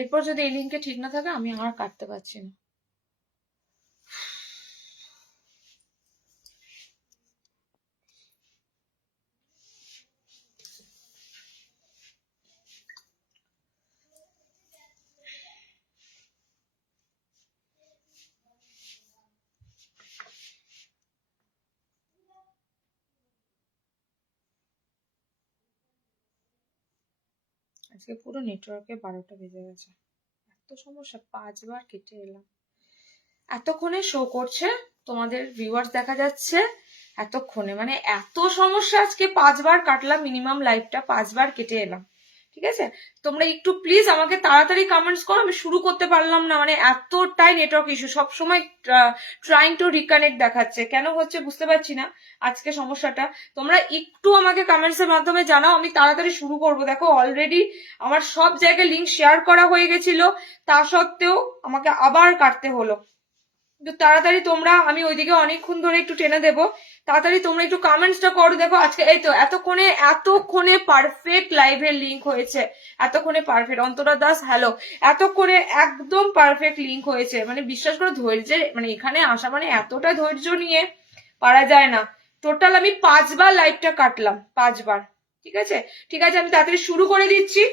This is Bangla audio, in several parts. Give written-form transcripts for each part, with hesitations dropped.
এরপর যদি এই লিঙ্কে ঠিক না থাকে আমি আর কাটতে পারছি না। আজকে পুরো নেটওয়ার্কে 12টা বেজে গেছে। এত সমস্যা, 5বার কেটে এলাম। এতক্ষণে শো করছে, তোমাদের ভিউয়ার্স দেখা যাচ্ছে এতক্ষণে, মানে এত সমস্যা আজকে 5বার কাটলাম মিনিমাম লাইভটা, 5বার কেটে এলাম। ঠিক আছে, তোমরা একটু প্লিজ আমাকে তাড়াতাড়ি কমেন্টস করো, আমি শুরু করতে পারলাম না, মানে এতটাই নেটওয়ার্ক ইস্যু, সবসময় ট্রাইং টু রিকানেক্ট দেখাচ্ছে, কেন হচ্ছে বুঝতে পারছি না আজকে সমস্যাটা। তোমরা একটু আমাকে কমেন্টস এর মাধ্যমে জানাও, আমি তাড়াতাড়ি শুরু করবো। দেখো অলরেডি আমার সব জায়গায় লিঙ্ক শেয়ার করা হয়ে গেছিল, তা সত্ত্বেও আমাকে আবার কাটতে হলো। তাড়াতাড়ি তোমরা, আমি ওইদিকে অনেকক্ষণ ধরে একটু টেনে দেবো, তাড়াতাড়ি তোমরা একটু কমেন্টসটা করো। দেখো আজকে এই তো এতক্ষণে পারফেক্ট লাইভের লিঙ্ক হয়েছে, এতক্ষণে পারফেক্ট। অন্তরা দাস হ্যালো, এতক্ষণে একদম পারফেক্ট লিঙ্ক হয়েছে, মানে বিশ্বাস করো ধৈর্যের, মানে এখানে আসা মানে এতটা ধৈর্য নিয়ে পারা যায় না। টোটাল আমি 5বার লাইভটা কাটলাম, 5বার। ঠিক আছে, ঠিক আছে, আমি তাড়াতাড়ি শুরু করে দিচ্ছি।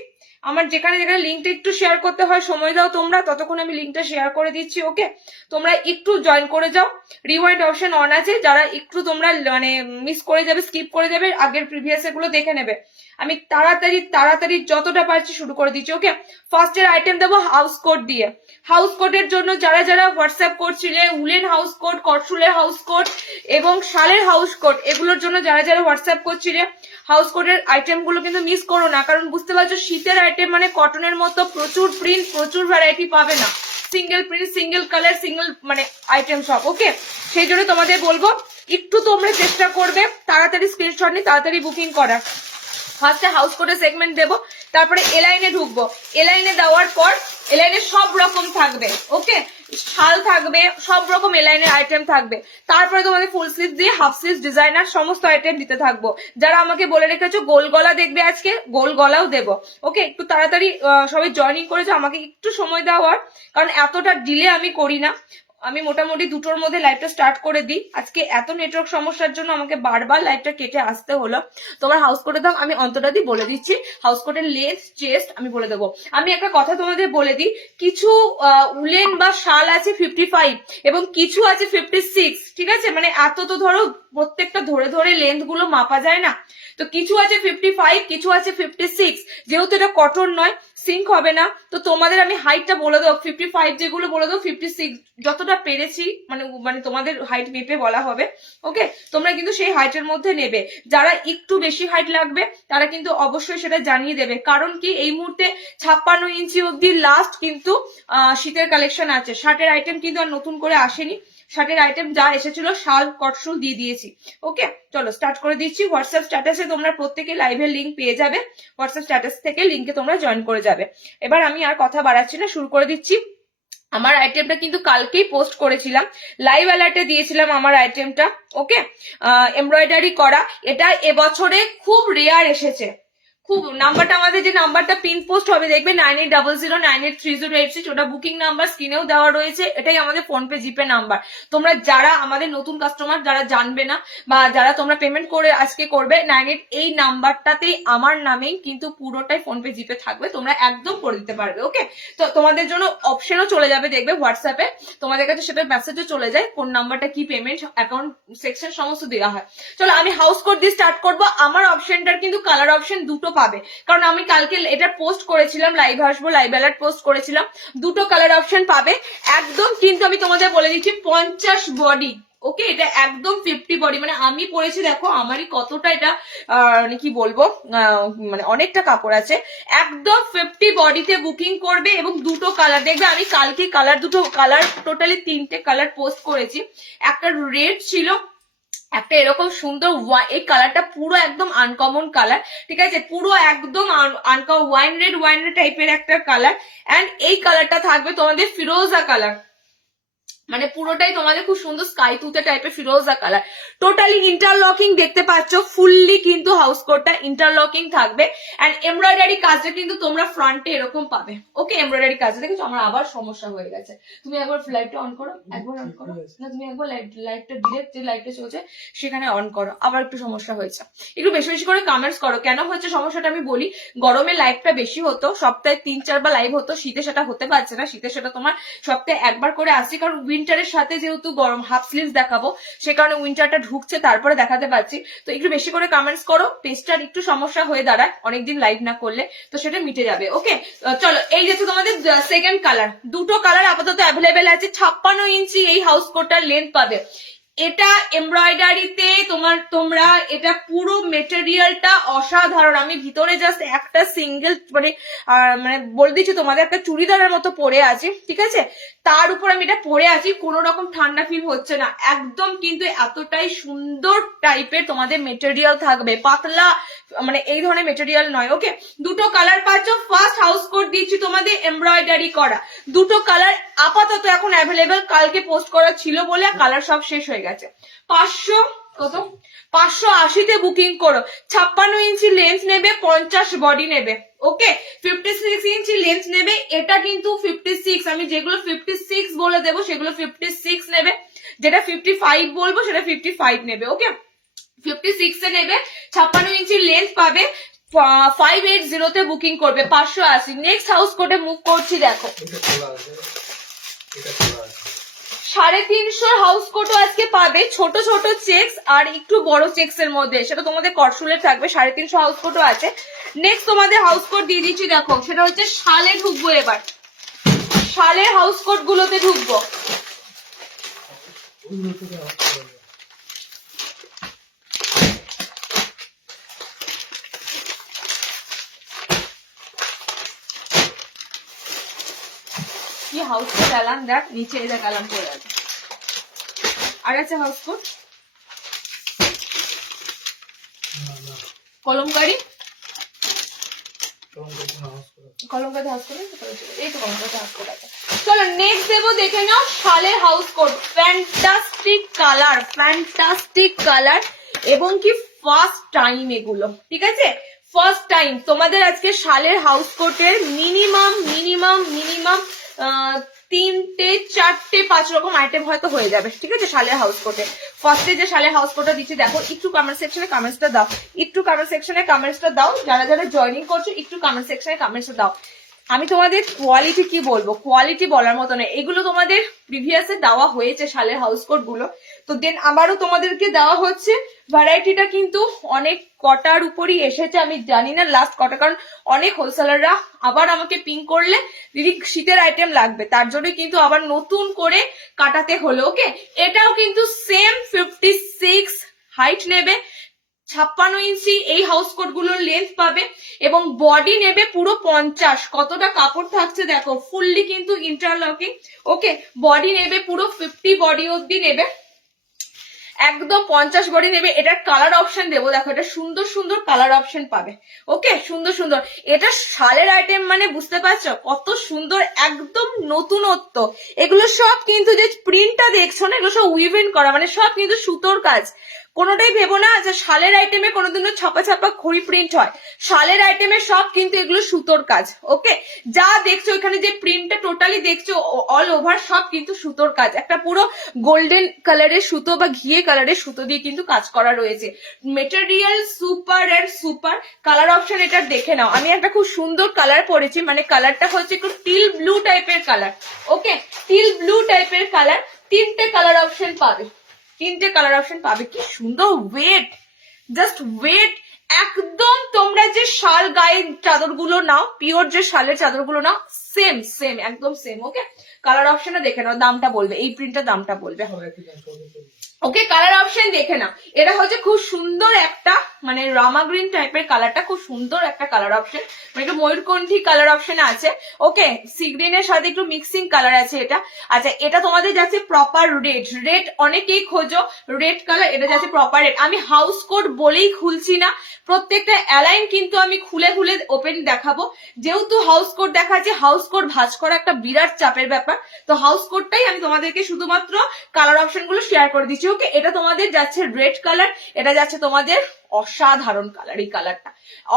আমার যেখানে যেখানে লিঙ্কটা একটু শেয়ার করতে হয় সময় দাও তোমরা, ততক্ষণ আমি লিঙ্কটা শেয়ার করে দিচ্ছি। ওকে, তোমরা একটু জয়েন করে যাও, রিওয়াইন্ড অপশন অন আছে, যারা একটু তোমরা মানে মিস করে যাবে, স্কিপ করে যাবে, আগের প্রিভিয়াস এগুলো দেখে নেবে। আমি তাড়াতাড়ি যতটা পারছি শুরু করে দিচ্ছি। ওকে, ফার্স্টের আইটেম দেবো হাউস কোড দিয়ে। হাউস কোডের জন্য যারা যারা হোয়াটসঅ্যাপ করছিলে, উলেন হাউস কোড, কটসুলের হাউস কোড এবং শালের হাউস কোড, এগুলোর জন্য যারা যারা হোয়াটসঅ্যাপ করছিলে, হাউস কোডের আইটেম গুলো কিন্তু মিস করো না, কারণ বুঝতে পারছো শীতের আইটেম মানে কটনের মতো প্রচুর প্রিন্ট, প্রচুর ভ্যারাইটি পাবে না, single print, single colour, single মানে আইটেম সব। ওকে, সেই জন্য তোমাদের বলবো একটু তোমরা চেষ্টা করবে তাড়াতাড়ি স্ক্রিনশট নিয়ে তাড়াতাড়ি বুকিং করার। ফার্স্টে হাউস কোডের সেগমেন্ট দেবো, তারপরে এলাইনে ঢুকবো। এলাইনে দেওয়ার পর এলাইনে সব রকম থাকবে, ওকে, শাল থাকবে, সব রকম এলাইনের আইটেম থাকবে। তারপরে তোমাদের ফুল স্লিভ দিয়ে হাফ স্লিভ ডিজাইনার সমস্ত আইটেম দিতে থাকবো। যারা আমাকে বলে রেখেছো গোল গলা দেখবে আজকে, গোল গলাও দেবো। ওকে, একটু তাড়াতাড়ি সবাই জয়েনিং করেছো, আমাকে একটু সময় দেওয়ার, কারণ এতটা ডিলে আমি করি না। আমি মোটামুটি 2টোর মধ্যে লাইভটা স্টার্ট করে দিই। আজকে এত নেটওয়ার্ক সমস্যার জন্য আমাকে বারবার লাইভটা কেটে আসতে হলো। তোমার হাউস কোডের দাম আমি অন্তরাদি বলে দিচ্ছি, হাউস কোডের লেন্থ চেস্ট আমি বলে দেবো। আমি একটা কথা তোমাদের বলে দিই, কিছু উলেন বা শাল আছে 55 এবং কিছু আছে 56। ঠিক আছে, মানে এত তো ধরো প্রত্যেকটা ধরে ধরে লেন্থ গুলো মাপা যায় না, তো কিছু আছে 55, কিছু আছে 56। যেহেতু এটা কটন নয়, সিঙ্ক হবে না, তো তোমাদের আমি হাইটটা বলে দেবো, 55 যেগুলো বলে দেবো, 56 যতটা পেরেছি, মানে মানে তোমাদের হাইট মেপে বলা হবে। ওকে, তোমরা কিন্তু সেই হাইটের মধ্যে নেবে। যারা একটু বেশি হাইট লাগবে তারা কিন্তু অবশ্যই সেটা জানিয়ে দেবে, কারণ কি এই মুহূর্তে 56 ইঞ্চি অব্দি লাস্ট কিন্তু শীতের কালেকশন আছে। শার্টের আইটেম কিন্তু আর নতুন করে আসেনি, শার্টের আইটেম যা এসেছিল শাল কটসুল দিয়ে দিয়েছি। ওকে, চলো স্টার্ট করে দিচ্ছি। হোয়াটসঅ্যাপ স্ট্যাটাসে তোমরা প্রত্যেকে লাইভের লিঙ্ক পেয়ে যাবে, হোয়াটসঅ্যাপ স্ট্যাটাস থেকে লিঙ্কে তোমরা জয়েন করে যাবে। এবার আমি আর কথা বাড়াচ্ছি না, শুরু করে দিচ্ছি। আমার আইটেমটা কিন্তু কালকেই পোস্ট করেছিলাম, লাইভ অ্যালার্টে দিয়েছিলাম আমার আইটেমটা। ওকে, এমব্রয়ডারি করা, এটা এবছরে খুব রেয়ার এসেছে, খুব। নাম্বারটা আমাদের যে নাম্বারটা পিন পোস্ট হবে দেখবে 9800983086, ওটা বুকিং নাম্বার স্ক্রিনেও দেওয়া রয়েছে, এটাই আমাদের ফোনপে জিপে নাম্বার। তোমরা যারা আমাদের নতুন কাস্টমার, যারা জানবে না বা যারা তোমরা পেমেন্ট করে আজকে করবে 98, এই নাম্বারটাতেই আমার নামেই কিন্তু পুরোটাই ফোনপে জিপে থাকবে, তোমরা একদম করে দিতে পারবে। ওকে, তো তোমাদের জন্য অপশনও চলে যাবে দেখবে হোয়াটসঅ্যাপে, তোমাদের কাছে সেটা মেসেজও চলে যায়, কোন নাম্বারটা কি পেমেন্ট অ্যাকাউন্ট সেকশন সমস্ত দেওয়া হয়। চলো আমি হাউস কোড দিয়ে স্টার্ট করবো। আমার অপশনটার কিন্তু কালার অপশন দুটো পাবে, কারণ আমি কালকে এটা পোস্ট করেছিলাম, লাইভ আসবো লাইভ অ্যালার্ট পোস্ট করেছিলাম, দুটো কালার অপশন পাবে একদম। কিন্তু আমি তোমাদের বলে দিচ্ছি 50 বডি। ওকে, এটা একদম 50 বডি, মানে আমি পরেছি দেখো আমারই কতটা এটা মানে কি বলবো, মানে অনেকটা কাপড় আছে। একদম 50 বডিতে বুকিং করবে এবং দুটো কালার দেখবে। আমি কালকে দুটো কালার, টোটালি 3টে কালার পোস্ট করেছি। একটা রেড ছিল, একটা এরকম সুন্দর, এই কালারটা পুরো একদম আনকমন কালার। ঠিক আছে, পুরো একদম আনকমন ওয়াইন রেড টাইপের একটা কালার। এন্ড এই কালারটা থাকবে তোমাদের ফিরোজা কালার। মানে পুরোটাই তোমাদের খুব সুন্দর স্কাই তুতে টাইপের ফিরোজা কালার, টোটালি ইন্টারলকিং দেখতে পাচ্ছ, ফুললি কিন্তু হাউস কোটটা ইন্টারলকিং থাকবে। এন্ড এমব্রয়ডারি কাজটা কিন্তু তোমরা ফ্রন্টে এরকম পাবে। ওকে, এমব্রয়ডারি কাজটা দেখেছো, আমার আবার সমস্যা হয়ে গেছে। তুমি একবার লাইটটা অন করো, একবার অন করো না, তুমি একবার লাইটটা ডিরেক্ট যে লাইটটা চলছে সেখানে অন করো, আবার একটু সমস্যা হয়েছে। একটু বেশি বেশি করে কমেন্টস করো, কেন হচ্ছে সমস্যাটা আমি বলি। গরমে লাইভটা বেশি হতো, সপ্তাহে 3-4 বার লাইভ হতো, শীতে সেটা হতে পারছে না, শীতে সেটা তোমার সপ্তাহে একবার করে আসছি, কারণ উইন্টারের সাথে যেহেতু গরম হাফ স্লিভস দেখাবো, সে কারণে উইন্টারটা ঢুকছে তারপরে দেখাতে পারছি। তো একটু বেশি করে কমেন্টস করো, পেজটার একটু সমস্যা হয়ে দাঁড়ায় অনেকদিন লাইভ না করলে, তো সেটা মিটে যাবে। ওকে, চলো এই যে তোমাদের সেকেন্ড কালার, দুটো কালার আপাতত অ্যাভেলেবেল আছে। 56 ইঞ্চি এই হাউস কোটটার লেন্থ পাবে। এটা এমব্রয়ডারিতে তোমরা এটা পুরো মেটেরিয়ালটা অসাধারণ। আমি ভিতরে জাস্ট একটা সিঙ্গেল মানে বলে দিচ্ছি তোমাদের, একটা চুড়িদারের মতো পরে আছি, ঠিক আছে, তার উপর আমি এটা পরে আছি, কোনো রকম ঠান্ডা ফিল হচ্ছে না একদম, কিন্তু এতটাই সুন্দর টাইপের তোমাদের মেটেরিয়াল থাকবে, পাতলা মানে এই ধরনের মেটেরিয়াল নয়। ওকে, দুটো কালার পাচ্ছ। ফার্স্ট হাউস কোট দিচ্ছি তোমাদের এমব্রয়ডারি করা, দুটো কালার আপাতত এখন অ্যাভেলেবেল, কালকে পোস্ট করা ছিল বলে কালার সব শেষ হয়ে গেছে। 580-তে বুকিং করো। 56 ইঞ্চি লেন্থ নেবে, 50 বডি নেবে। ওকে, 56 ইঞ্চি লেন্থ নেবে, এটা কিন্তু 56, আমি যেগুলো 56 বলে দেবো সেগুলো 56 নেবে, যেটা 55 বলবো সেটা 55 নেবে। ওকে, 56 এ নেবে, 56 ইঞ্চি লেন্থ পাবে, 580-তে বুকিং করবে, 580। নেক্সট হাউস কোটে মুভ করছি, দেখো 350 হাউস কোটও আজকে পাবে, ছোট ছোট চেক্স আর একটু বড় চেক্স এর মধ্যে, সেটা তোমাদের কটসুলে থাকবে। 350 হাউস কোটও আছে। নেক্সট তোমাদের হাউস কোট দিয়ে দিচ্ছি, দেখো সেটা হচ্ছে শালে ঢুকবো, এবার শালের হাউস কোট গুলোতে ঢুকবো। কি হাউস কোট অ্যালার্ম দেখ, নিচে এই দেখ অ্যালার্ম করে আছে। আর আছে house coat kalamkari, kalamkari house coat, এই তো কলমকারি হাউস কোট আছে। চলো নেক্সট দেবো, দেখে নাও শালের house coat, fantastic colour, fantastic colour, এবং কি ফার্স্ট টাইম এগুলো, ঠিক আছে, ফার্স্ট টাইম তোমাদের আজকে শালের হাউস কোটের মিনিমাম 3-4-5 রকম আইটেম হয়তো হয়ে যাবে, ঠিক আছে, শালের হাউস কোটে। ফার্স্টে যে শালের হাউস কোটটা দিচ্ছি, দেখো একটু কমেন্ট সেকশনে কমেন্টসটা দাও, একটু কমেন্ট সেকশনে কমেন্টসটা দাও, যারা যারা জয়েনিং করছো একটু কমেন্ট সেকশনে কমেন্টসটা দাও। আমি তোমাদের কোয়ালিটি কি বলবো, কোয়ালিটি বলার মতো নয়, এগুলো তোমাদের প্রিভিয়াসে দেওয়া হয়েছে শালের হাউস কোট গুলো, তো দেন আবারও তোমাদেরকে দেওয়া হচ্ছে। ভ্যারাইটিটা কিন্তু অনেক কটার উপরই এসেছে, আমি জানি না লাস্ট কটা, কারণ অনেক হোলসেলাররা আবার আমাকে পিং করলে দিদি শীতের আইটেম লাগবে, তার জন্য কিন্তু আবার নতুন করে কাটাতে হলো। ওকে, এটাও কিন্তু সেম 56 হাইট নেবে, 56 ইঞ্চি এই হাউস কোট গুলোর লেন্থ পাবে, এবং বডি নেবে পুরো 50। কতটা কাপড় থাকছে দেখো, ফুললি কিন্তু ইন্টারলকিং। ওকে, বডি নেবে পুরো 50 বডি অব্দি নেবে, একদম 50 বডি নেবে। এটার কালার অপশন দেবো, দেখো এটা সুন্দর সুন্দর কালার অপশন পাবে। ওকে, সুন্দর সুন্দর, এটা শালের আইটেম মানে বুঝতে পারছো কত সুন্দর, একদম নতুনত্ব। এগুলো সব কিন্তু যে প্রিন্টটা দেখছো না, এগুলো সব উইভেন করা, মানে সব কিন্তু সুতোর কাজ। কোনোটাই ভেবো না যে শালের আইটেমে কোনোদিনও ছাপা ছাপা খড়ি প্রিন্ট হয়, শালের আইটেমে সব কিন্তু এগুলো সুতোর কাজ। ওকে, যা দেখছো এখানে যে প্রিন্টটা টোটালি দেখছো অল ওভার সব কিন্তু সুতোর কাজ, একটা পুরো গোল্ডেন কালারের সুতো বা ঘিয়ে কালারের সুতো দিয়ে কিন্তু কাজ করা রয়েছে। Material super and super. Colour option এটা দেখে নাও, আমি একটা খুব সুন্দর কালার পরেছি, মানে কালারটা হচ্ছে একটু টিল ব্লু টাইপের কালার। ওকে, টিল ব্লু টাইপের কালার, 3টে কালার অপশন পাবে, 3টে কালার অপশন পাবে। কি সুন্দর ওয়েট, জাস্ট ওয়েট, একদম তোমরা যে শাল গায়ে চাদর গুলো নাও, পিওর যে শালের চাদর গুলো নাও, সেম সেম একদম সেম। ওকে, কালার অপশনে দেখে নাও, দামটা বলবে, এই প্রিন্টের দামটা বলবে। ওকে, কালার অপশন দেখে নাও। এটা হচ্ছে খুব সুন্দর একটা মানে রামা গ্রিন টাইপের কালারটা, খুব সুন্দর একটা কালার অপশন, মানে একটু ময়ূরকণ্ঠী কালার অপশন আছে। ওকে, সি গ্রিনের সাথে একটু মিক্সিং কালার আছে এটা। আচ্ছা, এটা তোমাদের যাচ্ছে প্রপার রেড, রেড অনেকেই খোঁজো রেড কালার, এটা যাচ্ছে প্রপার রেড। আমি হাউস কোড বলেই খুলছি না, প্রত্যেকটা অ্যালাইন কিন্তু আমি খুলে খুলে ওপেন দেখাবো, যেহেতু হাউস কোড দেখাচ্ছে। হাউস কোড ভাঁজ করা একটা বিরাট চাপের ব্যাপার, তো হাউস কোডটাই আমি তোমাদেরকে শুধুমাত্র কালার অপশন গুলো শেয়ার করে দিচ্ছি। ওকে, এটা তোমাদের যাচ্ছে রেড কালার, এটা যাচ্ছে তোমাদের অসাধারণ কালার। এই কালারটা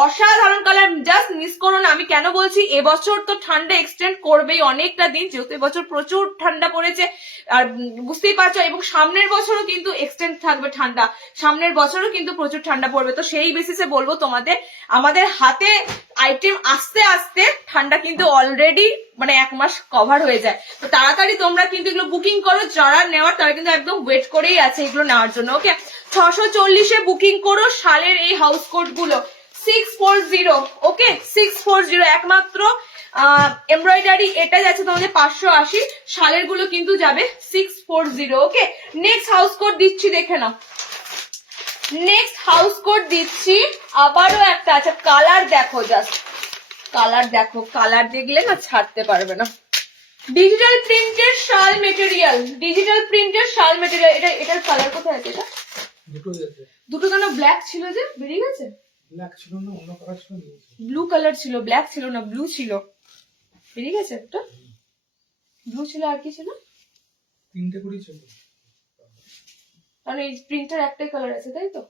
অসাধারণ কালার, জাস্ট মিস করো না। আমি কেন বলছি, এবছর তো ঠান্ডা এক্সটেন্ড করবেই অনেকটা দিন, যেহেতু এবছর প্রচুর ঠান্ডা পড়েছে আর বুঝতেই পারছো, এবং সামনের বছরও কিন্তু এক্সটেন্ড থাকবে ঠান্ডা, সামনের বছরও কিন্তু প্রচুর ঠান্ডা পড়বে। তো সেই বেসিসে বলবো তোমাদের, আমাদের হাতে আইটেম আস্তে আস্তে ঠান্ডা কিন্তু অলরেডি মানে 1 মাস কভার হয়ে যায়। তো তাড়াতাড়ি তোমরা কিন্তু এগুলো বুকিং করো, যারা নেওয়ার তারা কিন্তু একদম ওয়েট করেই আছে এগুলো নেওয়ার জন্য। ওকে, 640-এ বুকিং করো শালের এই হাউস কোট গুলো 640। ওকে, 640 একমাত্র এমব্রয়ডারি, এটা যাচ্ছে তোমাদের 580, শালের গুলো কিন্তু যাবে 640। ওকে, নেক্সট হাউস কোট দিচ্ছি, দেখে নাও। নেক্সট হাউস কোট দিচ্ছি আবারও একটা। আচ্ছা, কালার দেখো, জাস্ট কালার দেখো, কালার দেখলে না ছাড়তে পারবে না। ডিজিটাল প্রিন্টের শাল মেটেরিয়াল, ডিজিটাল প্রিন্টের শাল মেটেরিয়াল। এটার কালার কোথায় আছে? এটা দুটো কেন ব্ল্যাক ছিল যে বেরিয়ে গেছে? ব্ল্যাক ছিল না, অন্য কালার ছিল, ব্লু কালার ছিল, ব্ল্যাক ছিল না, ব্লু ছিল, বেরিয়ে গেছে একটা। ব্লু ছিল, আর কি ছিল? 3টে করে ছিল। মানে এই প্রিন্টার একটাই কালার আছে, তাই তো?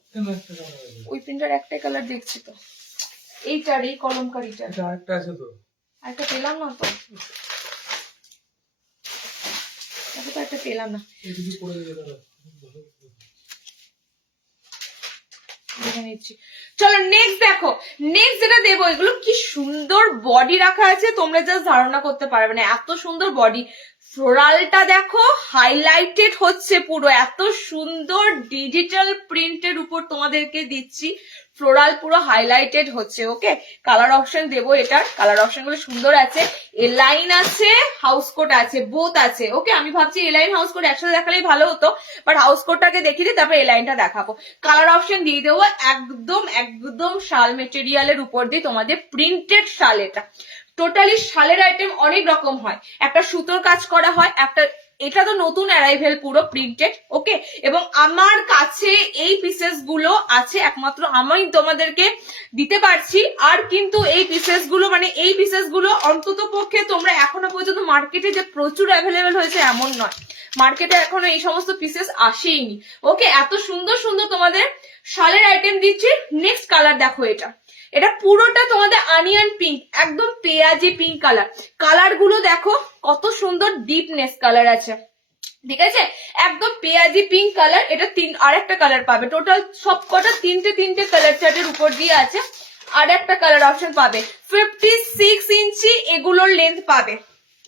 ওই প্রিন্টার একটাই কালার দেখছি তো, এইটার, এই কলমকারিটা। আরেকটা আছে তো, আরেকটা পেলাম না তো, একটা পেলাম না। চলো নেক্সট দেখো, নেক্সট যেটা দেবো, এগুলো কি সুন্দর বডি রাখা আছে, তোমরা জাস্ট ধারণা করতে পারবে না, এত সুন্দর বডি। ফ্লোরালটা দেখো, হাইলাইটেড হচ্ছে পুরো, এত সুন্দর ডিজিটাল প্রিন্টের উপর তোমাদেরকে দিচ্ছি, ফ্লোরাল পুরো হাইলাইটেড হচ্ছে। ওকে, কালার অপশন দেবো, এটার কালার অপশন গুলো সুন্দর আছে, এলাইন আছে, হাউস কোট আছে, বোথ আছে। ওকে, আমি ভাবছি এলাইন হাউস কোট একসাথে দেখালেই ভালো হতো, বাট হাউস কোটটাকে দেখিয়ে দিই, তারপর এলাইনটা দেখাবো। কালার অপশন দিয়ে দেবো, একদম একদম শাল মেটেরিয়ালের উপর দিয়ে তোমাদের প্রিন্টেড শাল। এটা টোটালি শালের আইটেম অনেক রকম হয়, একটা সুতোর কাজ করা হয়, একটা এটা তো নতুন অ্যারাইভেল পুরো প্রিন্টেড। ওকে, এবং আমার কাছে এই পিসেস গুলো আছে, একমাত্র আমি তোমাদেরকে দিতে পারছি। আর কিন্তু এই পিসেস গুলো মানে এই পিসেস গুলো অন্তত পক্ষে তোমরা এখনো পর্যন্ত মার্কেটে যে প্রচুর অ্যাভেলেবেল হয়েছে এমন নয়, মার্কেটে এখনো এই সমস্ত পিসেস আসেইনি। ওকে, এত সুন্দর সুন্দর তোমাদের শালের আইটেম দিচ্ছি। নেক্সট কালার দেখো, এটা এটা পুরোটা তোমাদের অনিয়ন পিঙ্ক, একদম পেঁয়াজি পিঙ্ক কালার। কালার গুলো দেখো কত সুন্দর ডিপনেস কালার আছে, ঠিক আছে, একদম পেঁয়াজি পিঙ্ক কালার। এটা আরেকটা কালার পাবে, টোটাল সব কটা তিনটে কালার চার্টের উপর দিয়ে আছে। আর একটা কালার অপশন পাবে, 56 ইঞ্চি এগুলোর লেন্থ পাবে,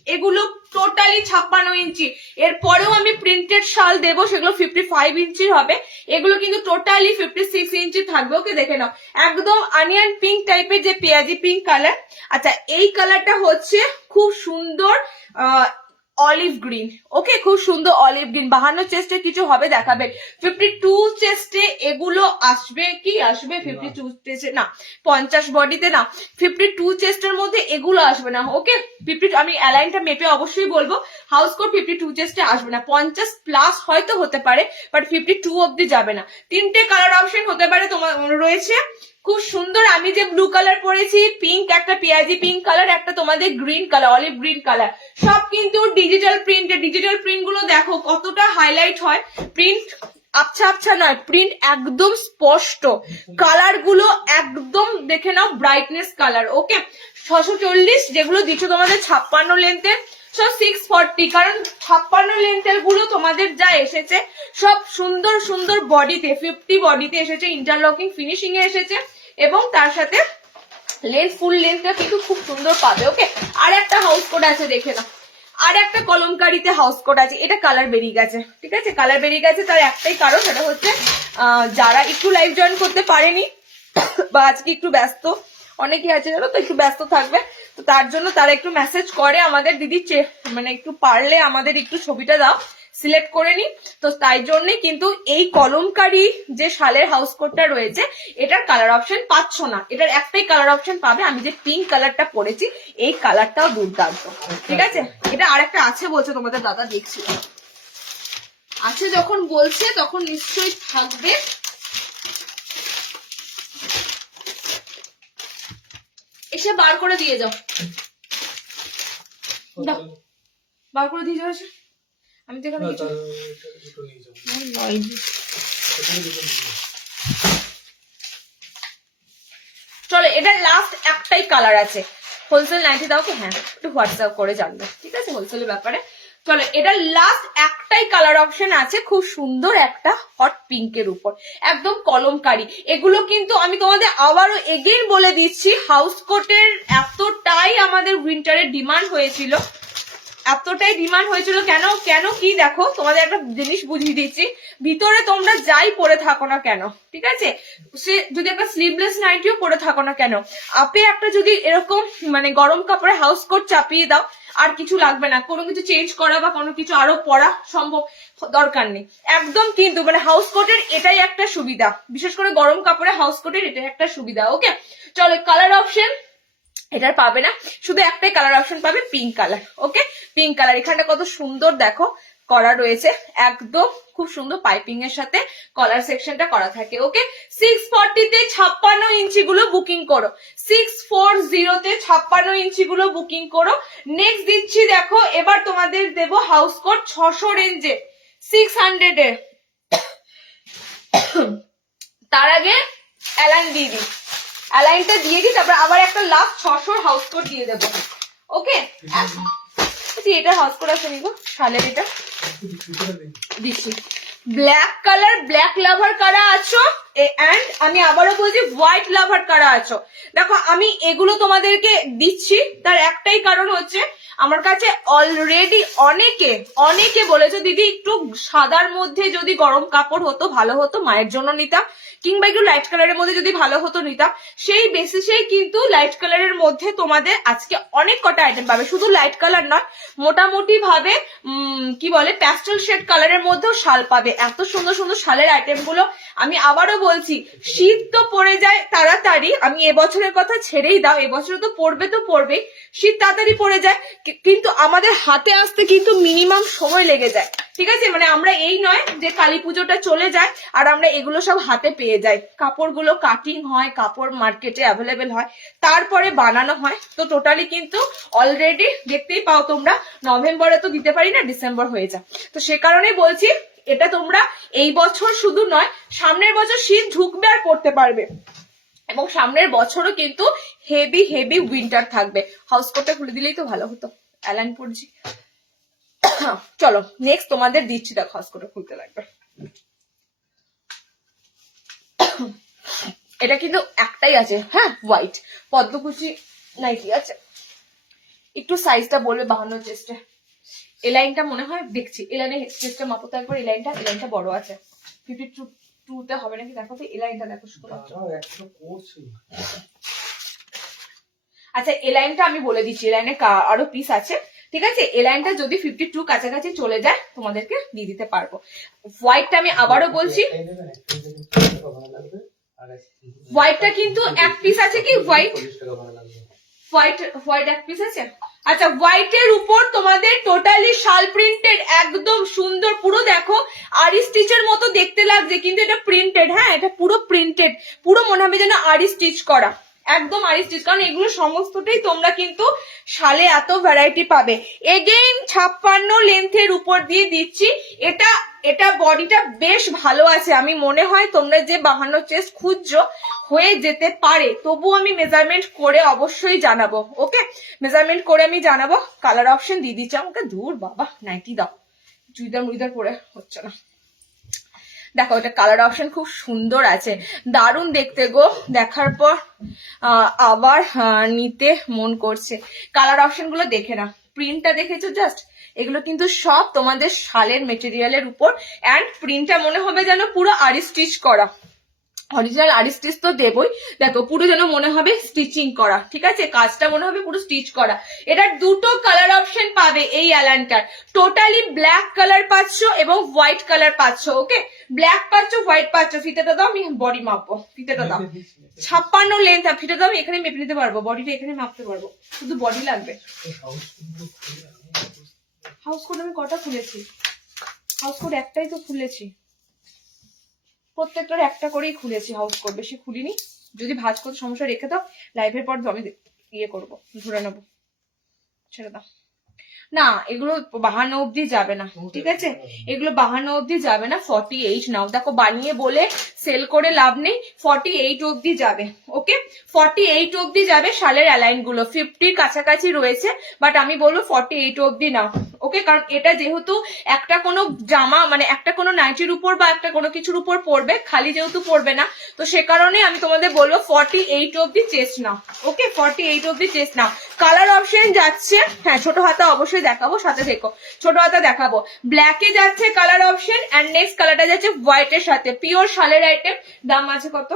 এগুলো টোটালি 56 ইঞ্চি। এরপরেও আমি প্রিন্টেড শাল দেবো, সেগুলো 55 ইঞ্চির হবে, এগুলো কিন্তু টোটালি 56 ইঞ্চি থাকবে। ওকে, দেখে নাও, একদম অনিয়ন পিঙ্ক টাইপের যে পেঁয়াজি পিঙ্ক কালার। আচ্ছা, এই কালারটা হচ্ছে খুব সুন্দর অলিভ গ্রিন। ওকে, খুব সুন্দর অলিভ গ্রিন। 52 চেস্টে কিছু হবে দেখাবে, 52 চেস্টে এগুলো আসবে, কি আসবে 52 চেস্টে না, 50 বডিতে না, 52 চেস্টের মধ্যে এগুলো আসবে না। ওকে, 50 আমি অ্যালাইনটা মেপে অবশ্যই বলবো, হাউস কোট 52 চেস্টে আসবে না, 50 প্লাস হয়তো হতে পারে, বাট 52 অব্দি যাবে না। 3টে কালার অপশন হতে পারে তোমার রয়েছে, খুব সুন্দর। আমি যে ব্লু কালার পরেছি, পিঙ্ক, একটা পেঁয়াজি পিঙ্ক কালার, একটা তোমাদের green colour, olive green colour, সব কিন্তু ডিজিটাল প্রিন্টের। ডিজিটাল প্রিন্ট গুলো দেখো কতটা হাইলাইট হয়, প্রিন্ট আচ্ছা আচ্ছা নয়, প্রিন্ট একদম স্পষ্ট, কালার গুলো একদম দেখে নাও ব্রাইটনেস কালার। ওকে, 640 যেগুলো দিচ্ছ তোমাদের 56 লেন্থের, সব 640, কারণ 56 লেন্থের গুলো তোমাদের যা এসেছে সব সুন্দর সুন্দর বডিতে, 50 বডিতে এসেছে, ইন্টারলকিং ফিনিশিং এ এসেছে, এবং তার সাথে লেন্থ ফুল লেন্থটা কিন্তু খুব সুন্দর পাবে। ওকে, আর একটা হাউস কোড আছে, দেখে নাও, আর একটা কলমকারিতে হাউস কোড আছে, এটা কালার বেরিয়ে গেছে, ঠিক আছে, কালার বেরিয়ে গেছে, তার একটাই কারণ, সেটা হচ্ছে যারা একটু লাইভ জয়েন করতে পারেনি বা আজকে একটু ব্যস্ত, অনেকেই আছে জানো তো একটু ব্যস্ত থাকবে, তো তার জন্য তারা একটু মেসেজ করে আমাদের, দিদি মানে একটু পারলে আমাদের একটু ছবিটা দাও, সিলেক্ট করে নিই। তো তাই জন্যই কিন্তু এই কলমকারি যে শালের হাউস কোটটা রয়েছে এটার কালার অপশন পাচ্ছ না, এটার একটাই কালার অপশন পাবে। আমি যে পিঙ্ক কালারটা পরেছি এই কালারটাও দুর্দান্ত, ঠিক আছে। এটা আরেকটা আছে বলছে তোমাদের দাদা, দেখছি আছে যখন বলছে তখন নিশ্চয়ই থাকবে। এসে বার করে দিয়ে যাও, বার করে দিয়ে যাও। আমি তো এখানে কিছু চলো, এটা লাস্ট একটাই কালার আছে। হোলসেল নাইটি দাও তো, হ্যাঁ একটু হোয়াটসঅ্যাপ করে জানবে, ঠিক আছে, হোলসেলের ব্যাপারে। চলো, এটা লাস্ট একটাই কালার অপশন আছে, খুব সুন্দর একটা হট পিঙ্কের উপর, একদম কলমকারি। এগুলো কিন্তু আমি তোমাদের আবারও এগেইন বলে দিচ্ছি, হাউস কোটের এতটাই আমাদের উইন্টারের ডিমান্ড হয়েছিল, এতটাই ডিমান্ড হয়েছিল। কেন কেন কি দেখো, তোমাদের একটা জিনিস বুঝিয়ে দিচ্ছি, ভিতরে তোমরা যাই পরে থাকো না কেন, ঠিক আছে, সে যদি একটা স্লিভলেস নাইটিও পরে থাকো না কেন, আপে একটা যদি এরকম মানে গরম কাপড়ে হাউস কোট চাপিয়ে দাও, আর কিছু লাগবে না, কোনো কিছু চেঞ্জ করা বা কোনো কিছু আরো পরা সম্ভব দরকার নেই একদম। কিন্তু মানে হাউস কোটের এটাই একটা সুবিধা, বিশেষ করে গরম কাপড়ে হাউস কোটের এটাই একটা সুবিধা। ওকে, চলো, কালার অপশন এটার পাবে না, শুধু একটাই কালার অপশন পাবে, পিঙ্ক কালার। ওকে, পিঙ্ক কালার, এখানটা কত সুন্দর দেখো করা রয়েছে, একদম খুব সুন্দর পাইপিং এর সাথে কলার সেকশনটা করা থাকে। ওকে, 640 তে 56 ইঞ্চি গুলো বুকিং করো, 640 তে 56 ইঞ্চি গুলো বুকিং করো। নেক্সট দিচ্ছি দেখো, এবার তোমাদের দেবো হাউস কোট 600 রেঞ্জে, 600 এ। তার আগে অ্যালাইন দিয়ে দিই, অ্যালাইনটা দিয়ে দিই, তারপর আবার একটা লাস্ট 600 হাউস কোট দিয়ে দেবো। ওকে, এটা হাউস কোট আছে নিগো শালের, এটা দিচ্ছি। ব্ল্যাক কালার, ব্ল্যাক লাভার কারা আছো, এন্ড আমি আবারও বলছি হোয়াইট লাভার কারা আছো। দেখো আমি এগুলো তোমাদেরকে দিচ্ছি, তার একটাই কারণ হচ্ছে আমার কাছে অলরেডি অনেকে বলেছে দিদি একটু সাদার মধ্যে যদি গরম কাপড় হতো ভালো হতো, মায়ের জন্য নিতাম, কিংবা একটু লাইট কালারের মধ্যে যদি ভালো হতো নিতাম। সেই বেসিসেই কিন্তু লাইট কালারের মধ্যে তোমাদের আজকে অনেক কটা আইটেম পাবে, শুধু লাইট কালার নয়, মোটামুটি ভাবে কি বলে প্যাস্টেল শেড কালারের মধ্যেও শাল পাবে। এত সুন্দর সুন্দর শালের আইটেম গুলো, আমি আবারও বলছি শীত তো পড়ে যায় তাড়াতাড়ি, আমি এবছরের কথা ছেড়েই দাও, এবছরে তো পড়বেই, শীত তাড়াতাড়ি পড়ে যায়, কিন্তু আমাদের হাতে আসতে কিন্তু মিনিমাম সময় লেগে যায়, ঠিক আছে। মানে আমরা এই নয় যে কালী পুজোটা চলে যায় আর আমরা এগুলো সব হাতে পেয়ে যাই, কাপড়গুলো কাটিং হয়, কাপড় মার্কেটে অ্যাভেলেবেল হয়, তারপরে বানানো হয়। তো টোটালি কিন্তু অলরেডি দেখতেই পাও তোমরা, নভেম্বরে তো দিতে পারি না, ডিসেম্বর হয়ে যায়। তো সে কারণেই বলছি এটা তোমরা এই বছর শুধু নয়, সামনের বছর শীত ঢুকবে আর পড়তে পারবে, এবং সামনের বছরও কিন্তু হেভি হেভি উইন্টার থাকবে। হাউস কোটটা খুলে দিলেই তো ভালো হতো, অ্যালাইন পড়ছি। চলো নেক্সট তোমাদের দিচ্ছি, দেখো হাউস কোটটা খুলতে লাগবে। এটা কিন্তু একটাই আছে, হ্যাঁ হোয়াইট পদ্মকুচি নাইটি আছে, একটু সাইজটা বলবে 52 চেস্টে, এই লাইনটা মনে হয় দেখছি, এই লাইনে চেস্টটা মাপো তো একবার, এই লাইনটা বড় আছে, 52 তে হবে নাকি দেখো তো, এই লাইনটা দেখো শুধুমাত্র। আচ্ছা এই লাইনটা আমি বলে দিচ্ছি, এই লাইনে আরো পিস আছে, ঠিক আছে। এই লাইনটা যদি 52 কাছাকাছি চলে যায় তোমাদেরকে দিয়ে দিতে পারবো। হোয়াইটটা আমি আবারও বলছি, হোয়াইটটা কিন্তু এক পিস আছে, কি হোয়াইট এক পিস আছে। আচ্ছা হোয়াইটের উপর তোমাদের টোটালি শাল প্রিন্টেড, একদম সুন্দর, পুরো দেখো আরি স্টিচের মতো দেখতে লাগছে, কিন্তু এটা প্রিন্টেড, হ্যাঁ এটা পুরো প্রিন্টেড, পুরো মনে হবে যেন আরি স্টিচ করা, একদম আরি স্টিচ, কারণ এগুলো সমস্তটাই তোমরা কিন্তু শালে এত ভ্যারাইটি পাবে। এগেইন 56 লেন্থের উপর দিয়ে দিচ্ছি, এটা বডিটা বেশ ভালো আছে, আমি মনে হয় তোমরা যে 52 চেস্ট খুঁজছো হয়ে যেতে পারে, তবু আমি মেজারমেন্ট করে অবশ্যই জানাবো। ওকে, মেজারমেন্ট করে আমি জানাবো। কালার অপশন দিয়ে দিচ্ছি, আমাকে দূর বাবা নাইটি দাও, চুড়িদার মুড়িদার পরে হচ্ছে না। দেখো এটা কালার অপশন খুব সুন্দর আছে, দারুণ দেখতে গো, দেখার পর আবার নিতে মন করছে। কালার অপশন গুলো দেখে না, প্রিন্টটা দেখেছো জাস্ট, এগুলো কিন্তু সব তোমাদের শালের মেটেরিয়ালের উপর, অ্যান্ড প্রিন্টটা মনে হবে যেন পুরো আরি স্টিচ করা, অরিজিনাল আরিস্টিচ তো দেবই। দেখো পুরো যেন মনে হবে স্টিচিং করা, ঠিক আছে, কাজটা মনে হবে পুরো স্টিচ করা। এটার দুটো কালার অপশন পাবে এই অ্যালানটার। টোটালি ব্ল্যাক কালার পাচ্ছ এবং হোয়াইট কালার পাচ্ছ। ওকে, ব্ল্যাক পাচ্ছ, হোয়াইট পাচ্ছ। ফিতেটা দাও, আমি বডি মাপবো। ফিতেটা দাও 56 লেন্থ। ফিতে দাও, আমি এখানে মেপে নিতে পারবো, বডিটা এখানে মাপতে পারবো, শুধু বডি লাগবে। হাউস কোড আমি কটা খুলেছি? হাউস কোড একটাই তো খুলেছি, প্রত্যেকটার একটা করেই খুলেছি হাউস কোড, বেশি খুলিনি। যদি ভাঁজ করতে সমস্যা রেখে দাও, লাইভের পর আমি ইয়ে করবো, ধরে নেবো, ছেড়ে দাও। না এগুলো 52 অব্দি যাবে না, ঠিক আছে, এগুলো 52 অব্দি যাবে না। 48 নাও। দেখো বানিয়ে বলে সেল করে লাভ নেই, 48 অব্দি যাবে। ওকে, 48 অব্দি যাবে। শালের অ্যালাইন গুলো 50 কাছাকাছি রয়েছে, বাট আমি বলবো 48 অব্দি নাও। ওকে, কারণ এটা যেহেতু একটা কোনো জামা মানে একটা কোনো নাইটির উপর বা একটা কোনো কিছুর উপর পড়বে, খালি যেহেতু পড়বে না, তো সে কারণে আমি তোমাদের বলবো 48 অব্দি চেস্ট নাও। ওকে, 48 অব্দি চেস্ট নাও। কালার অপশন যাচ্ছে, হ্যাঁ ছোট হাতা অবশ্যই দেখাবো, সাথে দেখো ছোট হাতা দেখাবো। ব্ল্যাকে যাচ্ছে কালার অপশন, এন্ড নেক্সট কালারটা যাচ্ছে হোয়াইটের সাথে। পিওর শালের আইটেম, দাম আছে কত?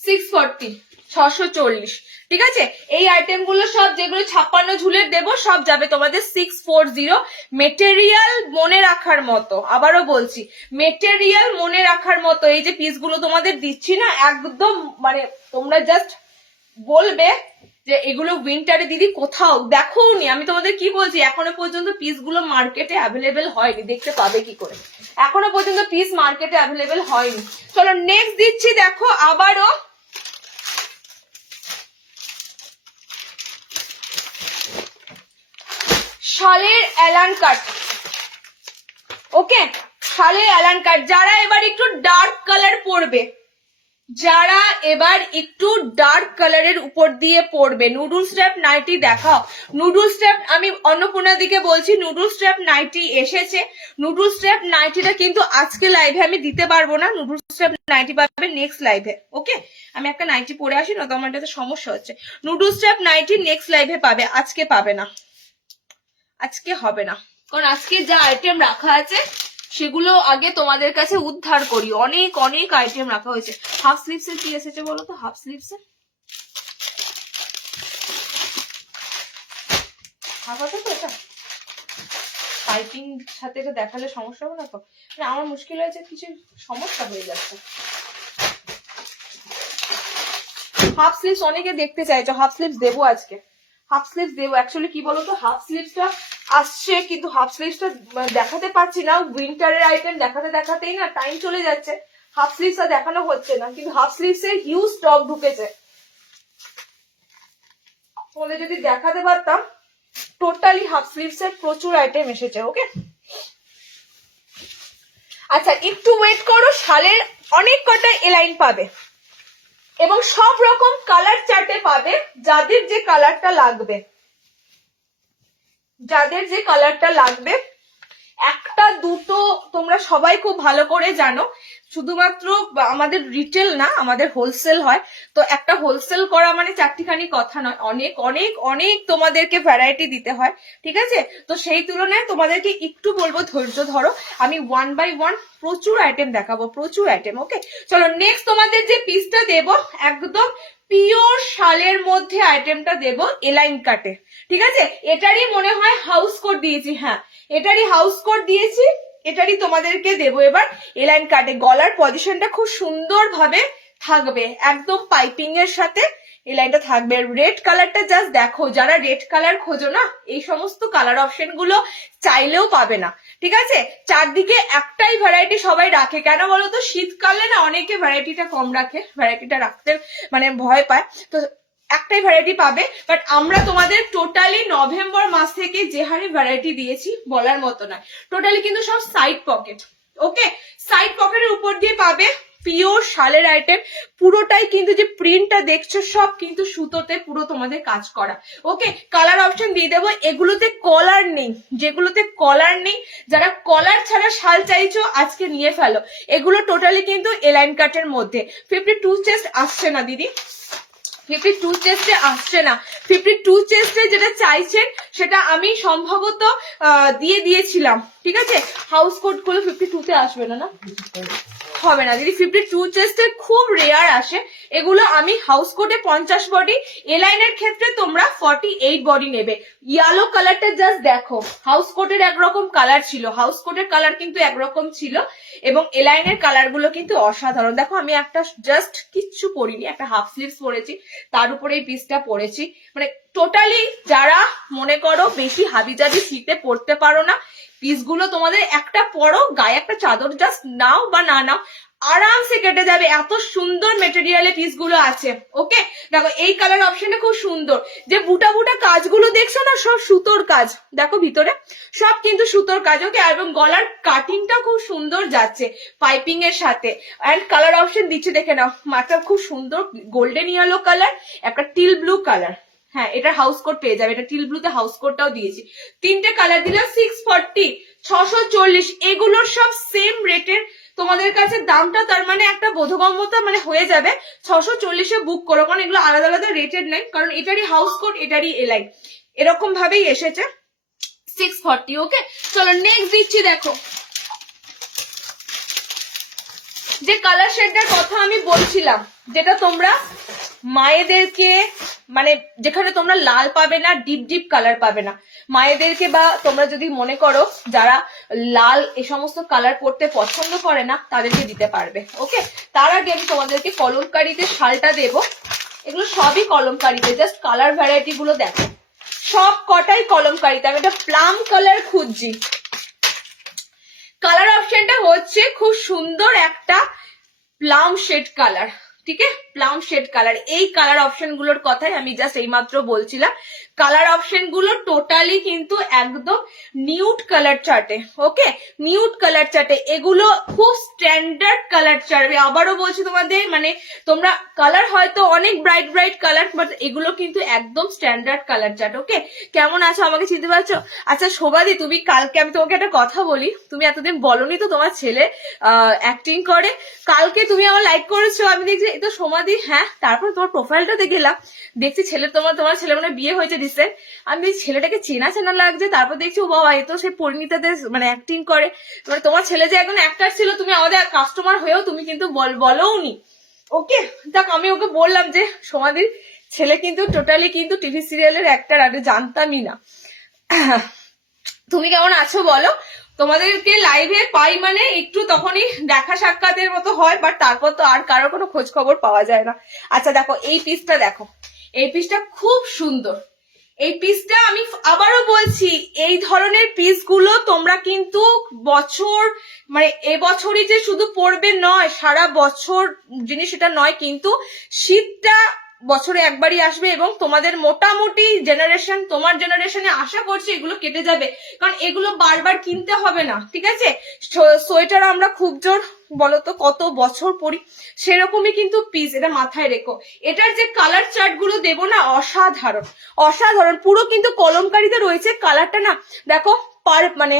640, 640, ঠিক আছে। এই আইটেম গুলো সব যেগুলো 56 ঝুলের দেবো সব যাবে তোমাদের 640। মেটেরিয়াল মনে রাখার মতো, আবারও বলছি মেটেরিয়াল মনে রাখার মতো। এই যে পিস গুলো তোমাদের দিচ্ছি না, একদম মানে তোমরা জাস্ট বলবে যে এগুলো উইন্টারে দিদি কোথাও দেখোনি। আমি তোমাদের কি বলছি, এখনো পর্যন্ত পিস গুলো মার্কেটে অ্যাভেলেবেল হয়নি, দেখতে পাবে কি করে, এখনো পর্যন্ত পিস মার্কেটে অ্যাভেলেবেল হয়নি। চলো নেক্সট দিচ্ছি, দেখো আবারও শালের অ্যালান কাট। ওকে, শালের অ্যালান কাট। যারা এবার একটু ডার্ক কালার পরবে, যারা এবার একটু ডার্ক কালারের উপর দিয়ে পড়বে, নুডল স্ট্র্যাপ নাইটি দেখাও। নুডল স্ট্র্যাপ, আমি অন্নপূর্ণার দিকে বলছি, নুডল স্ট্র্যাপ নাইটি এসেছে। নুডল স্ট্র্যাপ নাইটিটা কিন্তু আজকে লাইভে আমি দিতে পারবো না, নুডল স্ট্র্যাপ নাইটি পাবে নেক্সট লাইভে। ওকে, আমি একটা নাইটি পরে আসি না তো আমার এটাতে সমস্যা হচ্ছে। নুডল স্ট্র্যাপ নাইটি নেক্সট লাইভে পাবে, আজকে পাবে না, আজকে হবে না, কারণ আজকে যা আইটেম রাখা আছে সেগুলো আগে তোমাদের কাছে উদ্ধার করি। অনেক অনেক আইটেম রাখা হয়েছে। হাফ স্লিভস এর কি এসেছে বলো তো? হাফ স্লিভস এর হাফ আছে তো, এটা পাইপিং সাথে এটা দেখালে সমস্যা হবে না তো? মানে আমার মুশকিল হয়েছে, কিছু সমস্যা হয়ে যাচ্ছে। হাফ স্লিভস অনেকে দেখতে চাইছো, হাফ স্লিভস দেবো আজকে, হাফ স্লিভস দেবো। অ্যাকচুয়ালি কি বলতো, হাফ স্লিভসটা আসছে কিন্তু হাফ স্লিভসটা দেখাতে পারছি না, উইন্টারের আইটেম দেখাতে দেখাতেই না টাইম চলে যাচ্ছে, হাফ স্লিভসটা দেখানো হচ্ছে না। কিন্তু হাফ স্লিভস এর হিউজ স্টক ঢুকেছে, তোমাদের যদি দেখাতে পারতাম। টোটালি হাফ স্লিভস এর প্রচুর আইটেম এসেছে। ওকে, আচ্ছা একটু ওয়েট করো, শালের অনেক কটা এলাইন পাবে এবং সব রকম কালার চার্টে পাবে। যাদের যে কালারটা লাগবে, যাদের যে কালারটা লাগবে, একটা দুটো তোমরা সবাই খুব ভালো করে জানো, শুধুমাত্র আমাদের রিটেল না, আমাদের হোলসেল হয়। তো একটা হোলসেল করা মানে চারটিখানি কথা নয়, অনেক অনেক অনেক তোমাদেরকে ভ্যারাইটি দিতে হয়, ঠিক আছে। তো সেই তুলনায় তোমাদেরকে একটু বলবো ধৈর্য ধরো, আমি 1 বাই 1 প্রচুর আইটেম দেখাবো, প্রচুর আইটেম। ওকে, চলো নেক্সট তোমাদের যে পিসটা দেবো একদম পিওর শালের মধ্যে আইটেমটা দেবো এলাইন কাটে, ঠিক আছে। এটারই মনে হয় হাউস কোড দিয়েছি, হ্যাঁ এটারই হাউস কোড দিয়েছি, এটারই তোমাদেরকে দেবো এবার এলাইন কাটে। গলার পজিশনটা খুব সুন্দর ভাবে থাকবে, একদম পাইপিং এর সাথে এই লাইনটা থাকবে। রেড কালারটা জাস্ট দেখো, যারা রেড কালার খোঁজো না, এই সমস্ত কালার অপশন গুলো চাইলেও পাবে না, ঠিক আছে। চারদিকে একটাই ভ্যারাইটি সবাই রাখে, কেন বলতো, শীতকালে না অনেকে ভ্যারাইটিটা কম রাখে, ভ্যারাইটিটা রাখতে মানে ভয় পায়, তো একটাই ভ্যারাইটি পাবে। বাট আমরা তোমাদের টোটালি নভেম্বর মাস থেকে যে হারে ভ্যারাইটি দিয়েছি বলার মতো নয়, টোটালি কিন্তু সব সাইড পকেট। ওকে, সাইড পকেটের উপর দিয়ে পাবে পিওর শালের আইটেম, পুরোটাই কিন্তু যে প্রিন্টটা দেখছো সব কিন্তু সুতোতে পুরো তোমাদের কাজ করা। ওকে, কালার অপশন দিয়ে দেবো। এগুলোতে কলার নেই, যেগুলোতে কলার নেই, যারা কলার ছাড়া শাল চাইছো আজকে নিয়ে ফেলো। এগুলো টোটালি কিন্তু এলাইন কাটের মধ্যে। 52 চেস্ট আসছে না দিদি, 52 চেস্টে আসছে না। 52 চেস্টে যেটা চাইছেন সেটা আমি সম্ভবত দিয়ে দিয়েছিলাম, ঠিক আছে। হাউস কোড গুলো 52 তে আসবে না, না হবে না দিদি, 52 চেস্টের খুব রেয়ার আসে এগুলো। আমি হাউস কোটে 50 বডি, এলাইনের ক্ষেত্রে তোমরা 48 বডি নেবে। ইয়েলো কালারটা জাস্ট দেখো, হাউস কোটের একরকম কালার ছিল, হাউস কোটের কালার কিন্তু একরকম ছিল, এবং এলাইনের কালার গুলো কিন্তু অসাধারণ। দেখো আমি একটা জাস্ট কিচ্ছু পরিনি, একটা হাফ স্লিভস পরেছি, তার উপরে এই পিসটা পরেছি। মানে টোটালি যারা মনে করো বেশি হাবিজাবি শীতে পরতে পারো না, পিসগুলো তোমাদের একটা পরো, গায়ে একটা চাদর জাস্ট নাও বা না নাও, আরামসে কেটে যাবে। এত সুন্দর মেটেরিয়ালে পিসগুলো আছে। ওকে, দেখো এই কালার অপশনটা খুব সুন্দর। যে বুটা বুটা কাজগুলো দেখছো না, সব সুতোর কাজ, দেখো ভিতরে সব কিন্তু সুতোর কাজ। ওকে, এবং গলার কাটিংটা খুব সুন্দর যাচ্ছে পাইপিং এর সাথে। অ্যান্ড কালার অপশন দিচ্ছে দেখে নাও, একটা খুব সুন্দর গোল্ডেন ইয়েলো কালার, একটা টিল ব্লু কালার। হ্যাঁ, এটা হাউস কোট পেয়ে যাবে, এটা টিল ব্লুতে হাউস কোটটাও দিয়েছি। তিনটে কালার দিলাম 640, 640। এগুলোর সব সেম রেটের তোমাদের কাছে দামটা, তার মানে একটা বোধগম্যতা মানে হয়ে যাবে। 640-এ বুক করো, কারণ এগুলো আলাদা আলাদা রেটেড নাই, কারণ এটারই হাউস কোট এটারই এলাই, এরকম ভাবেই এসেছে 640। ওকে, চলো নেক্সট দিচ্ছি। দেখো যে কালার শেডটার কথা আমি বলছিলাম, যেটা তোমরা মায়েদেরকে মানে যেখানে তোমরা লাল পাবে না, ডিপ ডিপ কালার পাবে না মায়েদেরকে, বা তোমরা যদি মনে করো যারা লাল এই সমস্ত কালার পরতে পছন্দ করে না তাদেরকে দিতে পারবে। ওকে, তার আগে আমি তোমাদেরকে কলমকারিতে শালটা দেবো। এগুলো সবই কলমকারিতে, জাস্ট কালার ভ্যারাইটি গুলো দেখো, সব কটাই কলমকারিতে। আমি একটা প্লাম কালার খুঁজছি, কালার অপশনটা হচ্ছে খুব সুন্দর একটা প্লাম শেড কালার। ঠিক আছে, প্লাম শেড কালার। এই কালার অপশন গুলোর কথাই আমি জাস্ট এইমাত্র বলছিলাম। কালার অপশন গুলো টোটালি কিন্তু একদম নিউড কালার চার্টে। ওকে, নিউড কালার চার্টে, এগুলো খুব স্ট্যান্ডার্ড কালার চার্ট। আবারও বলছি তোমাদের, মানে তোমরা কালার হয়তো অনেক ব্রাইট ব্রাইট কালার, বাট এগুলো কিন্তু একদম স্ট্যান্ডার্ড কালার চার্ট। ওকে, কেমন আছো, আমাকে চিনতে পারছো? আচ্ছা শোভাদি, তুমি কালকে, আমি তোমাকে একটা কথা বলি, তুমি এতদিন বলনি তো তোমার ছেলে অ্যাক্টিং করে, কালকে তুমি আমার লাইক করেছো, আমি দেখছি এই তো সমাধি। হ্যাঁ, তারপর তোমার প্রোফাইলটাতে গেলাম, দেখছি ছেলে, তোমার ছেলে মানে বিয়ে হয়েছে রিসেন্ট। আমি ছেলেটাকে চেনা চেনা লাগছে, তারপর দেখছি ও বাবা, এ তো সে পরিণীতাতে মানে অ্যাক্টিং করে। মানে তোমার ছেলে যে একজন অ্যাক্টার ছিল, তুমি আমাদের কাস্টমার হয়েও তুমি কিন্তু বলোওনি। ওকে, দেখ আমি ওকে বললাম যে সমাধির ছেলে কিন্তু টোটালি কিন্তু টিভি সিরিয়ালের অ্যাক্টার, আমি জানতামই না। তুমি কেমন আছো বলো? তোমাদেরকে লাইভে পাই মানে একটু তখনই দেখা সাক্ষাতের মতো হয়, বাট তারপর তো আর কারোর কোনো খোঁজ খবর পাওয়া যায় না। আচ্ছা দেখো এই পিসটা, দেখো এই পিসটা খুব সুন্দর। এই পিসটা আমি আবারও বলছি, এই ধরনের পিস গুলো তোমরা কিন্তু বছর মানে এবছরই যে শুধু পরবে নয়, সারা বছর জিনিস এটা নয়, কিন্তু শীতটা বছরে একবারই আসবে, এবং তোমাদের মোটামুটি জেনারেশন, তোমার জেনারেশনে আশা করছি এগুলো কেটে যাবে, কারণ এগুলো বারবার কিনতে হবে না। ঠিক আছে, সোয়েটার আমরা খুব জোর বলতো কত বছর পরি, সেরকমই কিন্তু পিস, এটা মাথায় রেখো। এটার যে কালার চার্ট গুলো দেবো না, অসাধারণ অসাধারণ, পুরো কিন্তু কলমকারিতে রয়েছে। কালারটা না দেখো, মানে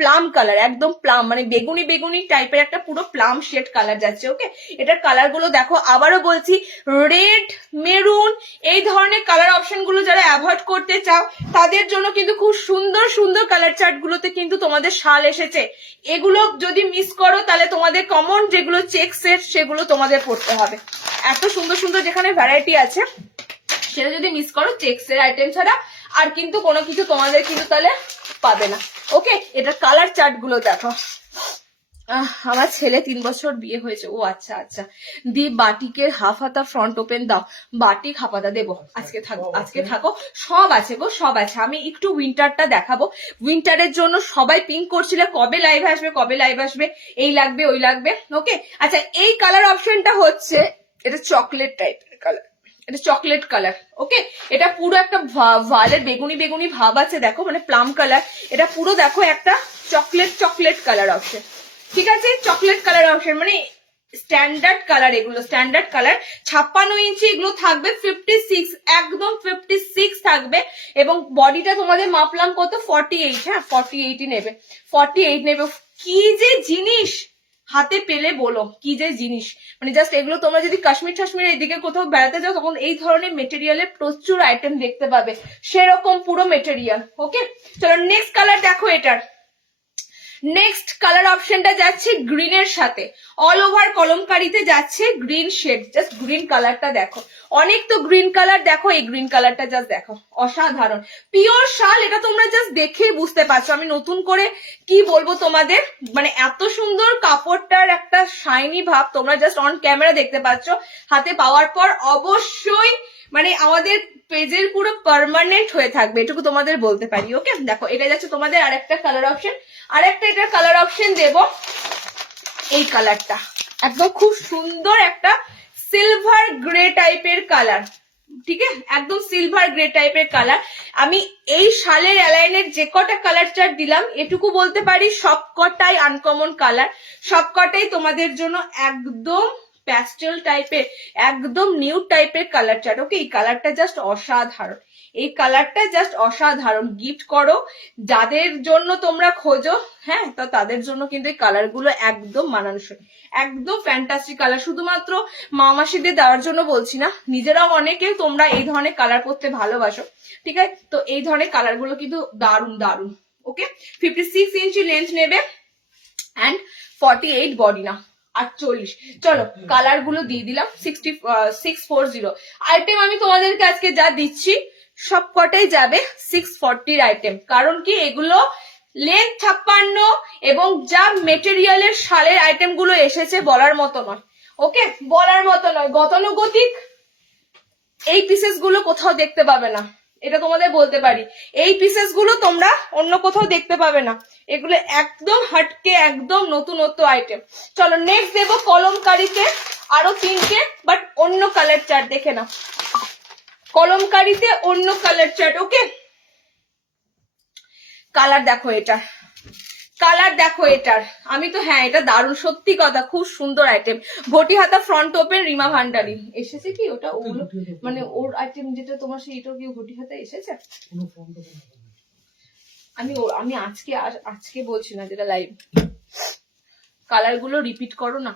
প্লাম কালার, একদম প্লাম, মানে বেগুনি বেগুনি টাইপের একটা পুরো প্লাম শেড কালার যাচ্ছে। ওকে, এটার কালার গুলো দেখো, আবারও বলছি রেড, মেরুন, এই ধরনের কালার অপশন গুলো যারা অ্যাভয়েড করতে চাও তাদের জন্য কিন্তু খুব সুন্দর সুন্দর কালার চার্ট গুলোতে কিন্তু তোমাদের শাল এসেছে। এগুলো যদি মিস করো তাহলে তোমাদের কমন যেগুলো চেক সেট সেগুলো তোমাদের পড়তে হবে। এত সুন্দর সুন্দর যেখানে ভ্যারাইটি আছে, সেটা যদি মিস করো চেক্সের আইটেম ছাড়া আর কিন্তু কোনো কিছু তোমাদের কিন্তু তাহলে পাবে না। ওকে, এটা কালার চার্ট গুলো দেখো। আমার ছেলে 3 বছর বিয়ে হয়েছে। ও আচ্ছা আচ্ছা, দি বাটিকের হাফ হাতা ফ্রন্ট ওপেন দাও, বাটিক হাফ হাতা দেবো। আজকে থাকো, আজকে থাকো, সব আছে গো, সব আছে। আমি একটু উইন্টারটা দেখাবো। উইন্টারের জন্য সবাই পিঙ্ক করছিলে কবে লাইভ আসবে, কবে লাইভ আসবে, এই লাগবে ওই লাগবে। ওকে, আচ্ছা এই কালার অপশনটা হচ্ছে, এটা চকলেট টাইপের কালার, এটা চকলেট কালার। ওকে, এটা পুরো একটা ভালের বেগুনি বেগুনি ভাব আছে, দেখো মানে প্লাম কালার, এটা পুরো দেখো একটা চকলেট চকলেট কালার অপশন। ঠিক আছে, চকলেট কালার অপশন, মানে স্ট্যান্ডার্ড কালার, এগুলো স্ট্যান্ডার্ড কালার। 56 ইঞ্চি এগুলো থাকবে, 56, একদম 56 থাকবে, এবং বডিটা তোমাদের মাপলাম কত, 48। হ্যাঁ 48ই নেবে, 48 নেবে। কি যে জিনিস হাতে পেলে বলো, কি যে জিনিস, মানে জাস্ট এগুলো তোমরা যদি কাশ্মীর টাশ্মীর এদিকে কোথাও বেড়াতে যাও তখন এই ধরনের মেটেরিয়ালের প্রচুর আইটেম দেখতে পাবে, সেরকম পুরো মেটেরিয়াল। ওকে, চলো নেক্সট কালার দেখো। এটার নেক্সট কালার অপশনটা যাচ্ছে গ্রিনের সাথে, অল ওভার কলমকারিতে যাচ্ছে গ্রিন শেড। জাস্ট গ্রিন কালারটা দেখো, অনেক তো গ্রিন কালার, দেখো এই গ্রিন কালারটা জাস্ট দেখো, অসাধারণ পিওর শাল। এটা তোমরা জাস্ট দেখেই বুঝতে পারছো, আমি নতুন করে কি বলবো তোমাদের, মানে এত সুন্দর কাপড়টার একটা শাইনি ভাব তোমরা জাস্ট অন ক্যামেরা দেখতে পাচ্ছ, হাতে পাওয়ার পর অবশ্যই মানে আমাদের পেজের পুরো পার্মানেন্ট হয়ে থাকবে, এটুকু তোমাদের বলতে পারি। ওকে, দেখো এটা যাচ্ছে তোমাদের আরেকটা কালার অপশন। আরেকটা এটার কালার অপশন দেব, এই কালারটা একদম খুব সুন্দর একটা সিলভার গ্রে টাইপের কালার, ঠিক আছে, একদম সিলভার গ্রে টাইপের কালার। আমি এই শালের অ্যালাইনের যে কটা কালার চার্ট দিলাম, এটুকু বলতে পারি সবকটাই আনকমন কালার, সবকটাই তোমাদের জন্য একদম প্যাস্টেল টাইপের, একদম নিউ টাইপের কালার চার্ট। ওকে, এই কালারটা জাস্ট অসাধারণ, এই কালারটা জাস্ট অসাধারণ। গিফট করো যাদের জন্য তোমরা খোঁজো, হ্যাঁ, তো তাদের জন্য কিন্তু এই কালার গুলো একদম মানানসই, একদম ফ্যান্টাস্টিক কালার। শুধুমাত্র মামাসিদের দেওয়ার জন্য বলছি না, নিজেরাও অনেকে তোমরা এই ধরনের কালার পরতে ভালোবাসো, ঠিক আছে, তো এই ধরনের কালার গুলো কিন্তু দারুণ দারুণ। ওকে, 56 ইঞ্চি লেন্থ নেবে অ্যান্ড 48 বডি, না 48। চলো কালার গুলো দিয়ে দিলাম। 640 আইটেম আমি তোমাদেরকে আজকে যা দিচ্ছি সব কটাই যাবে 640 আইটেম, কারণ কি এগুলো লেন্থ 56 এবং যা মেটেরিয়ালের শালের আইটেম গুলো এসেছে বলার মতো নয়। ওকে, বলার মতো নয়, গতানুগতিক এই পিসেস গুলো কোথাও দেখতে পাবে না, এটা তোমাদের বলতে পারি। এই পিসেস গুলো তোমরা অন্য কোথাও দেখতে পাবে না, এগুলো একদম হাটকে একদম নতুনত্ব আইটেম। চলো নেক্সট দেবো কলমকারিতে আরো 3টে, বাট অন্য কালার চার্ট দেখে না, কলমকারিতে অন্য কালার চার্ট। ওকে, কালার দেখো এটার, কালার দেখো এটার, আমি তো হ্যাঁ এটা দারুণ, সত্যি কথা খুব সুন্দর আইটেম। ঘটি হাতা ফ্রন্ট ওপেন, রিমা ভান্ডারি এসেছে কি ওটা, ওগুলো মানে ওর আইটেম যেটা তোমার সেইটাও কি ঘটি হাতা এসেছে? আমি আজকে বলছি না, যেটা লাইভ। কালার গুলো রিপিট করো না,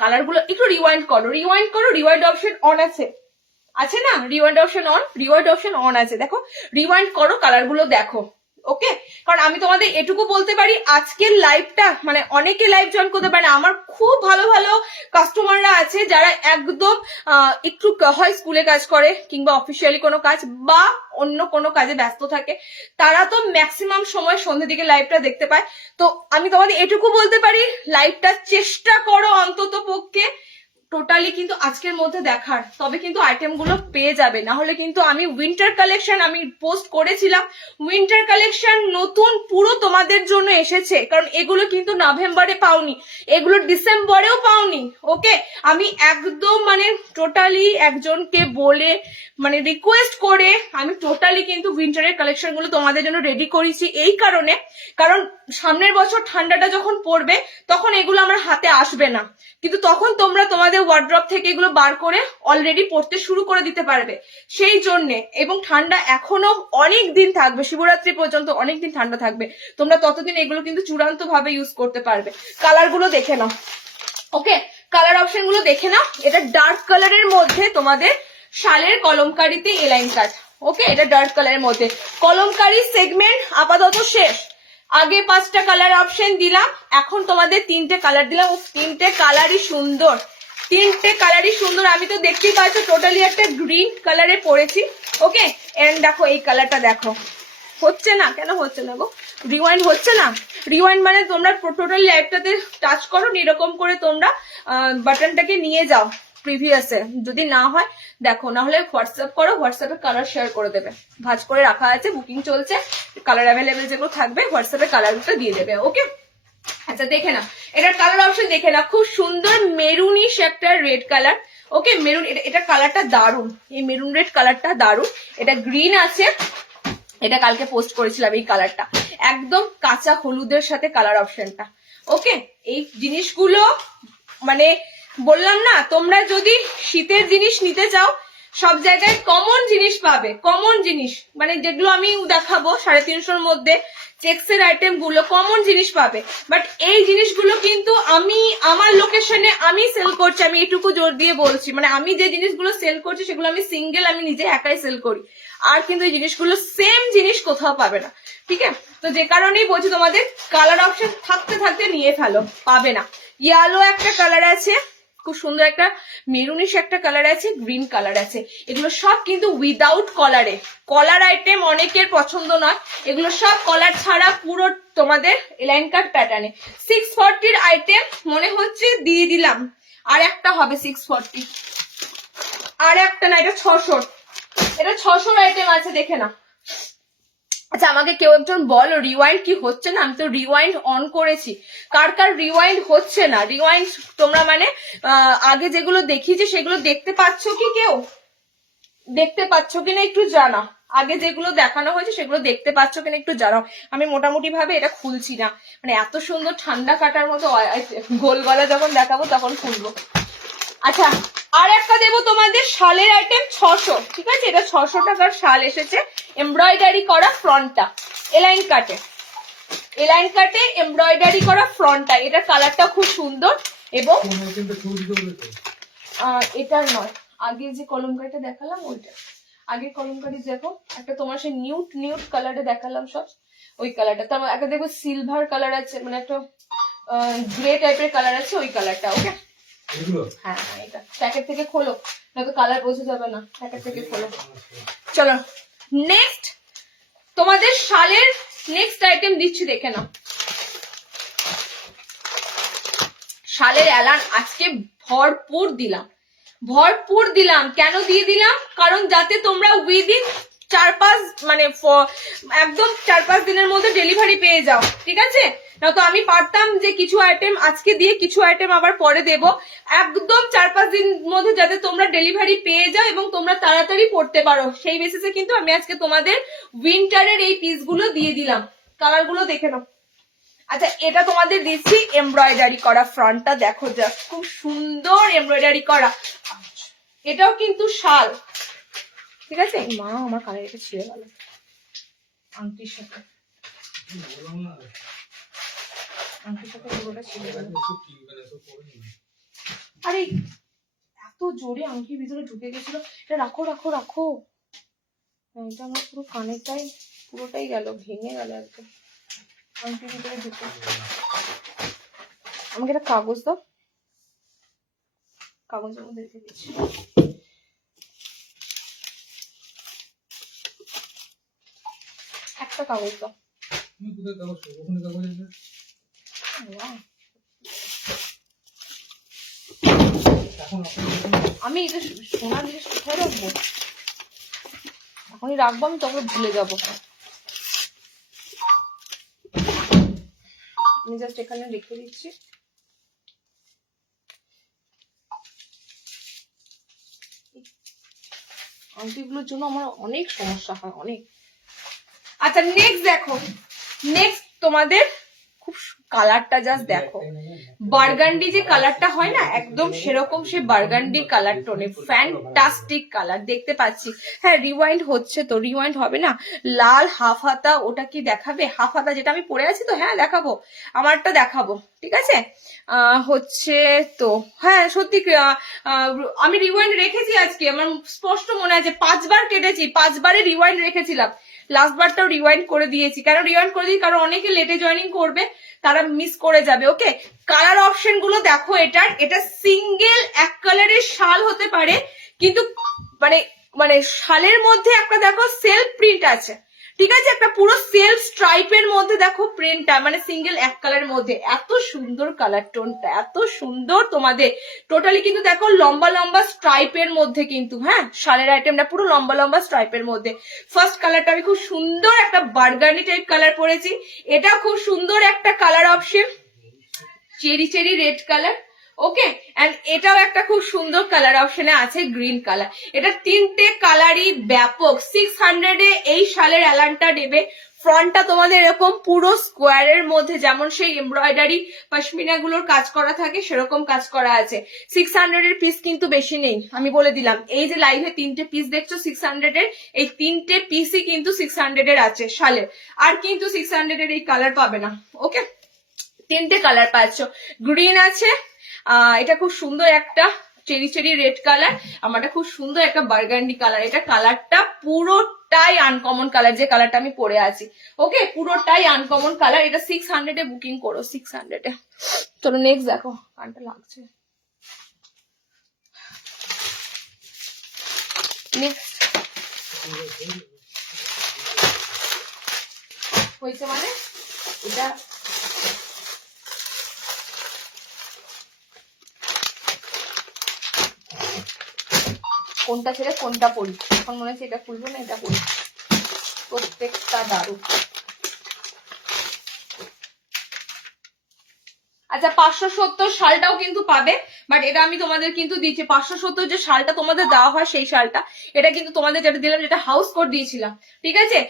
কালার গুলো একটু রিওয়াইন্ড করো, রিওয়াইন্ড অপশন অন আছে, আছে না? রিওয়াইন্ড অপশন অন আছে, দেখো রিওয়াইন্ড করো, কালার গুলো দেখো। ওকে, কারণ আমি তোমাদের এটুকু বলতে পারি, আজকের লাইভটা মানে অনেকে লাইভ জয়েন করতে পারে না, আমার খুব ভালো ভালো কাস্টমাররা আছে যারা একদম একটু হয় স্কুলে কাজ করে কিংবা অফিসিয়ালি কোনো কাজ বা অন্য কোনো কাজে ব্যস্ত থাকে, তারা তো ম্যাক্সিমাম সময় সন্ধ্যের দিকে লাইভটা দেখতে পায়। তো আমি তোমাদের এটুকু বলতে পারি, লাইভটা চেষ্টা করো অন্তত পক্ষে টোটালি কিন্তু আজকের মধ্যে দেখার, তবে কিন্তু আইটেম গুলো পেয়ে যাবে, না হলে কিন্তু আমি উইন্টার কালেকশন আমি পোস্ট করেছিলাম, উইন্টার কালেকশন নতুন পুরো তোমাদের জন্য এসেছে, কারণ এগুলো কিন্তু নভেম্বরে পাওনি, এগুলো ডিসেম্বরেও পাওনি। ওকে, আমি একদম মানে টোটালি একজনকে বলে মানে রিকোয়েস্ট করে আমি টোটালি কিন্তু উইন্টারের কালেকশন গুলো তোমাদের জন্য রেডি করেছি, এই কারণে কারণ সামনের বছর ঠান্ডাটা যখন পড়বে তখন এগুলো আমার হাতে আসবে না, কিন্তু তখন তোমরা তোমাদের ওয়ার্ড্রপ থেকে এগুলো বার করে অলরেডি পড়তে শুরু করে দিতে পারবে, সেই জন্য। এবং ঠান্ডা এখনো অনেক দিন থাকবে, শিবরাত্রি পর্যন্ত অনেক দিন ঠান্ডা থাকবে, তোমরা ততদিন এগুলো কিন্তু চূড়ান্ত ভাবে ইউজ করতে পারবে। কালার গুলো দেখে নাও। ওকে, কালার অপশন গুলো দেখে নাও। এটা ডার্ক কালারের মধ্যে তোমাদের শালের কলমকারিতে এলাইন কাট। ওকে, এটা ডার্ক কালারের মধ্যে কলমকারি সেগমেন্ট আপাতত শেষ। আগে 5টা কালার অপশন দিলাম, এখন তোমাদের 3টে কালার দিলাম। 3টে কালারই সুন্দর, 3টে কালারই সুন্দর। আমি তো দেখতেই পাচ্ছ টোটালি একটা গ্রিন কালারে পরেছি। ওকে, এন্ড দেখো এই কালারটা দেখো, হচ্ছে না কেন, হচ্ছে না গো, রিওয়াইন্ড হচ্ছে না। রিওয়াইন্ড মানে তোমরা টোটালি লাইভটাতে টাচ করো, এরকম করে তোমরা বাটনটাকে নিয়ে যাও প্রিভিয়াসে, যদি না হয় দেখো, না হলে হোয়াটসঅ্যাপ করো, হোয়াটসঅ্যাপে কালার শেয়ার করে দেবে, ভাঁজ করে রাখা আছে, বুকিং চলছে, কালার অ্যাভেলেবেল যেগুলো থাকবে হোয়াটসঅ্যাপে কালারটা দিয়ে দেবে। ওকে, আচ্ছা দেখে না এটার কালার অপশন দেখে না, খুব সুন্দর মেরুনিশ একটা রেড কালার। ওকে, মেরুন, এটা কালারটা দারুন, এই মেরুন রেড কালারটা দারুন। এটা গ্রিন আছে, এটা কালকে পোস্ট করেছিলাম, এই কালারটা একদম কাঁচা হলুদের সাথে কালার অপশনটা। ওকে, এই জিনিসগুলো মানে বললাম না, তোমরা যদি শীতের জিনিস নিতে চাও সব জায়গায় কমন জিনিস পাবে, কমন জিনিস মানে যেগুলো আমি দেখাবো 350-র মধ্যে চেক্সের আইটেম গুলো কমন জিনিস পাবে, বাট এই জিনিসগুলো কিন্তু আমি আমার লোকেশনে আমি সেল করছি, আমি এটুকু জোর দিয়ে বলছি, মানে আমি যে জিনিসগুলো সেল করছি সেগুলো আমি সিঙ্গেল, আমি নিজে একাই সেল করি, আর কিন্তু এই জিনিসগুলো সেম জিনিস কোথাও পাবে না, ঠিক আছে। তো যে কারণেই বলছি তোমাদের কালার অপশন থাকতে থাকতে নিয়ে ফেলো, পাবে না। ইয়েলো একটা কালার আছে, খুব সুন্দর একটা মেরুনিশ একটা কালার আছে, গ্রিন কালার আছে। এগুলো সব কিন্তু উইদাউট কলারে। কলার আইটেম অনেকের পছন্দ নয়, এগুলো সব কলার ছাড়া পুরো তোমাদের এলাইন কাট প্যাটার্নে। 640 আইটেম মনে হচ্ছে দিয়ে দিলাম। আর একটা হবে 640, আর একটা না, এটা 600, এটা 600 আইটেম আছে, দেখে না। আচ্ছা আমাকে কেউ একজন বলো রিওয়াইন্ড কি হচ্ছে না? আমি তো রিওয়াইন্ড অন করেছি, কার কার রিওয়াইন্ড হচ্ছে না? রিওয়াইন্ড তোমরা মানে আগে যেগুলো দেখিয়েছি সেগুলো দেখতে পাচ্ছ কি? কেউ দেখতে পাচ্ছ কিনা একটু জানা। আগে যেগুলো দেখানো হয়েছে সেগুলো দেখতে পাচ্ছ কিনা একটু জানাও। আমি মোটামুটি ভাবে এটা খুলছি না, মানে এত সুন্দর ঠান্ডা কাটার মতো গোল গলা যখন দেখাবো তখন খুলবো। আচ্ছা আর একটা দেবো তোমাদের শালের আইটেম 600, ঠিক আছে? এটা 600 টাকার শাল এসেছে, এমব্রয়ডারি করা ফ্রন্টটা, এলাইন কাটে, এলাইন কাটে এমব্রয়ডারি করা ফ্রন্টটা। এটা কালারটা খুব সুন্দর। এবং এটার নয়, আগে যে কলমকারিটা দেখালাম ওইটা, আগের কলমকারি দেখো, একটা তোমার সেই নিউট নিউট কালারে দেখালাম সব, ওই কালারটা। তারপর একটা দেখো সিলভার কালার আছে, মানে একটা গ্রে টাইপের কালার আছে, ওই কালারটা। ওকে হ্যাঁ এটা প্যাকেট থেকে খোলো, নয়তো কালার বোঝা যাবে না, প্যাকেট থেকে খোলো। চলো নেক্সট তোমাদের শালের নেক্সট আইটেম দিচ্ছি, দেখে নাও। শালের এলান আজকে ভরপুর দিলাম, ভরপুর দিলাম। কেন দিয়ে দিলাম? কারণ যাতে তোমরা উইদিন 4-5 মানে একদম 4-5 দিনের মধ্যে ডেলিভারি পেয়ে যাও, ঠিক আছে? না তো আমি পারতাম যে কিছু আইটেম আজকে দিয়ে কিছু আইটেম আবার পরে দেব। একদম 4-5 দিন মধ্যে যাতে তোমরা ডেলিভারি পেয়ে যাও এবং তোমরা তাড়াতাড়ি পড়তে পারো, সেই বেসিসে কিন্তু আমি আজকে তোমাদের উইন্টারের এই পিসগুলো দিয়ে দিলাম। কালারগুলো দেখে নাও। আচ্ছা এটা তোমাদের দিচ্ছি এমব্রয়ডারি করা ফ্রন্টটা, দেখো যা খুব সুন্দর এমব্রয়ডারি করা। এটাও কিন্তু শাল, ঠিক আছে? মা আমার কানে এটা ছিঁড়ে গেল আংটির সাথে, আংটির সাথে পুরোটা ছিঁড়ে গেল। আরে এত জোরে আংটির ভিতরে ঢুকে গেছিল। এটা রাখো রাখো রাখো, এটা আমার পুরো কানেরটাই পুরোটাই গেল, ভেঙে গেল একদম আংটির ভিতরে ঢুকে। আমাকে একটা কাগজ দাও, কাগজের মধ্যে রেখে দিচ্ছি। একটা কাগজ দাও। আমি এটা সোনার জিনিস কোথায় রাখবো? এখনই রাখবো, আমি তখন ভুলে যাবো। আমি জাস্ট এখানে রেখে দিচ্ছি। আংটিগুলোর জন্য আমার অনেক সমস্যা হয়, অনেক। আচ্ছা নেক্সট দেখো, নেক্সট তোমাদের খুব কালারটা জাস্ট দেখো, বার্গান্ডি যে কালারটা হয় না একদম সেরকম, সে বার্গান্ডি কালার টোনে ফ্যান্টাস্টিক কালার দেখতে পাচ্ছি। হ্যাঁ রিওয়াইন্ড হচ্ছে তো, রিওয়াইন্ড হবে না? লাল হাফ হাতা, ওটা কি দেখাবে? হাফ হাতা যেটা আমি পরে আছি তো, হ্যাঁ দেখাবো, আমারটা দেখাবো, ঠিক আছে? হচ্ছে তো হ্যাঁ সত্যি আমি রিওয়াইন্ড রেখেছি আজকে, আমার স্পষ্ট মনে আছে 5 বার কেটেছি, 5 বারে রিওয়াইন্ড রেখেছিলাম। লাস্ট বারটাও রিওয়াইন্ড করে দিয়েছি। কেন রিওয়াইন্ড করে দিই? কারণ অনেকে লেটে জয়েনিং করবে, তারা মিস করে যাবে। ওকে কালার অপশন গুলো দেখো। এটা সিঙ্গেল এক কালারের শাল হতে পারে, কিন্তু মানে মানে শালের মধ্যে একটা দেখো সেলফ প্রিন্ট আছে, ঠিক আছে? একটা পুরো সেলফ স্ট্রাইপের মধ্যে দেখো প্রিন্টটা, মানে সিঙ্গেল এক কালারের মধ্যে। এত সুন্দর কালার টোনটা, এত সুন্দর তোমাদের। টোটালি কিন্তু দেখো লম্বা লম্বা স্ট্রাইপের মধ্যে কিন্তু, হ্যাঁ শালের আইটেমটা পুরো লম্বা লম্বা স্ট্রাইপের মধ্যে। ফার্স্ট কালারটা আমি খুব সুন্দর একটা বার্গানি টাইপ কালার পরেছি, এটা খুব সুন্দর একটা colour option, cherry cherry red colour. Okay and এটাও একটা খুব সুন্দর কালার অপশনে আছে, গ্রিন কালার। এটা তিনটে কালারই ব্যাপক। 600 এ এই শালের অ্যালানটা দেবে। ফ্রন্টটা তোমাদের এরকম পুরো স্কোয়ারের মধ্যে, যেমন সেই এমব্রয়ডারি পশমিনা গুলোর কাজ করা থাকে সেরকম কাজ করা আছে। 600 এর পিস কিন্তু বেশি নেই, আমি বলে দিলাম। এই যে লাইভে 3টে পিস দেখছো 600 এর, এই 3টে পিসই কিন্তু 600 এর আছে শালের, আর কিন্তু 600 এর এই কালার পাবে না। ওকে 3টে কালার পাচ্ছ, গ্রিন আছে, এটা খুব সুন্দর একটা চেরি চেরি রেড কালার, আমারটা খুব সুন্দর একটা বার্গান্ডি কালার। এটা কালারটা পুরোটাই আনকমন কালার, যে কালারটা আমি পরে আছি। ওকে, পুরোটাই আনকমন কালার। এটা 600 বুকিং করো, 600। চলো নেক্সট দেখো, কানটা লাগছে। নেক্সট হয়েছে মানে এটা কোনটা ছেড়ে কোনটা পড়ি, এখন মনে হচ্ছে এটা খুলবো না এটা পড়ি, প্রত্যেকটা দারুণ। আচ্ছা 570 শালটাও কিন্তু পাবে, বাট এটা আমি তোমাদের কিন্তু দিচ্ছি 570 যে শালটা তোমাদের দেওয়া হয় সেই শালটা, এটা কিন্তু তোমাদের যেটা দিলাম, যেটা হাউস কোট দিয়েছিলাম, ঠিক আছে।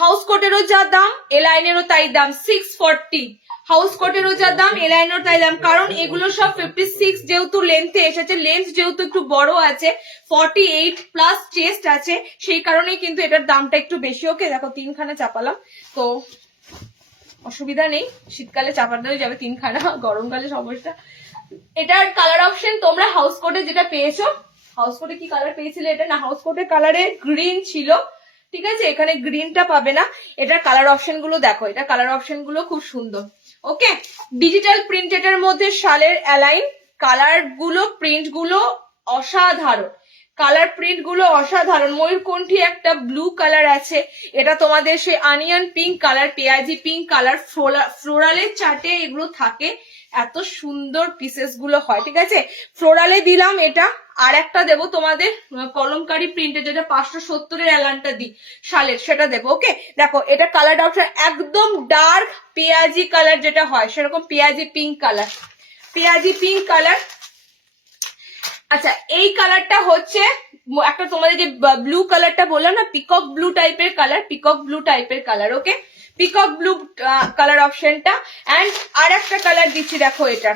হাউস কোটেরও যা দাম, এলাইনেরও তাই দাম, 640। হাউস কোটেরও যা দাম, এলাইনেরও তাই দাম, কারণ এগুলো সব 56 যেহেতু লেন্থে এসেছে, লেন্থ যেহেতু একটু বড় আছে, 48 প্লাস চেস্ট আছে, সেই কারণেই কিন্তু এটার দামটা একটু বেশি। ওকে দেখো 3খানা চাপালাম, তো অসুবিধা নেই, শীতকালে চাপানোই যাবে 3খানা, গরমকালে সমস্যা। এটার কালার অপশন তোমরা হাউস কোটে যেটা পেয়েছো, হাউস কোটে কি কালার পেয়েছিলে এটা, না হাউস কোটের কালারে গ্রিন ছিল, ঠিক আছে, এখানে গ্রিনটা পাবে না। এটার কালার অপশন গুলো দেখো, এটা কালার অপশন গুলো খুব সুন্দর। ওকে, ডিজিটাল প্রিন্টেড মধ্যে শালের অ্যালাইন, কালার গুলো প্রিন্ট গুলো অসাধারণ, কালার প্রিন্ট গুলো অসাধারণ। ময়ূরকণ্ঠী একটা ব্লু কালার আছে, এটা তোমাদের সেই অনিয়ন পিঙ্ক কালার, পেঁয়াজি পিঙ্ক কালার, ফ্লোরালের চার্টে এগুলো থাকে, এত সুন্দর পিসেস গুলো হয়, ঠিক আছে। ফ্লোরালে দিলাম এটা, আর একটা দেবো তোমাদের কলমকারি প্রিন্টে, যেটা 570 অ্যালানটা দিই শালের, সেটা দেবো। ওকে দেখো, এটা কালার অপশন একদম ডার্ক পেঁয়াজি কালার যেটা হয়, সেরকম পেঁয়াজি পিঙ্ক কালার, পেঁয়াজি পিঙ্ক কালার। আচ্ছা এই কালারটা হচ্ছে একটা তোমাদের যে ব্লু কালারটা বললাম না, পিকক ব্লু টাইপের কালার, পিকক ব্লু টাইপের কালার। ওকে, পিকক ব্লু কালার অপশনটা। অ্যান্ড আর একটা কালার দিচ্ছি দেখো, এটা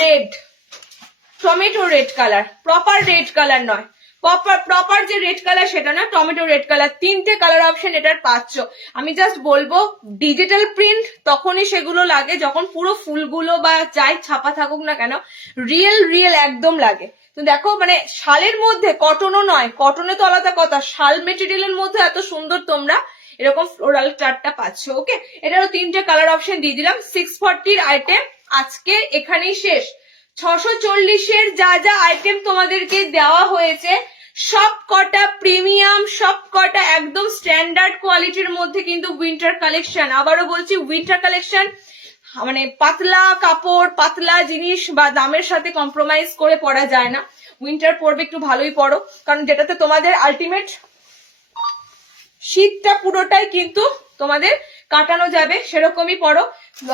red, tomato red colour, proper red colour নয়, প্রপার যে রেড কালার সেটা না, টমেটো রেড কালার। 3টে কালার অপশন এটার পাচ্ছ। আমি জাস্ট বলবো ডিজিটাল প্রিন্ট তখনই সেগুলো লাগে যখন পুরো ফুলগুলো বা যাই ছাপা থাকুক না কেন রিয়েল একদম লাগে। তো দেখো মানে শালের মধ্যে, কটনও নয়, কটনে তো আলাদা কথা, শাল মেটেরিয়ালের মধ্যে এত সুন্দর তোমরা এরকম ফ্লোরাল চার্টটা পাচ্ছ। ওকে, এটারও 3টে কালার অপশন দিয়ে দিলাম। 640 আইটেম আজকে এখানেই শেষ। 640 যা যা আইটেম তোমাদেরকে দেওয়া হয়েছে সব কটা প্রিমিয়াম, সব কটা একদম স্ট্যান্ডার্ড কোয়ালিটির মধ্যে কিন্তু উইন্টার কালেকশন। আবারও বলছি উইন্টার কালেকশন মানে পাতলা কাপড়, পাতলা জিনিস বা দামের সাথে কম্প্রোমাইজ করে পরা যায় না। উইন্টার পরবে একটু ভালোই পরো, কারণ যেটাতে তোমাদের আলটিমেট শীতটা পুরোটাই কিন্তু তোমাদের কাটানো যাবে, সেরকমই পরো।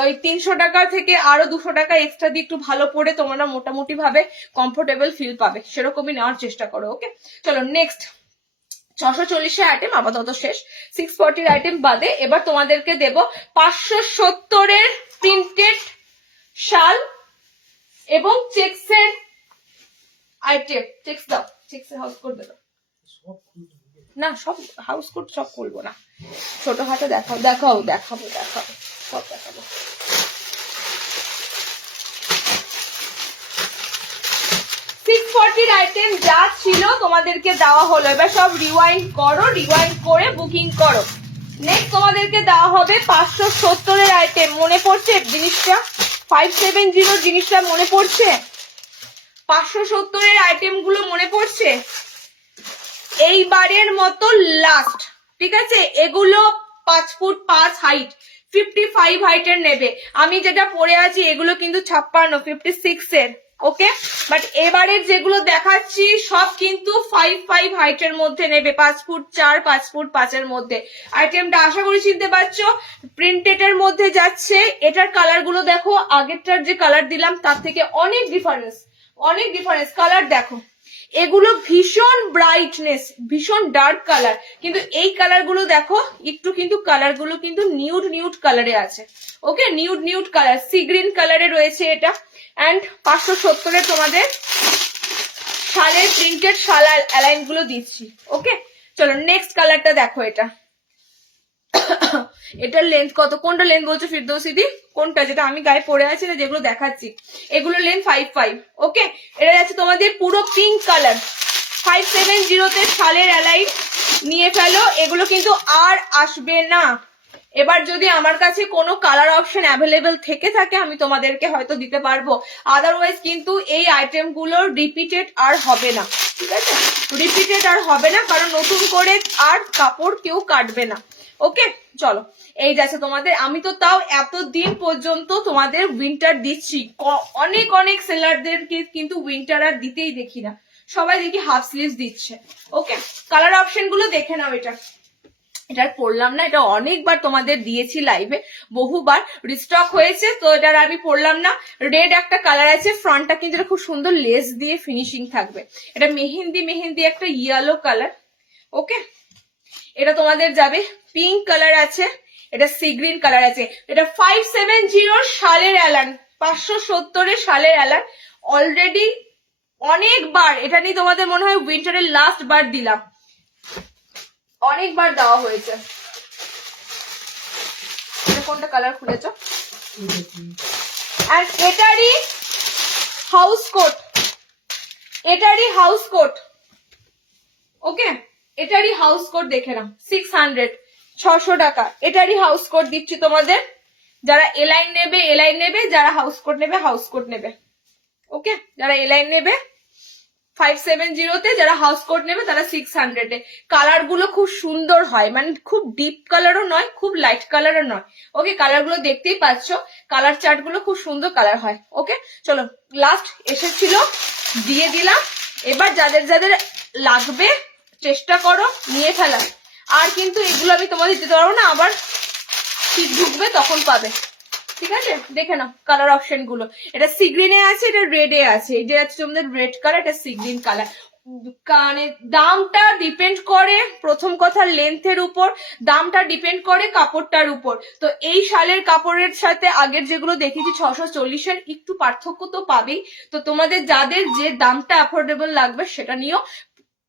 ওই 300 টাকা থেকে আরো 200 টাকা এক্সট্রা দিয়ে একটু ভালো পরে তোমরা মোটামুটি ভাবে কমফোর্টেবল ফিল পাবে, সেরকমই নেওয়ার চেষ্টা করো। ওকে চলো নেক্সট। 640 আইটেম আপাতত শেষ, 640 আইটেম বাদে এবার তোমাদেরকে দেব 570 প্রিন্টেড শাল এবং চেক্সের আইটেম। চেক্স দাও, চেক্সের হাউস কোট দেবো না, সব হাউস কোট সব করবো না, ছোটখাটো দেখাবো সব দেখাবো। আইটেম যা ছিল তোমাদেরকে দেওয়া হলো, এবার সব রিওয়াইন্ড করো, রিওয়াইন্ড করে বুকিং করো। নেক্সট তোমাদেরকে দেওয়া হবে 570 আইটেম। মনে পড়ছে জিনিসটা, 570 জিনিসটা মনে পড়ছে, 570 আইটেম গুলো মনে পড়ছে। এইবারের মতো লাস্ট, ঠিক আছে, এগুলো 5 ফুট 5 হাইট, 55 হাইটের নেবে। আমি যেটা পরে আছি এগুলো কিন্তু 56, 56 এর। ওকে, বাট এবারের যেগুলো দেখাচ্ছি সব কিন্তু 5 হাইটের মধ্যে নেবে, 5 ফুট 4, 5 ফুট 5 এর মধ্যে। আইটেমটা আশা করি চিনতে পারছো, প্রিন্টেড এর মধ্যে যাচ্ছে। এটার কালার গুলো দেখো, আগেরটার যে কালার দিলাম তার থেকে অনেক ডিফারেন্স, কালার দেখো। এগুলো ভীষণ ব্রাইটনেস, ভীষণ ডার্ক কালার, কিন্তু এই কালার গুলো দেখো একটু কিন্তু কালার গুলো কিন্তু নিউড কালারে আছে। ওকে, নিউড কালার, সি গ্রিন কালারে রয়েছে এটা। অ্যান্ড 570 তোমাদের শালের প্রিন্টেড শাল অ্যালাইন গুলো দিচ্ছি। ওকে চলো নেক্সট কালারটা দেখো। এটার লেন্থ কত, কোনটা লেন্থ বলছো ফিরদৌসী দি, কোনটা যেটা আমি গায়ে পরে আছি না যেগুলো দেখাচ্ছি, এগুলো লেন্থ 55। ওকে, এটা আছে তোমাদের পুরো পিঙ্ক কালার, 570 তে শালের অ্যালাইন, নিয়ে ফেলো, এগুলো কিন্তু আর আসবে না। এবার যদি আমার কাছে কোনো কালার অপশন অ্যাভেলেবেল থেকে থাকে আমি তোমাদেরকে হয়তো দিতে পারবো, আদারওয়াইজ কিন্তু এই আইটেমগুলো রিপিটেড আর হবে না, ঠিক আছে? রিপিটেড আর হবে না, কারণ নতুন করে আর কাপড় কেউ কাটবে না। ওকে, চলো এই যাচ্ছে তোমাদের। আমি তো তাও এতদিন পর্যন্ত তোমাদের উইন্টার দিচ্ছি, অনেক অনেক সেলারদেরকে কিন্তু উইন্টার আর দিতেই দেখি না, সবাই দেখি হাফ স্লিভস দিচ্ছে। ওকে, কালার অপশন গুলো দেখে নাও। এটা পড়লাম না, এটা অনেকবার তোমাদের দিয়েছি লাইভে, বহুবার রিস্টক হয়েছে, তো এটা আমি পড়লাম না। রেড একটা কালার আছে, ফ্রন্টটা কিন্তু এটা খুব সুন্দর লেস দিয়ে ফিনিশিং থাকবে। এটা মেহেন্দি মেহেন্দি একটা ইয়েলো কালার। ওকে, এটা তোমাদের যাবে। পিঙ্ক কালার আছে, এটা সি গ্রিন কালার আছে। এটা 570 সালের অ্যালান, 570 সালের অ্যালান। অলরেডি অনেকবার এটা নিয়ে তোমাদের মনে হয় উইন্টারের লাস্ট বার দিলাম, অনেকবার দেওয়া হয়েছে। কোনটা কালার খুলেছ? আর এটারই হাউস কোট, এটারই হাউস কোট। ওকে, এটারই হাউস কোট দেখে নাও, 600, 600 টাকা। এটারই হাউস কোট দিচ্ছি তোমাদের। যারা এলাইন নেবে এলাইন নেবে, যারা হাউস কোট নেবে হাউস কোট নেবে। ওকে, যারা এলাইন নেবে 570-তে, যারা হাউস কোট নেবে তারা 600-এ। কালার গুলো খুব সুন্দর হয়, মানে খুব ডিপ কালারও নয়, খুব লাইট কালারও নয়। ওকে, কালার গুলো দেখতেই পাচ্ছ, কালার চার্ট গুলো খুব সুন্দর কালার হয়। ওকে, চলো লাস্ট এসেছিল, দিয়ে দিলাম। এবার যাদের যাদের লাগবে চেষ্টা করো নিয়ে ফেলা। আর কিন্তু এগুলো আমি তোমাদের দিতে পারবো না, আবার শীত ঢুকবে তখন পাবে, ঠিক আছে? দেখে নাও কালার অপশন গুলো। এটা সি গ্রিনে আছে, এটা রেডে আছে। এই যে আছে তোমাদের রেড কালার, এটা সি গ্রিন কালার। মানে দামটা ডিপেন্ড করে, প্রথম কথা লেন্থের উপর, দামটা ডিপেন্ড করে কাপড়টার উপর। তো এই শালের কাপড়ের সাথে আগের যেগুলো দেখেছি 640-এর একটু পার্থক্য তো পাবেই। তো তোমাদের যাদের যে দামটা অ্যাফোর্ডেবল লাগবে সেটা নিও।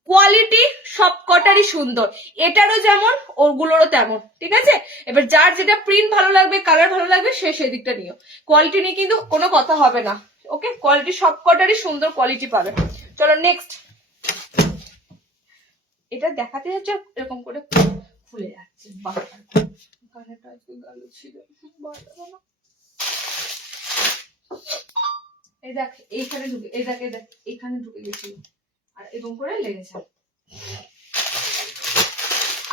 কোয়ালিটি সব কটারই সুন্দর, এটারও যেমন ওগুলোরও তেমন, ঠিক আছে? এবার যার যেটা প্রিন্ট ভালো লাগবে, কালার ভালো লাগবে, সে সেদিকটা নিও। কোয়ালিটি নিয়ে কিন্তু কোনো কথা হবে না। ওকে, কোয়ালিটি সব কটারই সুন্দর কোয়ালিটি পাবে। চলো নেক্সট। এটা দেখাতে যাচ্ছে এরকম করে খুলে যাচ্ছে, কালারটা একটু গালো ছিল। এই দেখ এইখানে ঢুকে, এই দেখ এইখানে ঢুকে গেছিল আর এরকম করে লেগেছে।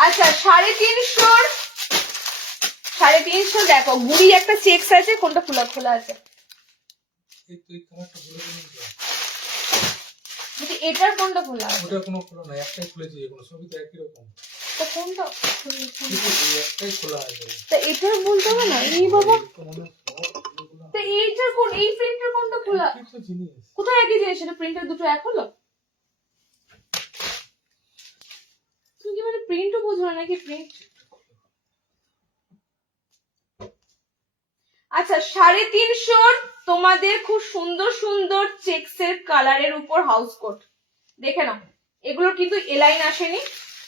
আচ্ছা, 350 দেখো, গুড়ি একটা চেকস আছে, কোনটা খোলা খোলা আছে? এটার কোনটা খোলা আছে? ওটা কোনো খোলা নাই, একটাই খুলেছি, কোনো সবই তো একই রকম। তো কোনটা একটাই খোলা আছে। তো এটার বলতে হবে না? এই বাবা, তো এইটার কোন, এই প্রিন্টার কোনটা খোলা? কোথায় একই জিনিস? এটা প্রিন্টার দুটো এক হলো? তুমি কি মানে প্রিন্টও বুঝো না নাকি? প্রিন্ট আচ্ছা, 350 তোমাদের খুব সুন্দর সুন্দর চেকসের কালারের উপর হাউস কোট দেখে নাও। এগুলো কিন্তু এলাইন আসেনি,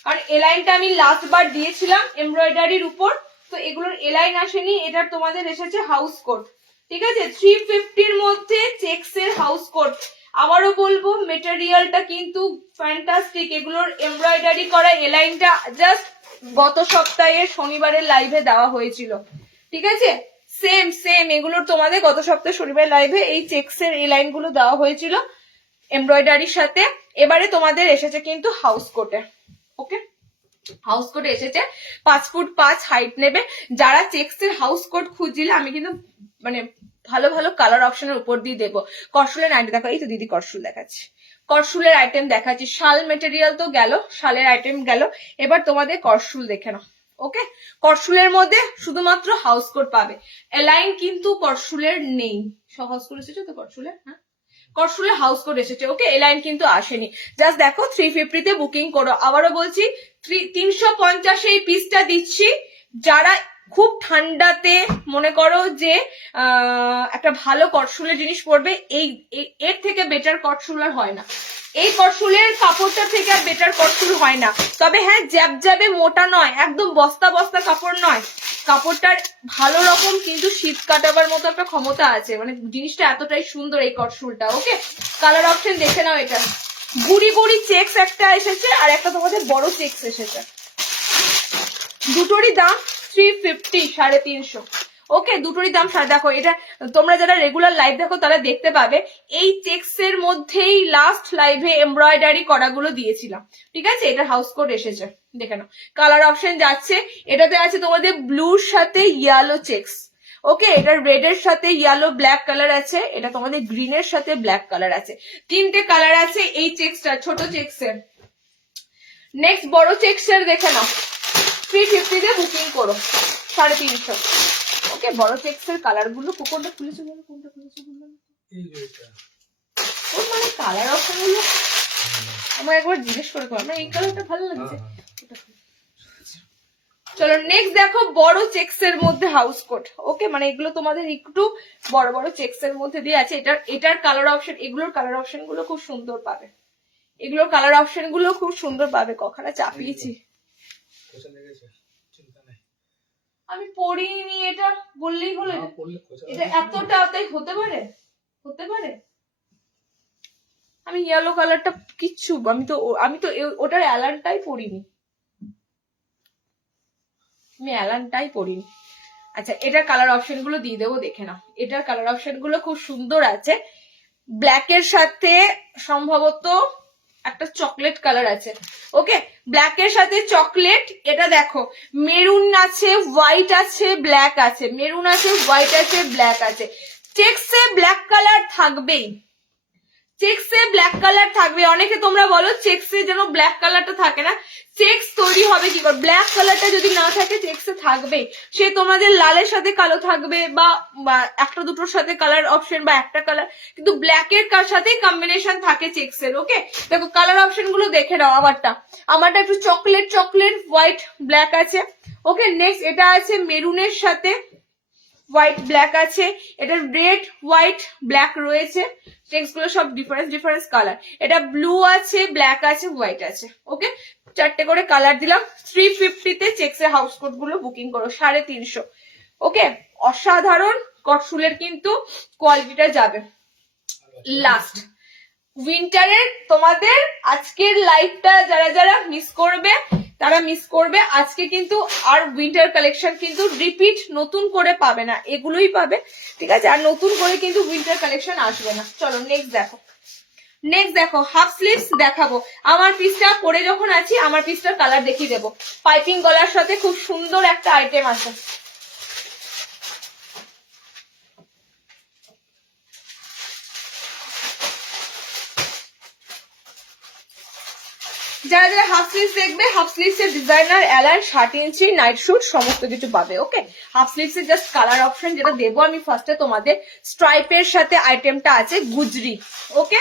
কারণ এলাইনটা আমি লাস্ট বার দিয়েছিলাম এমব্রয়ডারির উপর, তো এগুলোর এলাইন আসেনি। এটার তোমাদের এসেছে হাউস কোট, ঠিক আছে? 350-র মধ্যে চেকসের হাউস কোট। আবারও বলবো, মেটেরিয়ালটা কিন্তু ফ্যান্টাস্টিক। এগুলোর এমব্রয়ডারি করা এলাইনটা জাস্ট গত সপ্তাহে শনিবারের লাইভে দেওয়া হয়েছিল, ঠিক আছে? সেম সেম এগুলোর তোমাদের গত সপ্তাহে শনিবার লাইভে এই চেকসের এই লাইন গুলো দেওয়া হয়েছিল এমব্রয়ডারির সাথে। এবারে তোমাদের এসেছে কিন্তু হাউস কোটে। ওকে, হাউস কোটে এসেছে। 5 ফুট 5 হাইট নেবে। যারা চেকসের হাউস কোট খুঁজছিলে, আমি কিন্তু মানে ভালো ভালো কালার অপশনের উপর দিয়ে দেবো। করশুলের আইটেম দেখো, এই তো দিদি করশুল দেখাচ্ছি, করশুলের আইটেম দেখাচ্ছি। শাল মেটেরিয়াল তো গেল, শালের আইটেম গেল, এবার তোমাদের করশুল দেখে নাও। ওকে, করশুলের মধ্যে শুধুমাত্র হাউস কোট পাবে, এলাইন কিন্তু করশুলের নেই। সব হাউস কোট এসেছে তো করশুলের, হ্যাঁ করশুলের হাউস কোট এসেছে। ওকে, এলাইন কিন্তু আসেনি। জাস্ট দেখো 350-তে বুকিং করো। আবারও বলছি 350-এ এই পিসটা দিচ্ছি। যারা খুব ঠান্ডাতে মনে করো যে একটা ভালো করশুলের জিনিস পরবে, এই এর থেকে বেটার করশুল আর হয় না। এই করশুলের কাপড়টা থেকে আর বেটার করশুল হয় না। তবে হ্যাঁ, জ্যাবে মোটা নয়, একদম বস্তা বস্তা কাপড় নয়। কাপড়টার ভালো রকম কিন্তু শীত কাটাবার মতো একটা ক্ষমতা আছে, মানে জিনিসটা এতটাই সুন্দর এই করশুলটা। ওকে, কালার অপশন দেখে নাও। এটা গুড়ি গুড়ি চেকস একটা এসেছে আর একটা তোমাদের বড় চেকস এসেছে। দুটোরই দাম 350, 350। ওকে, দুটোরই দাম দেখো, এটা তোমরা যারা রেগুলার লাইভ দেখো তারা দেখতে পাবে এই চেকস এর মধ্যেই লাস্ট লাইভে এমব্রয়ডারি করাগুলো দিয়েছিলাম। ঠিক আছে, এটা হাউস কোড এসেছে, দেখে নাও। কালার অপশন যাচ্ছে, এটাতে আছে তোমাদের ব্লুর সাথে ইয়েলো চেকস। ওকে, এটা রেড এর সাথে ইয়েলো ব্ল্যাক কালার আছে, এটা তোমাদের গ্রিন এর সাথে ব্ল্যাক কালার আছে, তিনটে কালার আছে এই চেকসটা, ছোট চেকস এর। নেক্সট বড় চেকস এর দেখে নাও, 350 দিয়ে বুকিং করো, 350। ওকে, বড় চেকস এর কালার গুলো কোনটা খুলেছো বলো, কোনটা খুলেছো বলো? এই যে এটা ওর মানে কালার অপশন গুলো আমার একবার জিজ্ঞেস করে করো, আমার এই কালারটা ভালো লাগছে। চলো নেক্সট দেখো, বড় চেকস এর মধ্যে হাউস কোট। ওকে, মানে এগুলো তোমাদের একটু বড় বড় চেকস এর মধ্যে দিয়ে আছে। এটার কালার অপশন, এগুলোর কালার অপশন গুলো খুব সুন্দর পাবে, এগুলোর কালার অপশন গুলো খুব সুন্দর পাবে। কখনো চাপিয়েছি, খোঁচা লেগেছে, চিন্তা নেই। আমি পড়িনি, এটা বললেই হলো। না পড়লে খোঁচা এটা এতটা তাই হতে পারে, হতে পারে। আমি ইয়েলো কালারটা কিচ্ছু, আমি তো ওটার অ্যালানটাই পড়িনি, আমি অ্যালানটাই পড়িনি। আচ্ছা, এটার কালার অপশন গুলো দিয়ে দেবো, দেখে নাও। এটার কালার অপশন গুলো খুব সুন্দর আছে, ব্ল্যাক এর সাথে সম্ভবত একটা চকলেট কালার আছে। ওকে, ব্ল্যাক এর সাথে চকলেট। এটা দেখো, মেরুন আছে, হোয়াইট আছে, ব্ল্যাক আছে, মেরুন আছে, হোয়াইট আছে, ব্ল্যাক আছে। চেকসে ব্ল্যাক কালার থাকবেই, চেকসে ব্ল্যাক কালার থাকবে। অনেকে তোমরা বলো চেকসে যেন ব্ল্যাক কালারটা থাকে না, চেকস তৈরি হবে কি করে? ব্ল্যাক কালারটা যদি না থাকে চেকসে থাকবে, সে তোমাদের লালের সাথে কালো থাকবে বা একটা দুটোর সাথে কালার অপশন বা একটা কালার, কিন্তু ব্ল্যাক এর সাথে কম্বিনেশন থাকে চেকসের। ওকে, দেখো কালার অপশন গুলো দেখে নাও। আমারটা একটু চকলেট চকলেট হোয়াইট ব্ল্যাক আছে। ওকে, নেক্সট এটা আছে মেরুনের সাথে হোয়াইট ব্ল্যাক আছে, এটা রেড হোয়াইট ব্ল্যাক রয়েছে। চেকস গুলো সব ডিফারেন্স কালার। এটা ব্লু আছে, ব্ল্যাক আছে, হোয়াইট আছে। ওকে, চারটে করে কালার দিলাম। 350 তে চেকস এর হাউস কোট গুলো বুকিং করো, 350। ওকে, অসাধারণ কটসুলের কিন্তু কোয়ালিটিটা যাবে। লাস্ট উইন্টারের তোমাদের আজকের লাইভটা যারা যারা মিস করবে তারা মিস করবে। আজকে কিন্তু আর উইন্টার কালেকশন কিন্তু রিপিট নতুন করে পাবে না, এগুলোই পাবে। ঠিক আছে, আর নতুন করে কিন্তু উইন্টার কালেকশন আসবে না। চলো নেক্সট দেখো, হাফ স্লিভস দেখাবো। আমার পিসটা পরে যখন আছি, আমার পিসটার কালার দেখিয়ে দেবো। পাইপিং গলার সাথে খুব সুন্দর একটা আইটেম আছে। যারা যারা হাফ স্লিভস দেখবে, হাফ স্লিভস এর ডিজাইনার অ্যালান 60 ইঞ্চি নাইট শুট সমস্ত কিছু পাবে। ওকে, হাফ স্লিভস এর জাস্ট কালার অপশন যেটা দেবো আমি ফার্স্টে তোমাদের, স্ট্রাইপের সাথে আইটেমটা আছে গুজরি। ওকে,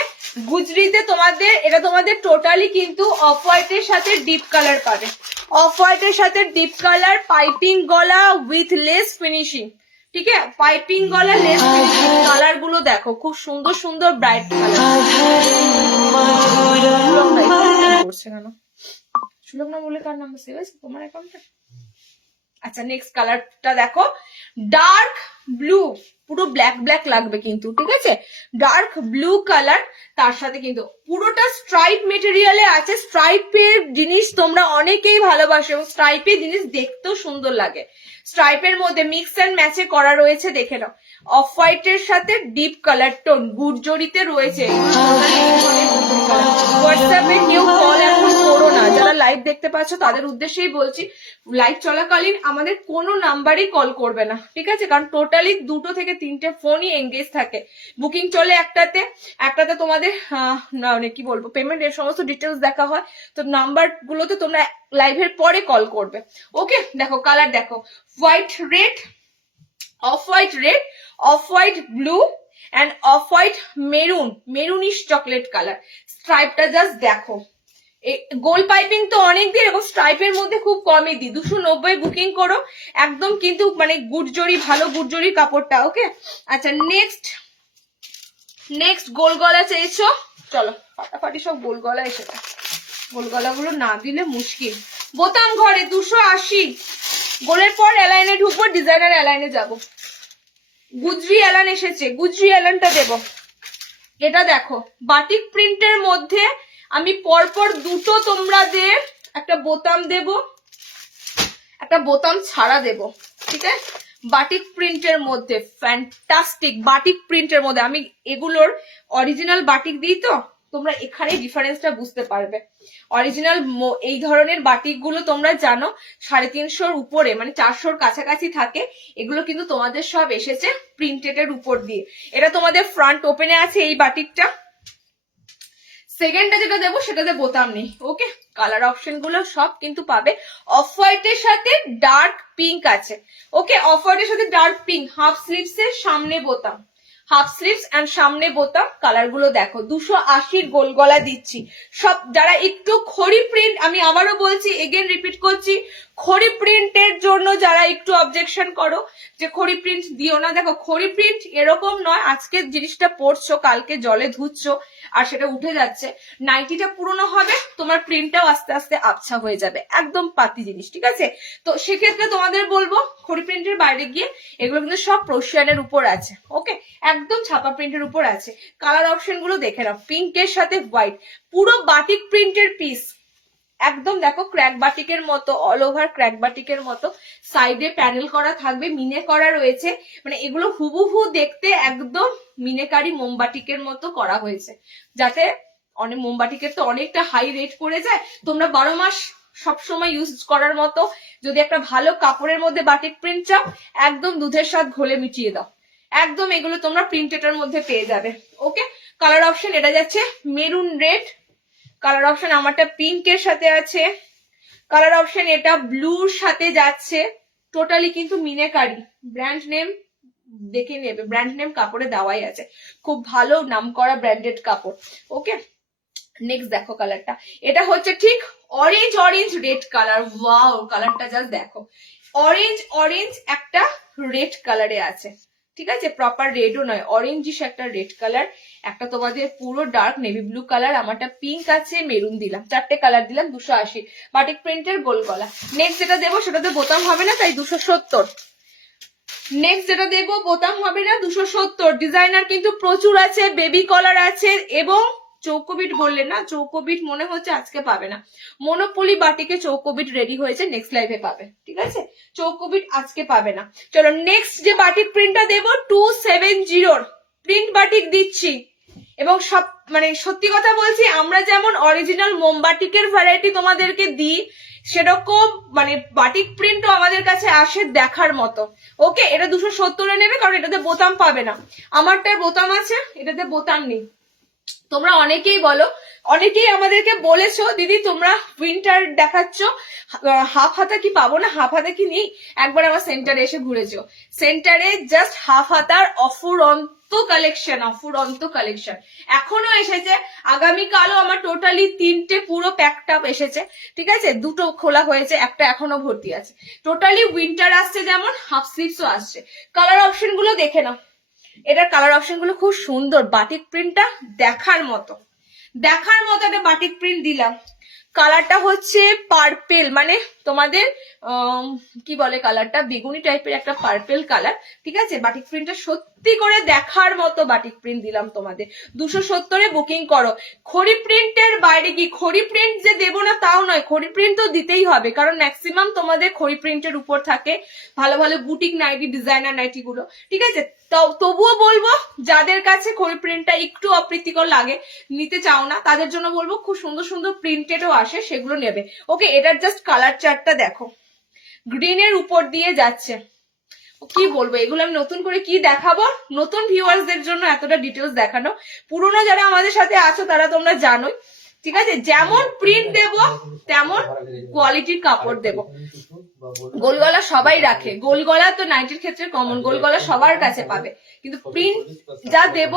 গুজরিতে তোমাদের এটা তোমাদের টোটালি কিন্তু অফ হোয়াইটের সাথে ডিপ কালার পাবে, অফ হোয়াইটের সাথে ডিপ কালার, পাইপিং গলা উইথ লেস ফিনিশিং। ঠিক আছে, পাইপিং গলা লেস ফিনিশিং। কালার গুলো দেখো, খুব সুন্দর সুন্দর ব্রাইট কালার। করছে কেন? সুলগ্না বলে কার নাম্বার সেভ আছে তোমার অ্যাকাউন্টে? আচ্ছা, নেক্সট কালারটা দেখো, ডার্ক ব্লু, পুরো ব্ল্যাক ব্ল্যাক লাগবে কিন্তু। ঠিক আছে, ডার্ক ব্লু কালার, তার সাথে কিন্তু পুরোটা স্ট্রাইপ মেটেরিয়ালে আছে। স্ট্রাইপের জিনিস তোমরা অনেকেই ভালোবাসো এবং স্ট্রাইপের জিনিস দেখতেও সুন্দর লাগে। স্ট্রাইপের মধ্যে মিক্স অ্যান্ড ম্যাচে করা রয়েছে, দেখে নাও। অফ হোয়াইটের সাথে ডিপ কালার টোন গুড়জড়িতে রয়েছে। হোয়াটসঅ্যাপে কেউ কল এখন করো না, যারা লাইভ দেখতে পাচ্ছ তাদের উদ্দেশ্যেই বলছি, লাইভ চলাকালীন আমাদের কোনো নাম্বারই কল করবে না। ঠিক আছে, কারণ টোটালি 2 থেকে 3টে ফোনই এঙ্গেজ থাকে। বুকিং চলে একটাতে তোমাদের মানে কি বলবো, পেমেন্ট এর সমস্ত ডিটেলস দেখা হয়। তো নাম্বার গুলোতে তোমরা লাইভের পরে কল করবে। ওকে, দেখো কালার দেখো, white red, off white red, off white blue and off white maroon, maroonish chocolate colour. স্ট্রাইপটা জাস্ট দেখো, গোল পাইপিং তো অনেক দিন, এরকম স্ট্রাইপের মধ্যে খুব কমই দিই। 290 বুকিং করো, একদম কিন্তু মানে গুড়জড়ি, ভালো গুড়জড়ি কাপড়টা। ওকে, আচ্ছা নেক্সট গোল গলা চেয়েছো, চলো ফাটাফাটি সব গোল গলা এসেছে। গোল গলাগুলো না দিলে মুশকিল। বোতাম ঘরে 280, গোলের পর অ্যালাইনে ঢুকবো, ডিজাইনার অ্যালাইনে যাবো। গুজরি অ্যালান এসেছে, গুজরি অ্যালানটা দেবো। এটা দেখো, বাটিক প্রিন্টের মধ্যে আমি পরপর দুটো তোমাদের একটা বোতাম দেব, একটা বোতাম ছাড়া দেব, ঠিক আছে? বাটিক প্রিন্টের মধ্যে, ফ্যান্টাস্টিক বাটিক প্রিন্টের মধ্যে। আমি এগুলোর অরিজিনাল বাটিক দিই, তো তোমরা এখানে ডিফারেন্সটা বুঝতে পারবে। অরিজিনাল এই ধরনের বাটিক গুলো তোমরা জানো 350 উপরে, মানে 400 কাছাকাছি থাকে। এগুলো কিন্তু তোমাদের সব এসেছে প্রিন্টেড এর উপর দিয়ে। এটা তোমাদের ফ্রন্ট ওপেনে আছে এই বাটিকটা। সেকেন্ডটা যেটা দেবো সেটাতে বোতাম নেই। ওকে, কালার অপশন গুলো সব কিন্তু পাবে। অফ হোয়াইটের সাথে ডার্ক পিঙ্ক আছে। ওকে, অফ হোয়াইটের সাথে ডার্ক পিঙ্ক, হাফ স্লিভস এর সামনে বোতাম, হাফ স্লিভস এন্ড সামনে বোতাম। কালার গুলো দেখো, 280 গোল গলা দিচ্ছি। সব যারা একটু খড়ি প্রিন্ট, আমি আবারও বলছি, এগেন রিপিট করছি, খড়ি প্রিন্টের জন্য যারা একটু অবজেকশন করো যে খড়ি প্রিন্ট দিও না, দেখো খড়ি প্রিন্ট এরকম নয় আজকে জিনিসটা পরছো কালকে জলে ধুচ্ছো আর সেটা উঠে যাচ্ছে। নাইটিটা পুরনো হবে, তোমার প্রিন্টটাও আস্তে আস্তে আবছা হয়ে যাবে, একদম পাতি জিনিস, ঠিক আছে? তো সেক্ষেত্রে তোমাদের বলবো খড়ি প্রিন্টের বাইরে গিয়ে, এগুলো কিন্তু সব প্রশিয়ানের উপর আছে। ওকে, একদম ছাপা প্রিন্টের উপর আছে। কালার অপশন গুলো দেখে নাও, পিঙ্কের সাথে হোয়াইট, পুরো বাটিক প্রিন্টের পিস, একদম দেখো ক্র্যাক বাটিকের মতো, অল ওভার ক্র্যাক বাটিকের মতো। সাইডে প্যানেল করা থাকবে, মিনে করা রয়েছে, মানে এগুলো হুবহু দেখতে একদম মিনেকারি মোমবাটিকের মতো করা হয়েছে, যাতে অনেক মোমবাটিকের তো অনেকটা হাই রেট পড়ে যায়। তোমরা 12 মাস সবসময় ইউজ করার মতো যদি একটা ভালো কাপড়ের মধ্যে বাটিক প্রিন্ট চাও, একদম দুধের সাথে ঘোলে মিটিয়ে দাও, একদম এগুলো তোমরা প্রিন্টেডের মধ্যে পেয়ে যাবে। ওকে, কালার অপশন এটা যাচ্ছে মেরুন রেড, কালার অপশন আমারটা পিঙ্কের সাথে আছে, কালার অপশন এটা ব্লুর সাথে যাচ্ছে। টোটালি কিন্তু মিনেকারি, ব্র্যান্ড নেম দেখে নেবে, ব্র্যান্ড নেম কাপড়ে দেওয়াই আছে, খুব ভালো নাম করা ব্র্যান্ডেড কাপড়। ওকে, নেক্সট দেখো কালারটা, এটা হচ্ছে ঠিক orange orange red colour. Wow, কালারটা জাস্ট দেখো, অরেঞ্জ অরেঞ্জ একটা রেড কালারে আছে, ঠিক আছে? প্রপার রেডও নয়, অরেঞ্জিশ একটা রেড কালার, একটা তোমাদের পুরো ডার্ক নেভি ব্লু কালার, আমারটা পিঙ্ক আছে, মেরুন দিলাম, 4টে কালার দিলাম। 280 বাটিক প্রিন্টের গোল গলা। নেক্সট যেটা দেবো সেটাতে বোতাম হবে না, তাই 270। নেক্সট যেটা দেবো বোতাম হবে না, 270। ডিজাইনার কিন্তু প্রচুর আছে, বেবি কলার আছে, এবং চৌকোবিট বললে না, চৌকোবিট মনে হচ্ছে আজকে পাবে না। মনোপলি বাটিকে চৌকোবিট রেডি হয়েছে, নেক্সট লাইভে পাবে, ঠিক আছে? চৌকোবিট আজকে পাবে না। চলো নেক্সট যে বাটিক প্রিন্টটা দেবো 270 প্রিন্ট বাটিক দিচ্ছি। এবং সব মানে সত্যি কথা বলছি, আমরা যেমন অরিজিনাল মোমবাটিকের ভ্যারাইটি তোমাদেরকে দিই, সেরকম মানে বাটিক প্রিন্টও আমাদের কাছে আসে দেখার মতো। ওকে, এটা 270 নেবে, কারণ এটাতে বোতাম পাবে না। আমারটার বোতাম আছে, এটাতে বোতাম নেই। তোমরা অনেকেই বলো, অনেকেই আমাদেরকে বলেছো দিদি তোমরা উইন্টার দেখাচ্ছ, হাফ হাতা কি পাবো না, হাফ হাতা কি নেই? একবার আমার সেন্টারে এসে ঘুরেছো, সেন্টারে জাস্ট হাফ হাতার অফুরন্ত কালেকশন, অফুরন্ত কালেকশন এখনো এসেছে। আগামীকালও আমার টোটালি 3টে পুরো প্যাকড আপ এসেছে, ঠিক আছে? 2টো খোলা হয়েছে, একটা এখনো ভর্তি আছে। টোটালি উইন্টার আসছে, যেমন হাফ স্লিভসও আসছে। কালার অপশন গুলো দেখে নাও, এটার কালার অপশন গুলো খুব সুন্দর, বাটিক প্রিন্টটা দেখার মতো, দেখার মতো একটা বাটিক প্রিন্ট দিলাম। কালারটা হচ্ছে পার্পেল, মানে তোমাদের কি বলে কালারটা, বেগুনি টাইপের একটা পার্পেল কালার, ঠিক আছে? বাটিক প্রিন্টটা সত্যি করে দেখার মতো বাটিক প্রিন্ট দিলাম তোমাদের। 270-এ বুকিং করো। খড়ি প্রিন্টের বাইরে কি, খড়ি প্রিন্ট যে দেবো না তাও নয়, খড়ি প্রিন্ট তো দিতেই হবে, কারণ ম্যাক্সিমাম তোমাদের খড়ি প্রিন্টের উপর থাকে ভালো ভালো বুটিক নাইটি, ডিজাইনার নাইটি গুলো, ঠিক আছে? তবুও বলবো যাদের কাছে খড়ি প্রিন্টটা একটু অপ্রীতিকর লাগে, নিতে চাও না, তাদের জন্য বলবো খুব সুন্দর সুন্দর প্রিন্টেডও আসে, সেগুলো নেবে। ওকে, এটার জাস্ট কালার চার্টটা দেখো, গ্রিনের উপর দিয়ে যাচ্ছে। কি বলবো, এগুলো আমি নতুন করে কি দেখাবো, নতুন ভিউয়ার্সদের জন্য এতটা ডিটেলস দেখানো। পুরনো যারা আমাদের সাথে আছো তারা তোমরা জানোই, ঠিক আছে? যেমন প্রিন্ট দেব তেমন কোয়ালিটির কাপড় দেব। গোলগলা সবাই রাখে, গোলগলা তো নাইটির ক্ষেত্রে কমন, গোলগলা সবার কাছে পাবে, কিন্তু প্রিন্ট যা দেব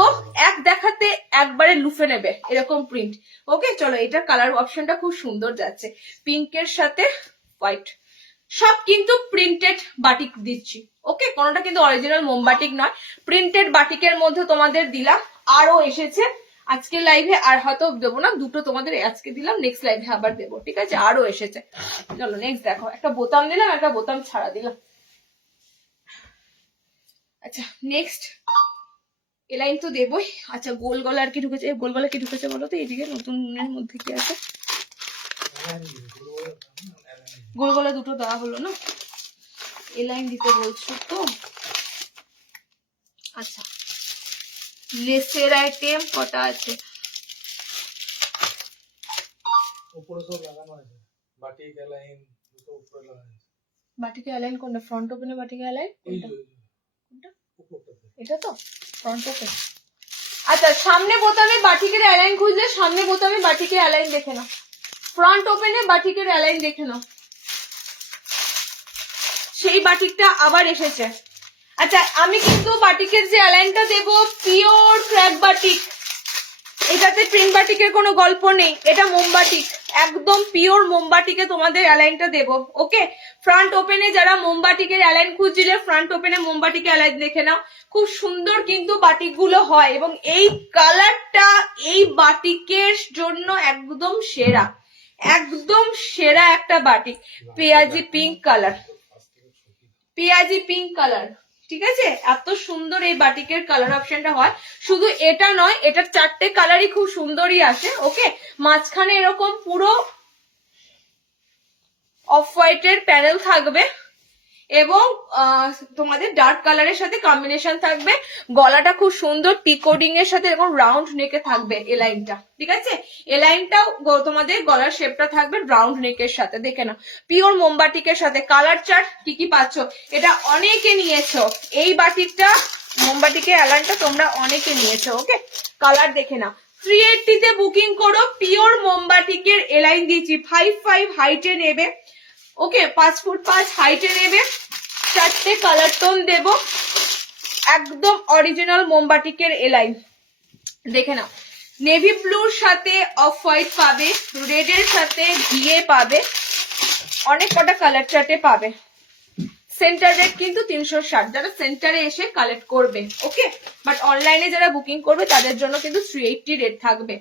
এক দেখাতে একবারে লুফে নেবে, এরকম প্রিন্ট। ওকে, চলো এটার কালার অপশনটা খুব সুন্দর যাচ্ছে, পিঙ্কের সাথে হোয়াইট, সব কিন্তু প্রিন্টেড বাটিক দিচ্ছি। ওকে, কোনোটা কিন্তু অরিজিনাল মোমবাটিক নয়, প্রিন্টেড বাটিকের মধ্যে তোমাদের দিলাম। আরো এসেছে আজকের লাইভে, আর হয়তো দেবো না, 2টো তোমাদের আজকে দিলাম, নেক্সট লাইভে আবার দেবো, ঠিক আছে? আরো এসেছে। চলো নেক্সট দেখো, একটা বোতাম দিলাম, একটা বোতাম ছাড়া দিলাম। আচ্ছা নেক্সট এলাইন তো দেবই। আচ্ছা গোল গলা আর কি ঢুকেছে, গোল গলা কি ঢুকেছে বলো তো, এদিকে নতুনের মধ্যে কি আছে? গোল গলা দুটো দেওয়া হলো না, এলাইন দিতে বলছো তো। আচ্ছা লেসের আইটেম কটা আছে? উপরে সব লাগানো আছে, বাটিক এলাইন দুটো উপরে লাগানো আছে। বাটিকে অ্যালাইন কোনটা? ফ্রন্ট ওপেনে বাটিকে অ্যালাইন এই কোনটা? যে কোনটা? উপরটাতে। এটা তো ফ্রন্ট ওপেন। আচ্ছা সামনে বোতামে বাটিকের অ্যালাইন খুঁজলে সামনে বোতামে বাটিকের অ্যালাইন দেখে নাও, ফ্রন্ট ওপেনে বাটিকের অ্যালাইন দেখে নাও, সেই বাটিকটা আবার এসেছে। আচ্ছা আমি কিন্তু বাটিকের যে অ্যালাইনটা দেবো পিওর ক্র্যাক বাটিক, এটাতে প্রিন্ট বাটিকের কোনো গল্প নেই, এটা মোমবাটিক, একদম পিওর মোমবাটিকে তোমাদের অ্যালাইনটা দেবো। ওকে, ফ্রন্ট ওপেনে যারা মোমবাটিকের অ্যালাইন খুঁজছিলে ফ্রন্ট ওপেনে মোমবাটিকে অ্যালাইন দেখে নাও, খুব সুন্দর কিন্তু বাটিক গুলো হয় এবং এই কালারটা এই বাটিকের জন্য একদম সেরা, একদম সেরা একটা বাটিক। পেঁয়াজি পিঙ্ক কালার, পেঁয়াজি পিঙ্ক কালার, ঠিক আছে? এত সুন্দর এই বাটিকের কালার অপশনটা হয়। শুধু এটা নয়, এটার চারটে কালারই খুব সুন্দরই আছে। ওকে, মাঝখানে এরকম পুরো অফ হোয়াইটের প্যানেল থাকবে এবং তোমাদের ডার্ক কালারের সাথে কম্বিনেশন থাকবে। গলাটা খুব সুন্দর টি কোডিং এর সাথে এরকম রাউন্ড নেকে থাকবে এলাইনটা, ঠিক আছে? এলাইনটাও তোমাদের গলার শেপটা থাকবে রাউন্ড নেকের সাথে, দেখে নাও পিওর মোমবাটিকের সাথে। কালার চার্ট কি কি পাচ্ছ, এটা অনেকে নিয়েছো, এই বাটিকটা মোমবাটিকের অ্যালাইনটা তোমরা অনেকে নিয়েছো। ওকে, কালার দেখে নাও। 380 তে বুকিং করো, পিওর মোমবাটিকের এলাইন দিয়েছি, 5'5" হাইটে নেবে। ওকে, 5 ফুট 5 হাইটে নেবে, চারটে কালার টোন দেব, একদম অরিজিনাল মোমবাটিকের এলাইন দেখে নাও। নেভি ব্লুর সাথে অফ হোয়াইট পাবে, রেড এর সাথে ঘিয়ে পাবে, অনেক কটা কালার চার্টে পাবে। সেন্টার রেট কিন্তু 360, যারা সেন্টারে এসে কালেক্ট করবে। ওকে, বাট অনলাইনে যারা বুকিং করবে তাদের জন্য কিন্তু 380 রেট থাকবে।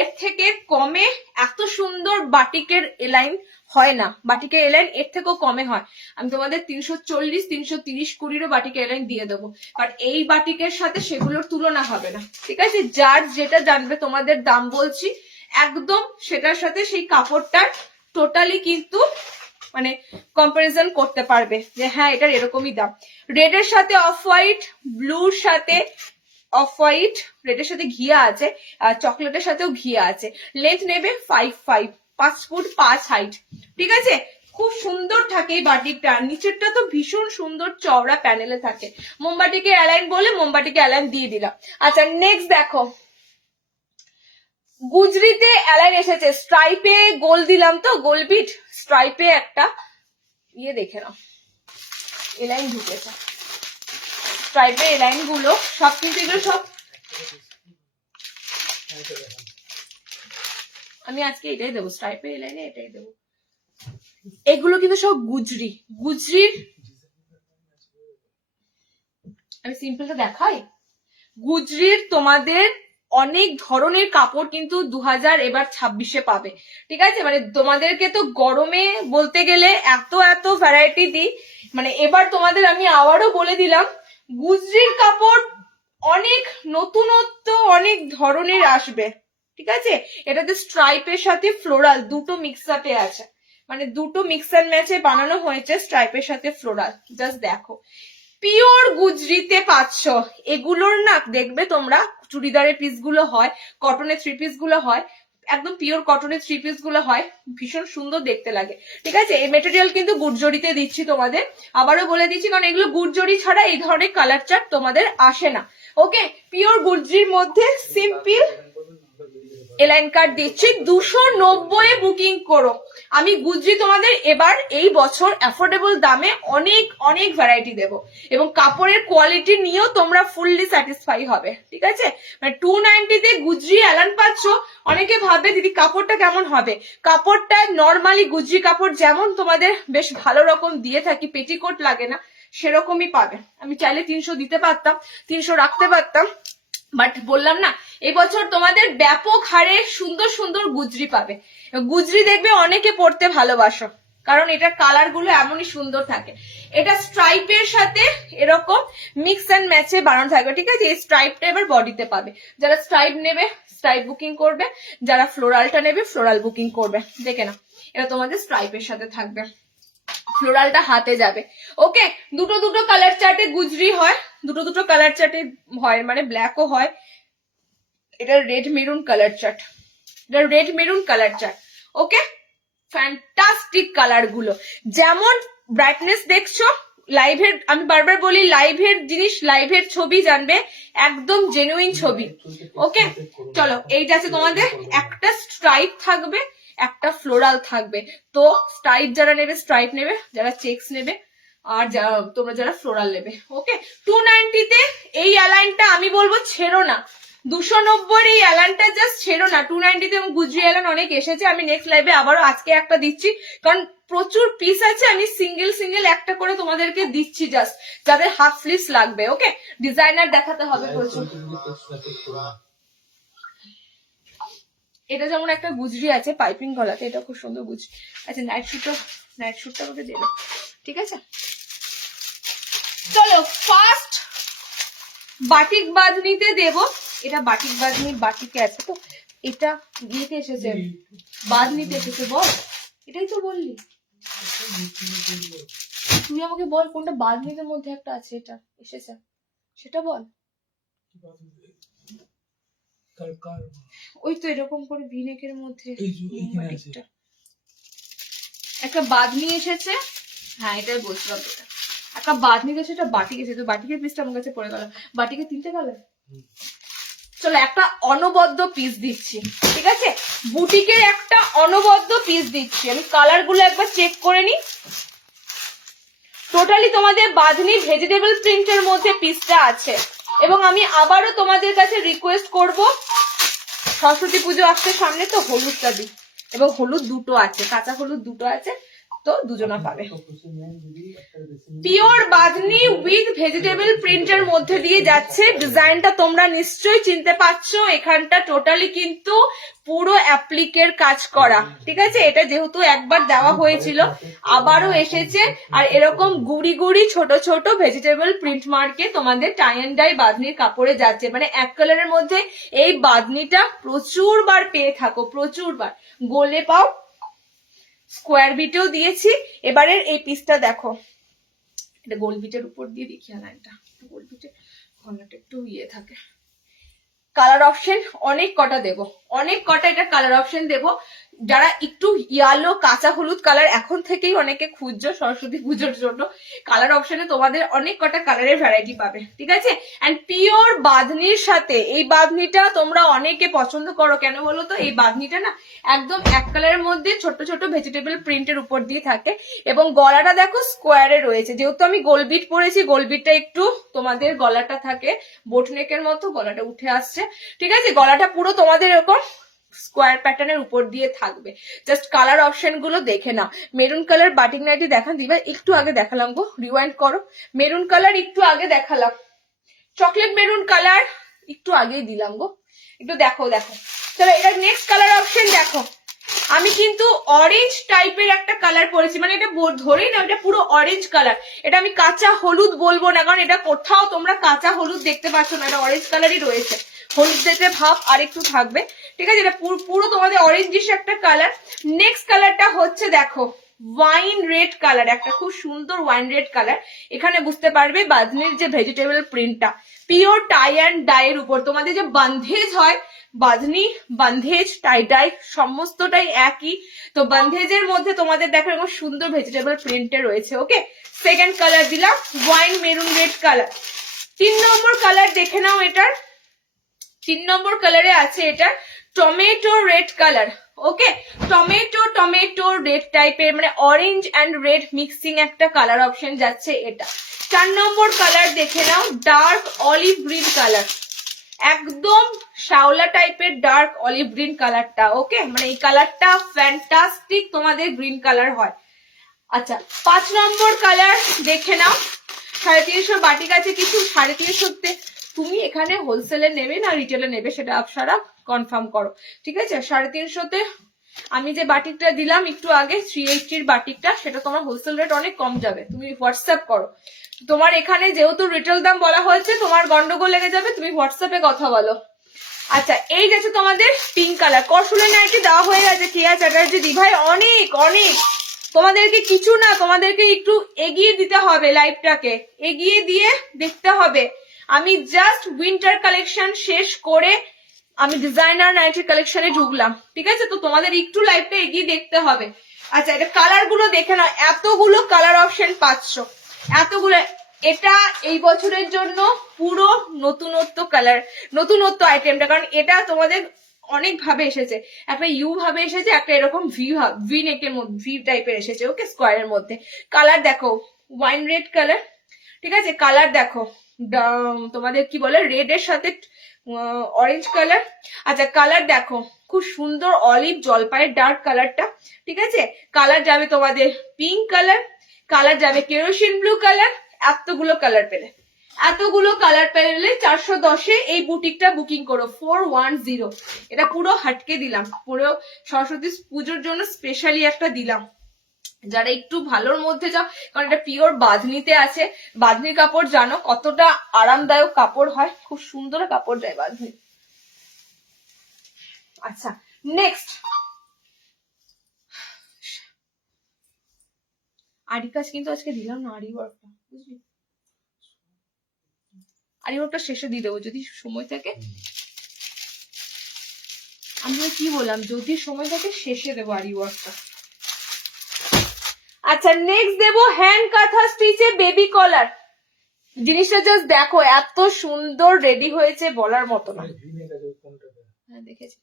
এর থেকে কমে এত সুন্দর বাটিকের এলাইন হয় না, বাটিকের এলাইন এর থেকেও কমে হয়। আমি তোমাদের 340, 330, 20-ও বাটিকের এলাইন দিয়ে দেবো, বাট এই বাটিকের সাথে সেগুলোর তুলনা হবে না, ঠিক আছে? যার যেটা জানবে তোমাদের দাম বলছি একদম সেটার সাথে সেই কাপড়টার টোটালি কিন্তু মানে কম্পারিজন করতে পারবে যে হ্যাঁ এটার এরকমই দাম। রেড এর সাথে অফ হোয়াইট, ব্লুর সাথে অফ হোয়াইট, রেডের সাথে ঘিয়া আছে, আর চকলেটের সাথেও ঘিয়া আছে। লেন্থ নেবে 5'5", 5 ফুট 5 হাইট, ঠিক আছে? খুব সুন্দর থাকে এই বাটিকটা, নিচেরটা তো ভীষণ সুন্দর চওড়া প্যানেলে থাকে। মোমবাটিকে অ্যালাইন বলে মোমবাটিকে অ্যালাইন দিয়ে দিলাম। আচ্ছা নেক্সট দেখো, গুজরিতে অ্যালাইন এসেছে, স্ট্রাইপে গোল দিলাম তো, গোল বিট স্ট্রাইপে একটা ইয়ে দেখে নাও এলাইন ঢুকেছে। স্ট্রাইপের এলাইন গুলো সব কিন্তু এগুলো সব আমি আজকে এটাই দেবো, স্ট্রাইপের এলাইনে এটাই দেবো। এগুলো কিন্তু সব গুজরি, গুজরির আমি সিম্পলটা দেখাই। গুজরির তোমাদের অনেক ধরনের কাপড় কিন্তু 2026 পাবে, ঠিক আছে? মানে তোমাদেরকে তো গরমে বলতে গেলে এত এত ভ্যারাইটি দিই, মানে এবার তোমাদের আমি আবারও বলে দিলাম গুজরির কাপড় অনেক নতুনত্ব অনেক ধরনের আসবে, ঠিক আছে? এটাতে স্ট্রাইপের সাথে ফ্লোরাল দুটো মিক্স আপে আছে, মানে দুটো মিক্স অ্যান্ড ম্যাচে বানানো হয়েছে স্ট্রাইপের সাথে ফ্লোরাল। জাস্ট দেখো পিওর গুজরিতে পাচ্ছ। এগুলোর না দেখবে তোমরা চুড়িদারের পিস গুলো হয়, কটনের 3 পিস গুলো হয়, একদম পিওর কটনের 3 পিস গুলো হয়, ভীষণ সুন্দর দেখতে লাগে, ঠিক আছে? এই মেটেরিয়াল কিন্তু গুড়জরিতে দিচ্ছি তোমাদের, আবারও বলে দিচ্ছি, কারণ এগুলো গুড়জরি ছাড়া এই ধরনের কালার চার্ট তোমাদের আসে না। ওকে, পিওর গুড়জির মধ্যে সিম্পল এলাইন কার্ড দিচ্ছি, 290 বুকিং করো। আমি গুজরি তোমাদের এবার এই বছর অ্যাফোর্ডেবল দামে অনেক অনেক ভ্যারাইটি দেবো এবং কাপড়ের কোয়ালিটি নিয়েও তোমরা ফুললি স্যাটিসফাই হবে, ঠিক আছে? মানে 290 তে গুজরি অ্যালান পাচ্ছ। অনেকে ভাবে দিদি কাপড়টা কেমন হবে, কাপড়টা নর্মালি গুজরি কাপড় যেমন তোমাদের বেশ ভালো রকম দিয়ে থাকি, পেটিকোট লাগে না, সেরকমই পাবে। আমি চাইলে 300 দিতে পারতাম, 300 রাখতে পারতাম, বাট বললাম না এই বছর তোমাদের ব্যাপক হারে সুন্দর সুন্দর গুজরি পাবে। গুজরি দেখবে অনেকে পড়তে ভালোবাসো, কারণ এটার কালার গুলো এমনই সুন্দর থাকে। এটা স্ট্রাইপের সাথে এরকম মিক্স অ্যান্ড ম্যাচে বানানো থাকবে, ঠিক আছে। এই স্ট্রাইপটা এবার বডিতে পাবে, যারা স্ট্রাইপ নেবে স্ট্রাইপ বুকিং করবে, যারা ফ্লোরালটা নেবে ফ্লোরাল বুকিং করবে। দেখে না, এটা তোমাদের স্ট্রাইপের সাথে থাকবে, ফ্লোরালটা হাতে যাবে। ওকে, দুটো দুটো কালার চার্টে গুজরি হয়, দুটো দুটো কালার চার্টে হয়, মানে ব্ল্যাকও হয়। এটা রেড মেরুন কালার চার্ট, এটা রেড মেরুন কালার চার্ট। ওকে, ফ্যান্টাস্টিক কালার গুলো, যেমন ব্রাইটনেস দেখছো লাইভের, আমি বারবার বলি লাইভের জিনিস, লাইভের ছবি জানবে, একদম জেনুইন ছবি। ওকে, চলো এই যাচ্ছে তোমাদের একটা স্ট্রাইপ থাকবে, একটা ফ্লোরাল থাকবে। তো স্ট্রাইপ যারা নেবে স্ট্রাইপ নেবে, যারা চেকস নেবে, আর তোমরা যারা ফ্লোরাল নেবে। ওকে, 290 তে এই অ্যালাইনটা আমি বলবো ছেড়ো না, 290 এই অ্যালানটা জাস্ট ছেড়ো না। 290 তে গুজরি অ্যালান অনেক এসেছে, আমি নেক্সট লাইভে আবারও আজকে একটা দিচ্ছি, কারণ প্রচুর পিস আছে, আমি সিঙ্গেল সিঙ্গেল একটা করে তোমাদেরকে দিচ্ছি, জাস্ট যাদের হাফ স্লিভস লাগবে। ওকে, ডিজাইনার দেখাতে হবে প্রচুর। এটা যেমন একটা গুজরি আছে পাইপিং গলাতে, এটা খুব সুন্দর গুজরি। আচ্ছা, নাইট শুটটা ওকে দেবে, ঠিক আছে। চলো ফার্স্ট বাটিক বাঁধনিতে দেব, এটা বাটিক বাঁধনি, বাটিকে আছে তো, এটা ইয়েতে এসেছে, বাঁধনিতে এসেছে। বল, এটাই তো বললি তুই আমাকে, বল কোনটা বাঁধনিদের মধ্যে একটা আছে এটা এসেছে, সেটা বল। ওই তো এরকম করে ভিনেকের মধ্যে বাটিকটা, একটা বাঁধনি এসেছে। হ্যাঁ, এটাই বলছিলাম, এটা একটা বাঁধনি এসেছে, এটা বাটিক এসেছে। তো বাটিকের পিসটা আমার কাছে পড়ে গেল, বাটিকে 3টে কালার। চলো একটা অনবদ্য পিস দিচ্ছি, ঠিক আছে, বুটিকের একটা অনবদ্য পিস দিচ্ছি। আমি কালার গুলো একবার চেক করে নি। টোটালি তোমাদের বাঁধনি ভেজিটেবল প্রিন্টের মধ্যে পিসটা আছে। এবং আমি আবারও তোমাদের কাছে রিকোয়েস্ট করব, সরস্বতী পুজো আসছে সামনে, তো হলুদটা দিই, এবং হলুদ দুটো আছে, কাঁচা হলুদ দুটো আছে, তো দুজনা পাবে। পিওর বাঁধনি উইথ ভেজিটেবল প্রিন্টের মধ্যে দিয়ে যাচ্ছে। ডিজাইনটা তোমরা নিশ্চয়ই চিনতে পারছো, এখানটা টোটালি কিন্তু পুরো অ্যাপ্লিকের কাজ করা, ঠিক আছে। এটা যেহেতু একবার দেওয়া হয়েছিল, আবারও এসেছে, আর এরকম গুড়ি গুড়ি ছোট ছোট ভেজিটেবল প্রিন্ট মার্কে তোমাদের টাই অ্যান্ড ডাই বাঁধনির কাপড়ে যাচ্ছে। মানে এক কালারের মধ্যে এই বাঁধনিটা প্রচুর বার পেয়ে থাকো, প্রচুর বার। গোলে পাও, স্কোয়ার বিটেও দিয়েছি। এবারের এই পিসটা দেখো, এটা গোল বিটের উপর দিয়ে দেখিয়ে লাইনটা, গোল বিটের গলাটা একটু ইয়ে থাকে। কালার অপশন অনেক কটা দেবো, অনেক কটা এটা কালার অপশন দেবো। যারা একটু ইয়ালো কাঁচা হলুদ কালার এখন থেকেই অনেকে খুঁজছো সরস্বতী পুজোর জন্য, কালার অপশনে তোমাদের অনেক কটা কালারের ভ্যারাইটি পাবে, ঠিক আছে। এন্ড পিওর বাঁধনির সাথে এই বাঁধনিটা তোমরা অনেকে পছন্দ করো, কেন বলো তো, এই বাঁধনিটা না একদম এক কালারের মধ্যে ছোট ছোট ভেজিটেবল প্রিন্টের উপর দিয়ে থাকে, এবং গলাটা দেখো স্কোয়ারে রয়েছে। যেহেতু আমি গোলবিট পরেছি, গোলবিটটা একটু তোমাদের গলাটা থাকে বোটনেকের মতো, গলাটা উঠে আসছে, ঠিক আছে। গলাটা পুরো তোমাদের এরকম স্কোয়ার প্যাটার্নের উপর দিয়ে থাকবে। জাস্ট কালার অপশন গুলো দেখে নাও। মেরুন কালার বাটিক নাইটি দেখান দিবা, একটু আগে দেখালাম গো, রিওয়াইন্ড করো। মেরুন কালার একটু আগে দেখালাম, চকলেট মেরুন কালার একটু আগেই দিলাম গো, একটু দেখো দেখো। চলো এটা নেক্সট কালার অপশন দেখো। আমি কিন্তু অরেঞ্জ টাইপের একটা কালার পরেছি, মানে এটা ধরেই না, এটা পুরো অরেঞ্জ কালার। এটা আমি কাঁচা হলুদ বলবো না, কারণ এটা কোথাও তোমরা কাঁচা হলুদ দেখতে পাচ্ছ না, এটা অরেঞ্জ কালারই রয়েছে। হলুদ দেখতে ভাব আর একটু থাকবে, ঠিক আছে। এটা পুরো তোমাদের অরেঞ্জিশ একটা কালার। নেক্সট কালারটা হচ্ছে দেখো ওয়াইন রেড কালার, একটা খুব সুন্দর ওয়াইন রেড কালার। এখানে বুঝতে পারবে বাঁধনির যে ভেজিটেবল প্রিন্টটা, পিওর টাই অ্যান্ড ডাই এর উপর। তোমাদের যে বান্ধেজ হয়, বাঁধনি বান্ধেজ টাই ডাই সমস্তটাই একই, তো বান্ধেজের মধ্যে তোমাদের দেখো এরকম সুন্দর ভেজিটেবল প্রিন্টে রয়েছে। ওকে, সেকেন্ড কালার দিলাম ওয়াইন মেরুন রেড কালার। 3 নম্বর কালার দেখে নাও, এটার 3 নম্বর কালারে আছে এটা টমেটো রেড কালার। ওকে, টমেটো রেড টাইপের, মানে অরেঞ্জ অ্যান্ড রেড মিক্সিং একটা কালার অপশন যাচ্ছে এটা। 4 নম্বর কালার দেখে নাও ডার্ক অলিভ গ্রিন কালার, একদম শ্যাওলা টাইপের ডার্ক অলিভ গ্রিন কালারটা। ওকে, মানে এই কালারটা ফ্যান্টাস্টিক তোমাদের গ্রিন কালার হয়। আচ্ছা, 5 নম্বর কালার দেখে নাও, 350 বাটিক আছে কিছু, 350তে তুমি এখানে হোলসেলে নেবে না রিটেলে নেবে সেটা আপনারা কনফার্ম করো, ঠিক আছে। 350তে আমি যে বাটিকটা দিলাম একটু আগে 380 বাটিকটা, সেটা তোমার হোলসেল রেট অনেক কম যাবে, তুমি হোয়াটসঅ্যাপ করো। তোমার এখানে যেহেতু রিটেল দাম বলা হয়েছে, তোমার গন্ডগোল লেগে যাবে, তুমি হোয়াটসঅ্যাপে কথা বলো। আচ্ছা, এই গেছে তোমাদের পিঙ্ক কালার করসুলের নাইটি দেওয়া হয়ে গেছে কেয়া চ্যাটার্জি দি ভাই। অনেক অনেক তোমাদেরকে কিছু না, তোমাদেরকে একটু এগিয়ে দিতে হবে, লাইফটাকে এগিয়ে দিয়ে দেখতে হবে। আমি জাস্ট উইন্টার কালেকশন শেষ করে আমি ডিজাইনার নাইটির কালেকশনে ঢুকলাম, ঠিক আছে? তো তোমাদের একটু লাইফটা এগিয়ে দেখতে হবে। আচ্ছা, এটা কালার গুলো দেখে নাও, এতগুলো কালার অপশন পাচ্ছ, এতগুলো। এটা এই বছরের জন্য পুরো নতুনত্ব কালার, নতুনত্ব আইটেমটা, কারণ এটা তোমাদের অনেক ভাবে এসেছে, একটা ইউ ভাবে এসেছে, একটা এরকম ভি নেকের মধ্যে ভি টাইপের এসেছে, ওকে, স্কোয়ারের মধ্যে। কালার দেখো, ওয়াইন রেড কালার, ঠিক আছে? কালার দেখো, তোমাদের কি বলে, রেড এর সাথে অরেঞ্জ কালার। আচ্ছা, কালার দেখো, খুব সুন্দর অলিভ জলপাইয়ের ডার্ক কালারটা, ঠিক আছে? কালার যাবে তোমাদের পিঙ্ক কালার, কালার যাবে কেরোসিন ব্লু কালার। এতগুলো কালার পেলে, এতগুলো কালার পেলে 410-এ এই বুটিকটা বুকিং করো, 410। এটা পুরো হাটকে দিলাম, পুরো সরস্বতী পুজোর জন্য স্পেশালি একটা দিলাম। যারা একটু ভালোর মধ্যে যাও, কারণ এটা পিওর বাঁধনিতে আছে। বাঁধনির কাপড় জানো কতটা আরামদায়ক কাপড় হয়, খুব সুন্দর কাপড় যায় বাঁধনি। আচ্ছা, নেক্সট আরি কাজ কিন্তু আজকে দিলাম না, আরি ওয়ার্কটা, বুঝলি? আরি ওয়ার্কটা শেষে দিয়ে দেবো যদি সময় থাকে। আমি কি বললাম, যদি সময় থাকে শেষে দেবো আরি ওয়ার্কটা। আচ্ছা, নেক্সট দেবো হ্যান্ড কাঁথা স্টিচে বেবি কলার। জিনিসটা জাস্ট দেখো, এত সুন্দর রেডি হয়েছে বলার মতো না। হ্যাঁ, দেখেছি।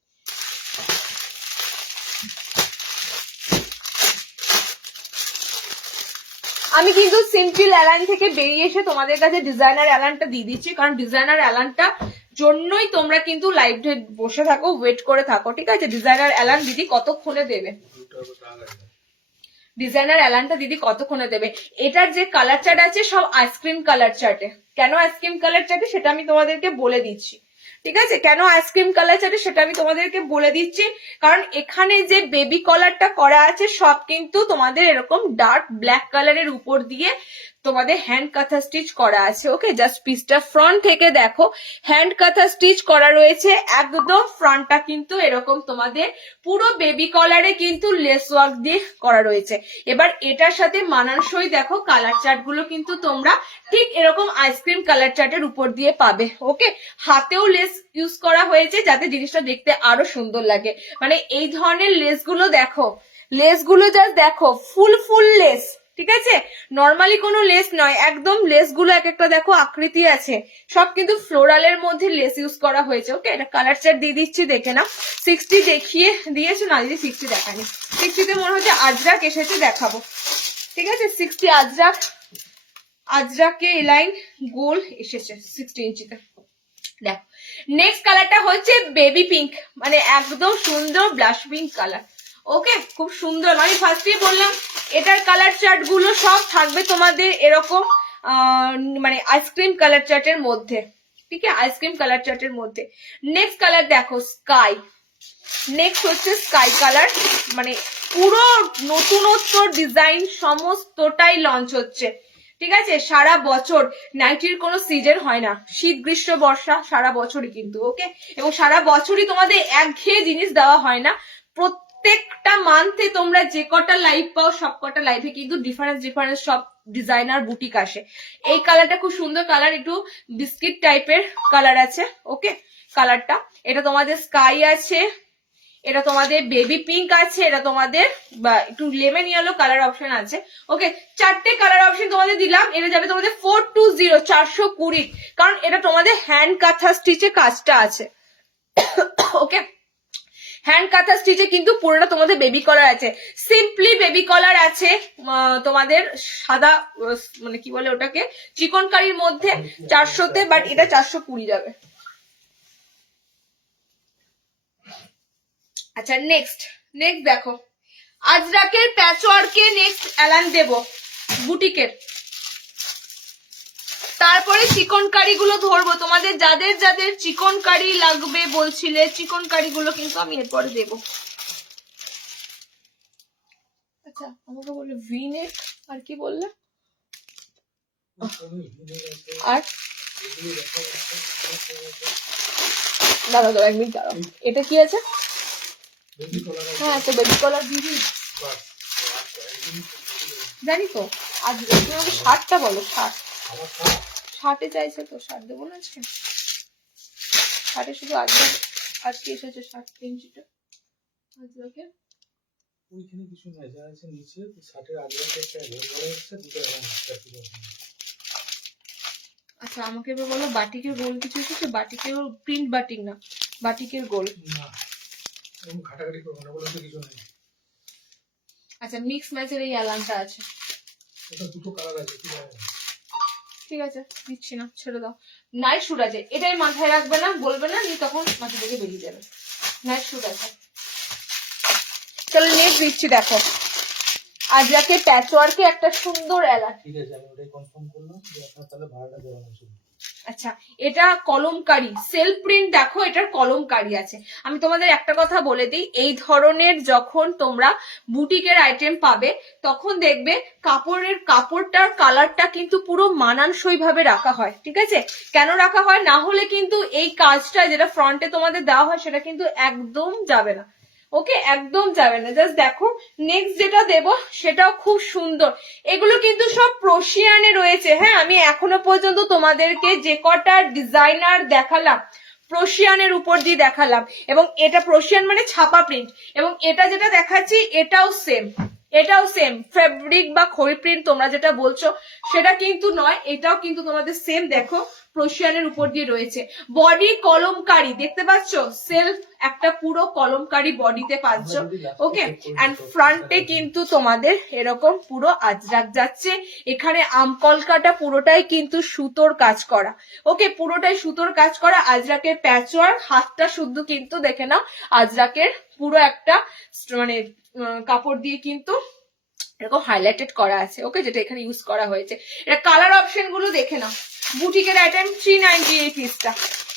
আমি কিন্তু সিম্পল অ্যালান থেকে বেরিয়ে এসে তোমাদের কাছে ডিজাইনার অ্যালানটা দিয়ে দিচ্ছি, কারণ ডিজাইনার অ্যালানটা জন্যই তোমরা কিন্তু লাইভ বসে থাকো, ওয়েট করে থাকো, ঠিক আছে? ডিজাইনার অ্যালান দিদি কতক্ষণে দেবে, ডিজাইনার অ্যালানটা দিদি কতক্ষণে দেবে। এটার যে কালার চার্ট আছে সব আইসক্রিম কালার চার্টে। কেন আইসক্রিম কালার চার্টে সেটা আমি তোমাদেরকে বলে দিচ্ছি, ঠিক আছে? কেন আইসক্রিম কালার চার্টে সেটা আমি তোমাদেরকে বলে দিচ্ছি, কারণ এখানে যে বেবি কলারটা করা আছে সব কিন্তু তোমাদের এরকম ডার্ক ব্ল্যাক কালারের উপর দিয়ে তোমাদের হ্যান্ড কাঁথা স্টিচ করা আছে, ওকে? জাস্ট পিসটা ফ্রন্ট থেকে দেখো, হ্যান্ড কাঁথা স্টিচ করা রয়েছে একদম। ফ্রন্টটা কিন্তু এরকম তোমাদের পুরো বেবি কলারে কিন্তু লেস ওয়ার্ক দিয়ে করা রয়েছে। এবার এটার সাথে মানানসই দেখো কালার চার্ট গুলো কিন্তু তোমরা ঠিক এরকম আইসক্রিম কালার চার্টের উপর দিয়ে পাবে, ওকে? হাতেও লেস ইউজ করা হয়েছে যাতে জিনিসটা দেখতে আরো সুন্দর লাগে। মানে এই ধরনের লেস গুলো দেখো, লেস গুলো জাস্ট দেখো, ফুল লেস, ঠিক আছে? নর্মালি কোনো লেস নয়, একদম লেস গুলো এক একটা দেখো আকৃতি আছে, সব কিন্তু ফ্লোরালের মধ্যে লেস ইউজ করা হয়েছে, ওকে? এটা কালার চার্ট দিয়ে দিচ্ছি, দেখে নাও। 60 দেখিয়ে দিয়েছো না দিদি? 60 দেখানি, 60-তে মনে হচ্ছে আজরাক এসেছে, দেখাবো, ঠিক আছে? 60 আজরাকে এই লাইন গোল এসেছে 60 ইঞ্চিতে। দেখো, নেক্সট কালারটা হচ্ছে বেবি পিঙ্ক, মানে একদম সুন্দর ব্লাশ পিঙ্ক কালার, ওকে? খুব সুন্দর। আমি ফার্স্টেই বললাম এটার কালার চার্ট গুলো সব থাকবে তোমাদের এরকম মানে আইসক্রিম কালার চার্টের মধ্যে, ঠিক আছে? আইসক্রিম কালার চার্টের মধ্যে। নেক্সট কালার দেখো স্কাই, নেক্সট হচ্ছে স্কাই কালার, মানে পুরো নতুনত্ব ডিজাইন সমস্তটাই লঞ্চ হচ্ছে, ঠিক আছে? সারা বছর নাইটির কোনো সিজন হয় না, শীত গ্রীষ্ম বর্ষা সারা বছরই কিন্তু, ওকে? এবং সারা বছরই তোমাদের একঘেয়ে জিনিস দেওয়া হয় না। প্রত্যেকটা মান্থে তোমরা যে কটা লাইভ পাও সব কটা লাইভে কিন্তু ডিফারেন্স সব ডিজাইনার বুটিক আসে। এই কালারটা খুব সুন্দর কালার, একটু বিস্কিট টাইপের কালার আছে, ওকে? কালারটা এটা তোমাদের স্কাই আছে, এটা তোমাদের বেবি পিঙ্ক আছে, এটা তোমাদের একটু লেমন ইয়েলো কালার অপশন আছে, ওকে? 4টে কালার অপশন তোমাদের দিলাম। এটা যাবে তোমাদের 420, 420, কারণ এটা তোমাদের হ্যান্ড কাঁথা স্টিচে কাজটা আছে, ওকে? হ্যান্ড কাঁথা স্টিচে কিন্তু পুরোটা তোমাদের বেবি কলার আছে, সিম্পলি বেবি কলার আছে তোমাদের সাদা, মানে কি বলে ওটাকে, চিকনকারির মধ্যে 400-তে, বাট এটা 420 যাবে। আচ্ছা, নেক্সট দেখো আজরাকের প্যাচওয়ার্কে নেক্সট অ্যালান দেব বুটিকের। তারপরে চিকনকারি গুলো ধরবো, তোমাদের যাদের যাদের চিকনকারি লাগবে বলছিলে, চিকনকারি গুলো কিন্তু আমি এরপরে দেবো। আচ্ছা আমাকে বললো ভি নেক, আর কি বললে? আর দাঁড়াও দাঁড়াও 1 মিনিট দাঁড়াও, এটা কি আছে? হ্যাঁ তো বেবি কলার দিয়ে দিই, জানি তো। আজ তুমি আমাকে 60টা বলো, 60 চাইছে তো 60 দেবো না আজকে? 60 শুধু আজকে এসেছে 60 ইঞ্চিটা আজকে। ওইখানে কিছু নাই, যা আছে নিচে 60-এর আগে একটা গোল বলা যাচ্ছে, দুটো এরকম আচ্ছা আমাকে এবার বলো বাটিকের গোল কিছু এসেছে? বাটিকের প্রিন্ট বাটিক না, বাটিকের গোল না, এরকম ঘাটাঘাটি করবো না, বলে তো কিছু নেই। আচ্ছা মিক্স ম্যাচের এই অ্যালানটা আছে, এটা দুটো কালার আছে, কি জানি না। ঠিক আছে দিচ্ছি না, ছেড়ে দাও। নাইট শুট আছে, এটাই মাথায় রাখবে না, বলবে না নি, তখন মাথা থেকে বেরিয়ে যাবে। নাইট শুট আছে, চলো নেক্সট দিচ্ছি। দেখো আজরাকে প্যাচওয়ার্কে একটা সুন্দর অ্যালান। ঠিক আছে, আমি ওটাই কনফার্ম করলাম যে আপনার তাহলে ভাড়াটা দেওয়া হয়েছে। আচ্ছা এটা কলমকারি সেলফ প্রিন্ট, দেখো এটার কলমকারি আছে। আমি তোমাদের একটা কথা বলে দিই, এই ধরনের যখন তোমরা বুটিকের আইটেম পাবে তখন দেখবে কাপড়টার কালারটা কিন্তু পুরো মানানসই ভাবে রাখা হয়, ঠিক আছে? কেন রাখা হয়? না হলে কিন্তু এই কাজটা যেটা ফ্রন্টে তোমাদের দেওয়া হয় সেটা কিন্তু একদম যাবে না, ওকে একদম যাবে না। জাস্ট দেখো নেক্সট যেটা দেব সেটাও খুব সুন্দর, এগুলো কিন্তু সব প্রোশিয়ানে রয়েছে। হ্যাঁ আমি এখনো পর্যন্ত তোমাদেরকে যে কটা ডিজাইনার দেখালাম প্রোশিয়ানের উপর দিয়ে দেখালাম, এবং এটা প্রোশিয়ান মানে ছাপা প্রিন্ট, এবং এটা যেটা দেখাচ্ছি এটাও সেম ফেব্রিক বা খড়ি প্রিন্ট তোমরা যেটা বলছো সেটা কিন্তু নয়, এটাও কিন্তু তোমাদের সেম দেখো প্রোশিয়ানের উপর দিয়ে রয়েছে। বডি কলমকারি দেখতে পাচ্ছ, সেলফ একটা পুরো কলমকারি বডিতে পাচ্ছ, ওকে। এন্ড ফ্রন্টে কিন্তু তোমাদের এরকম পুরো আজরাক যাচ্ছে, এখানে আমকলকাটা পুরোটাই কিন্তু সুতোর কাজ করা, ওকে পুরোটাই সুতোর কাজ করা। আজরাকের প্যাচওয়ার্ক, হাতটা শুদ্ধ কিন্তু দেখে নাও আজরাকের পুরো একটা মানে কাপড় দিয়ে কিন্তু এরকম হাইলাইটেড করা আছে, ওকে, যেটা এখানে ইউজ করা হয়েছে। এটা কালার অপশন গুলো দেখে নাও। বুটিকের আইটেম 390 এই পিসটা,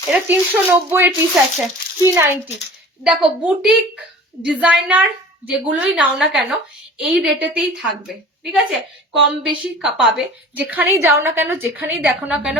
এটা 390 এর পিস আছে 390। দেখো বুটিক ডিজাইনার যেগুলোই নাও না কেন এই রেটেতেই থাকবে, ঠিক আছে? কম বেশি পাবে, যেখানেই যাও না কেন, যেখানেই দেখো না কেন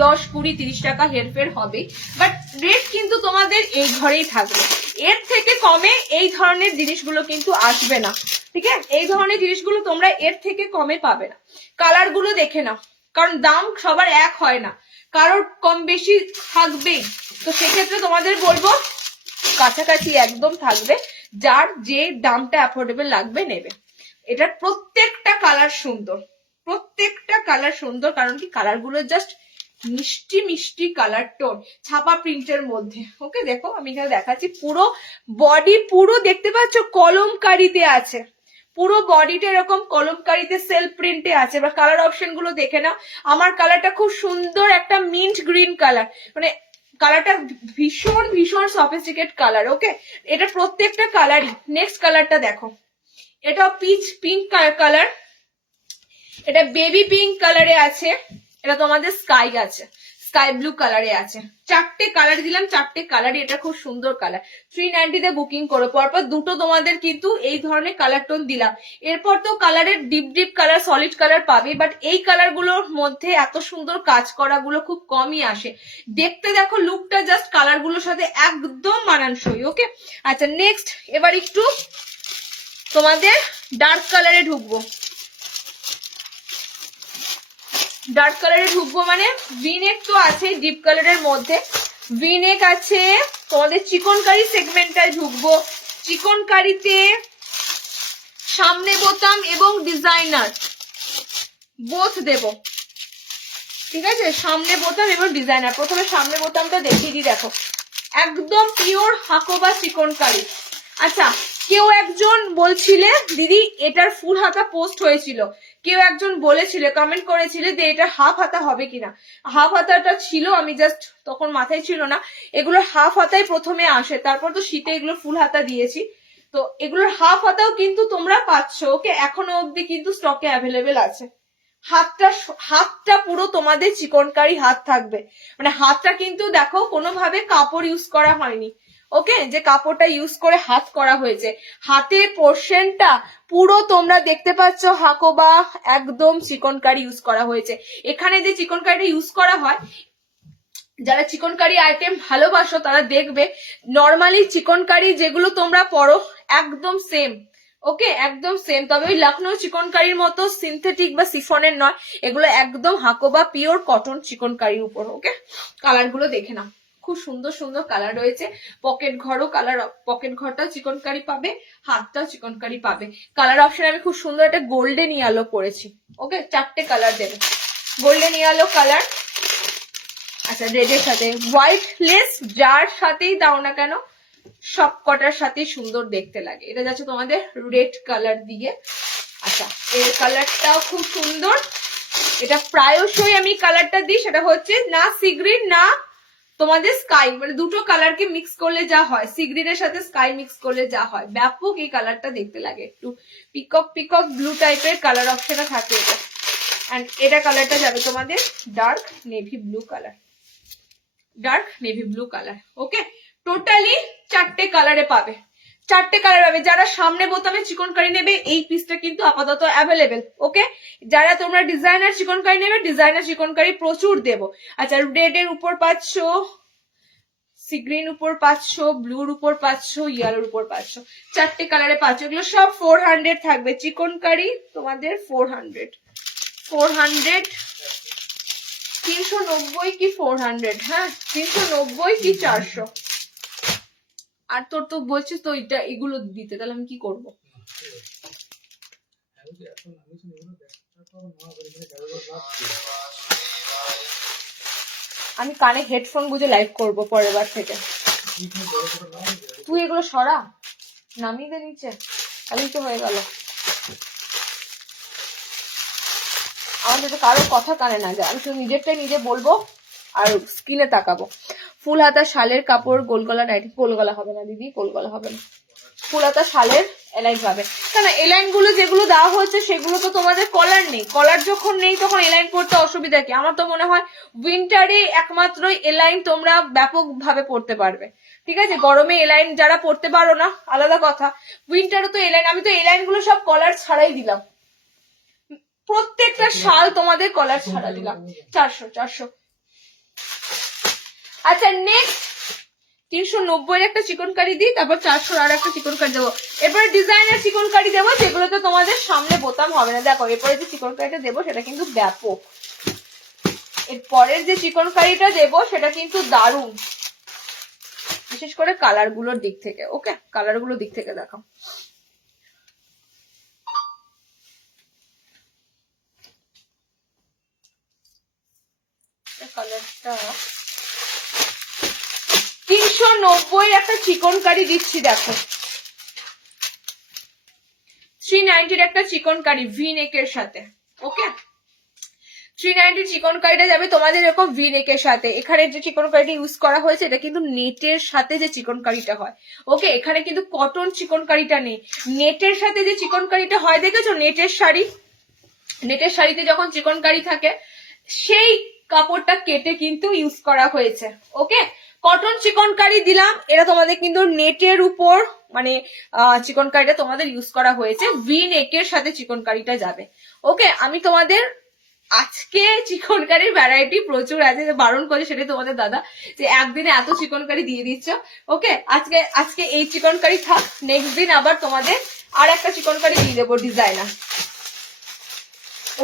10, 20, 30 টাকা হেরফের হবে, বাট রেট কিন্তু তোমাদের এই ঘরেই থাকবে। এর থেকে কমে এই ধরনের জিনিসগুলো কিন্তু আসবে না, ঠিক আছে? এই ধরনের জিনিসগুলো তোমরা এর থেকে কমে পাবে না। কালার গুলো দেখে নাও, কারণ দাম সবার এক হয় না, কারোর কম বেশি থাকবেই, তো সেক্ষেত্রে তোমাদের বলবো কাছাকাছি একদম থাকবে, যার যে দামটা অ্যাফোর্ডেবল লাগবে নেবে। এটার প্রত্যেকটা কালার সুন্দর, প্রত্যেকটা কালার সুন্দর, কারণ কি কালার গুলো জাস্ট মিষ্টি মিষ্টি কালার টোন ছাপা প্রিন্টের মধ্যে, ওকে। দেখো আমি এখানে দেখাচ্ছি, পুরো বডি পুরো দেখতে পাচ্ছ কলমকারিতে আছে, পুরো বডিটা এরকম কলমকারিতে সেলফ প্রিন্টে আছে। এবার কালার অপশন গুলো দেখে নাও। আমার কালারটা খুব সুন্দর একটা মিন্ট গ্রিন কালার, মানে কালারটা ভীষণ ভীষণ সফিস্টিকেট কালার, ওকে। এটা প্রত্যেকটা কালারই। নেক্সট কালারটা দেখো, এটা পিচ পিঙ্ক কালার, এটা বেবি পিঙ্ক কালারে আছে, এটা তোমাদের স্কাই আছে, স্কাই ব্লু কালারে আছে। 4টে কালার দিলাম, 4টে কালারই এটা খুব সুন্দর কালার। 390 তে বুকিং করো, পরপর দুটো তোমাদের কিন্তু এই ধরনের কালার টোন দিলাম। এরপর তো কালারের ডিপ কালার সলিড কালার পাবে, বাট এই কালার গুলোর মধ্যে এত সুন্দর কাজ করা গুলো খুব কমই আসে। দেখতে দেখো লুকটা জাস্ট কালার গুলোর সাথে একদম মানানসই, ওকে। আচ্ছা নেক্সট এবার একটু তোমাদের ডার্ক কালারে ঢুকবো। ডার্ক কালারে ঢুকবো মানে ভিনেক তো আছে ডিপ কালারের মধ্যে, ভিনেক আছে তোমাদের চিকনকারি সেগমেন্টটায় ঢুকবো। চিকনকারিতে সামনে বোতাম এবং ডিজাইনার বোথ দেব, ঠিক আছে? সামনে বোতাম এবং ডিজাইনার। প্রথমে সামনে বোতামটা দেখিয়ে দিই, দেখো একদম পিওর হাকোবা চিকনকারি। আচ্ছা কেউ একজন বলছিলে দিদি এটার ফুল হাতা পোস্ট হয়েছিল, কেউ একজন বলেছিল কমেন্ট করেছিল যে এটা হাফ হাতা হবে কিনা। হাফ হাতাটা ছিল, আমি জাস্ট তখন মাথায় ছিল না, এগুলোর হাফ হাতাই প্রথমে আসে, তারপর তো শীতে এগুলো ফুল হাতা দিয়েছি, তো এগুলোর হাফ হাতাও কিন্তু তোমরা পাচ্ছ, ওকে। এখনো অবধি কিন্তু স্টকে অ্যাভেলেবেল আছে। হাতটা পুরো তোমাদের চিকনকারি হাত থাকবে, মানে হাতটা কিন্তু দেখো কোনোভাবে কাপড় ইউজ করা হয়নি, ওকে, যে কাপড়টা ইউজ করে হাত করা হয়েছে, হাতের পোর্শনটা পুরো তোমরা দেখতে পাচ্ছ হাকোবা একদম চিকনকারি ইউজ করা হয়েছে। এখানে যে চিকনকারিটা ইউজ করা হয়, যারা চিকনকারি আইটেম ভালোবাসো তারা দেখবে নর্মালি চিকনকারি যেগুলো তোমরা পরো একদম সেম, ওকে একদম সেম, তবে ওই লখনৌ চিকনকারির মতো সিনথেটিক বা সিফনের নয়, এগুলো একদম হাকোবা পিওর কটন চিকনকারির উপর। ওকে, কালার গুলো দেখে নাও, খুব সুন্দর সুন্দর কালার রয়েছে। পকেট ঘরও কালার, পকেট ঘরটাও চিকনকারি পাবে, হাতটাও চিকনকারি পাবে। কালার অপশন আমি খুব সুন্দর একটা গোল্ডেন ইয়েলো করেছি। ওকে, 4টে কালার দেবে, গোল্ডেন ইয়েলো কালার, আচ্ছা রেডের সাথে হোয়াইট লেস, যার সাথেই দাও না কেন সব কটার সাথেই সুন্দর দেখতে লাগে। এটা যাচ্ছে তোমাদের রেড কালার দিয়ে। আচ্ছা এর কালারটাও খুব সুন্দর, এটা প্রায়শই আমি কালারটা দিই, সেটা হচ্ছে না সি গ্রিন না তোমাদের স্কাই, মানে দুটো কালারকে মিক্স করলে যা হয়, সি গ্রিনের সাথে স্কাই মিক্স করলে যা হয়, ব্যাপক এই কালারটা দেখতে লাগে, একটু পিকক পিকক ব্লু টাইপের কালার অপশনে থাকে এটা। এন্ড এটা কালারটা যাবে তোমাদের dark navy blue colour, dark navy blue colour. Okay, totally 4টে কালারে পাবে, 4টে কালার পাবে। যারা সামনে বোতামে চিকনকারি নেবে এই পিসটা কিন্তু আপাতত অ্যাভেলেবেল। ওকে, যারা তোমরা ডিজাইনার চিকনকারি নেবে, ডিজাইনার চিকনকারি প্রচুর দেবো। আচ্ছা রেড এর উপর পাচ্ছ, সি গ্রিন উপর পাচ্ছ, ব্লুর উপর পাচ্ছ, ইয়েলোর উপর পাচ্ছ, 4টে কালারে পাচ্ছ। এগুলো সব 400 থাকবে, চিকনকারি তোমাদের 400, 390 কি 400, হ্যাঁ 390 কি 400। আর তোর তো বলছিস তো এটা এগুলো দিতে, তাহলে আমি কি করব? আমি কানে হেডফোন গুঁজে লাইভ করব পরের বার থেকে। তুই এগুলো সরা, নামিয়ে দে নিচে, তাহলেই তো হয়ে গেল। আমাদের তো কারোর কথা কানে না যায়, আমি শুধু নিজেরটাই নিজে বলবো আর স্ক্রিনে তাকাবো। ফুল হাতা শালের কাপড়, গোল গলা নাইটি, গোল গলা হবে না দিদি, গোল গলা হবে না, ফুল হাতা শালের এলাইন পাবে। কেন এলাইন গুলো যেগুলো দেওয়া হচ্ছে সেগুলো তো তোমাদের কলার নেই, কলার যখন নেই তখন এলাইন করতে অসুবিধা কি? আমার তো মনে হয় উইন্টারে একমাত্র এলাইন তোমরা ব্যাপক ভাবে পড়তে পারবে, ঠিক আছে? গরমে এলাইন যারা পড়তে পারো না আলাদা কথা, উইন্টারে তো এলাইন, আমি তো এলাইন গুলো সব কলার ছাড়াই দিলাম, প্রত্যেকটা শাল তোমাদের কলার ছাড়া দিলাম। 400। আচ্ছা নেক্সট 390 একটা চিকনকারি দিই, তারপর 400 আর একটা চিকনকারি দেবো। এরপরে ডিজাইনার চিকনকারি দেবো যেগুলোতে তোমাদের সামনে বোতাম হবে না। দেখো এরপরে যে চিকনকারিটা দেবো সেটা কিন্তু ব্যাপক, এরপরের যে চিকনকারিটা দেবো সেটা কিন্তু দারুণ, বিশেষ করে কালার গুলোর দিক থেকে। ওকে, কালার গুলোর দিক থেকে দেখো, কালারটা 390 একটা চিকনকারি দিচ্ছি। দেখো 390 একটা চিকনকারি ভি নেকের সাথে। ওকে, 390 চিকনকারিটা যাবে তোমাদের এরকম ভি নেকের সাথে। এখানে যে চিকনকারিটা ইউজ করা হয়েছে এটা কিন্তু নেটের সাথে যে চিকনকারিটা হয়। ওকে, এখানে কিন্তু কটন চিকনকারিটা নেই, নেটের সাথে যে চিকনকারিটা হয় দেখেছো, নেটের শাড়ি, নেটের শাড়িতে যখন চিকনকারি থাকে সেই কাপড়টা কেটে কিন্তু ইউজ করা হয়েছে। ওকে, কটন চিকনকারি দিলাম, এটা তোমাদের কিন্তু নেটের উপর মানে চিকনকারিটা তোমাদের ইউজ করা হয়েছে, ভি নেকের সাথে চিকনকারিটা যাবে। ওকে, আমি তোমাদের আজকে চিকনকারির ভ্যারাইটি প্রচুর আছে, বারণ করে সেটাই তোমাদের দাদা যে একদিনে এত চিকনকারি দিয়ে দিচ্ছ। ওকে, আজকে এই চিকনকারি থাক, নেক্সট দিন আবার তোমাদের আর একটা চিকনকারি দিয়ে দেবো ডিজাইনার।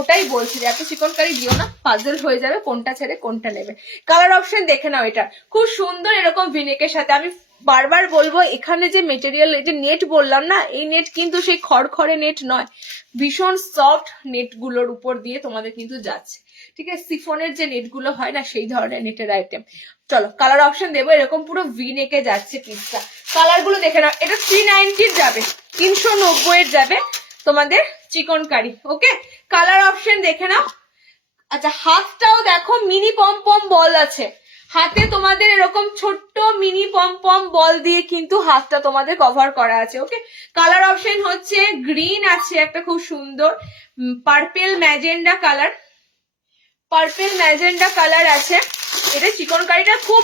ওটাই বলছি যে এত চিকনকারি দিও না, পাজল হয়ে যাবে কোনটা ছেড়ে কোনটা নেবে। কালার অপশন দেখে নাও, এটা খুব সুন্দর এরকম ভিনেকের সাথে। আমি বারবার বলবো এখানে যে মেটেরিয়াল, এই যে নেট বললাম না, এই নেট কিন্তু সেই খড়খড়ে নেট নয়, ভীষণ সফট নেট গুলোর উপর দিয়ে তোমাদের কিন্তু যাচ্ছে, ঠিক আছে? সিফনের যে নেট গুলো হয় না সেই ধরনের নেটের আইটেম। চলো কালার অপশন দেবো, এরকম পুরো ভি নেকে যাচ্ছে পিসটা। কালার গুলো দেখে নাও, এটা 390 যাবে, 390 যাবে তোমাদের চিকনকারি। ওকে, কালার অপশন দেখে নাও। আচ্ছা হাতটাও দেখো, মিনি পম পম বল আছে হাতে তোমাদের, এরকম ছোট্ট মিনি পম পম বল দিয়ে কিন্তু হাতটা তোমাদের কভার করা আছে। ওকে, কালার অপশন হচ্ছে গ্রিন আছে একটা খুব সুন্দর, purple magenta colour, purple magenta colour আছে। এটা চিকনকারিটা খুব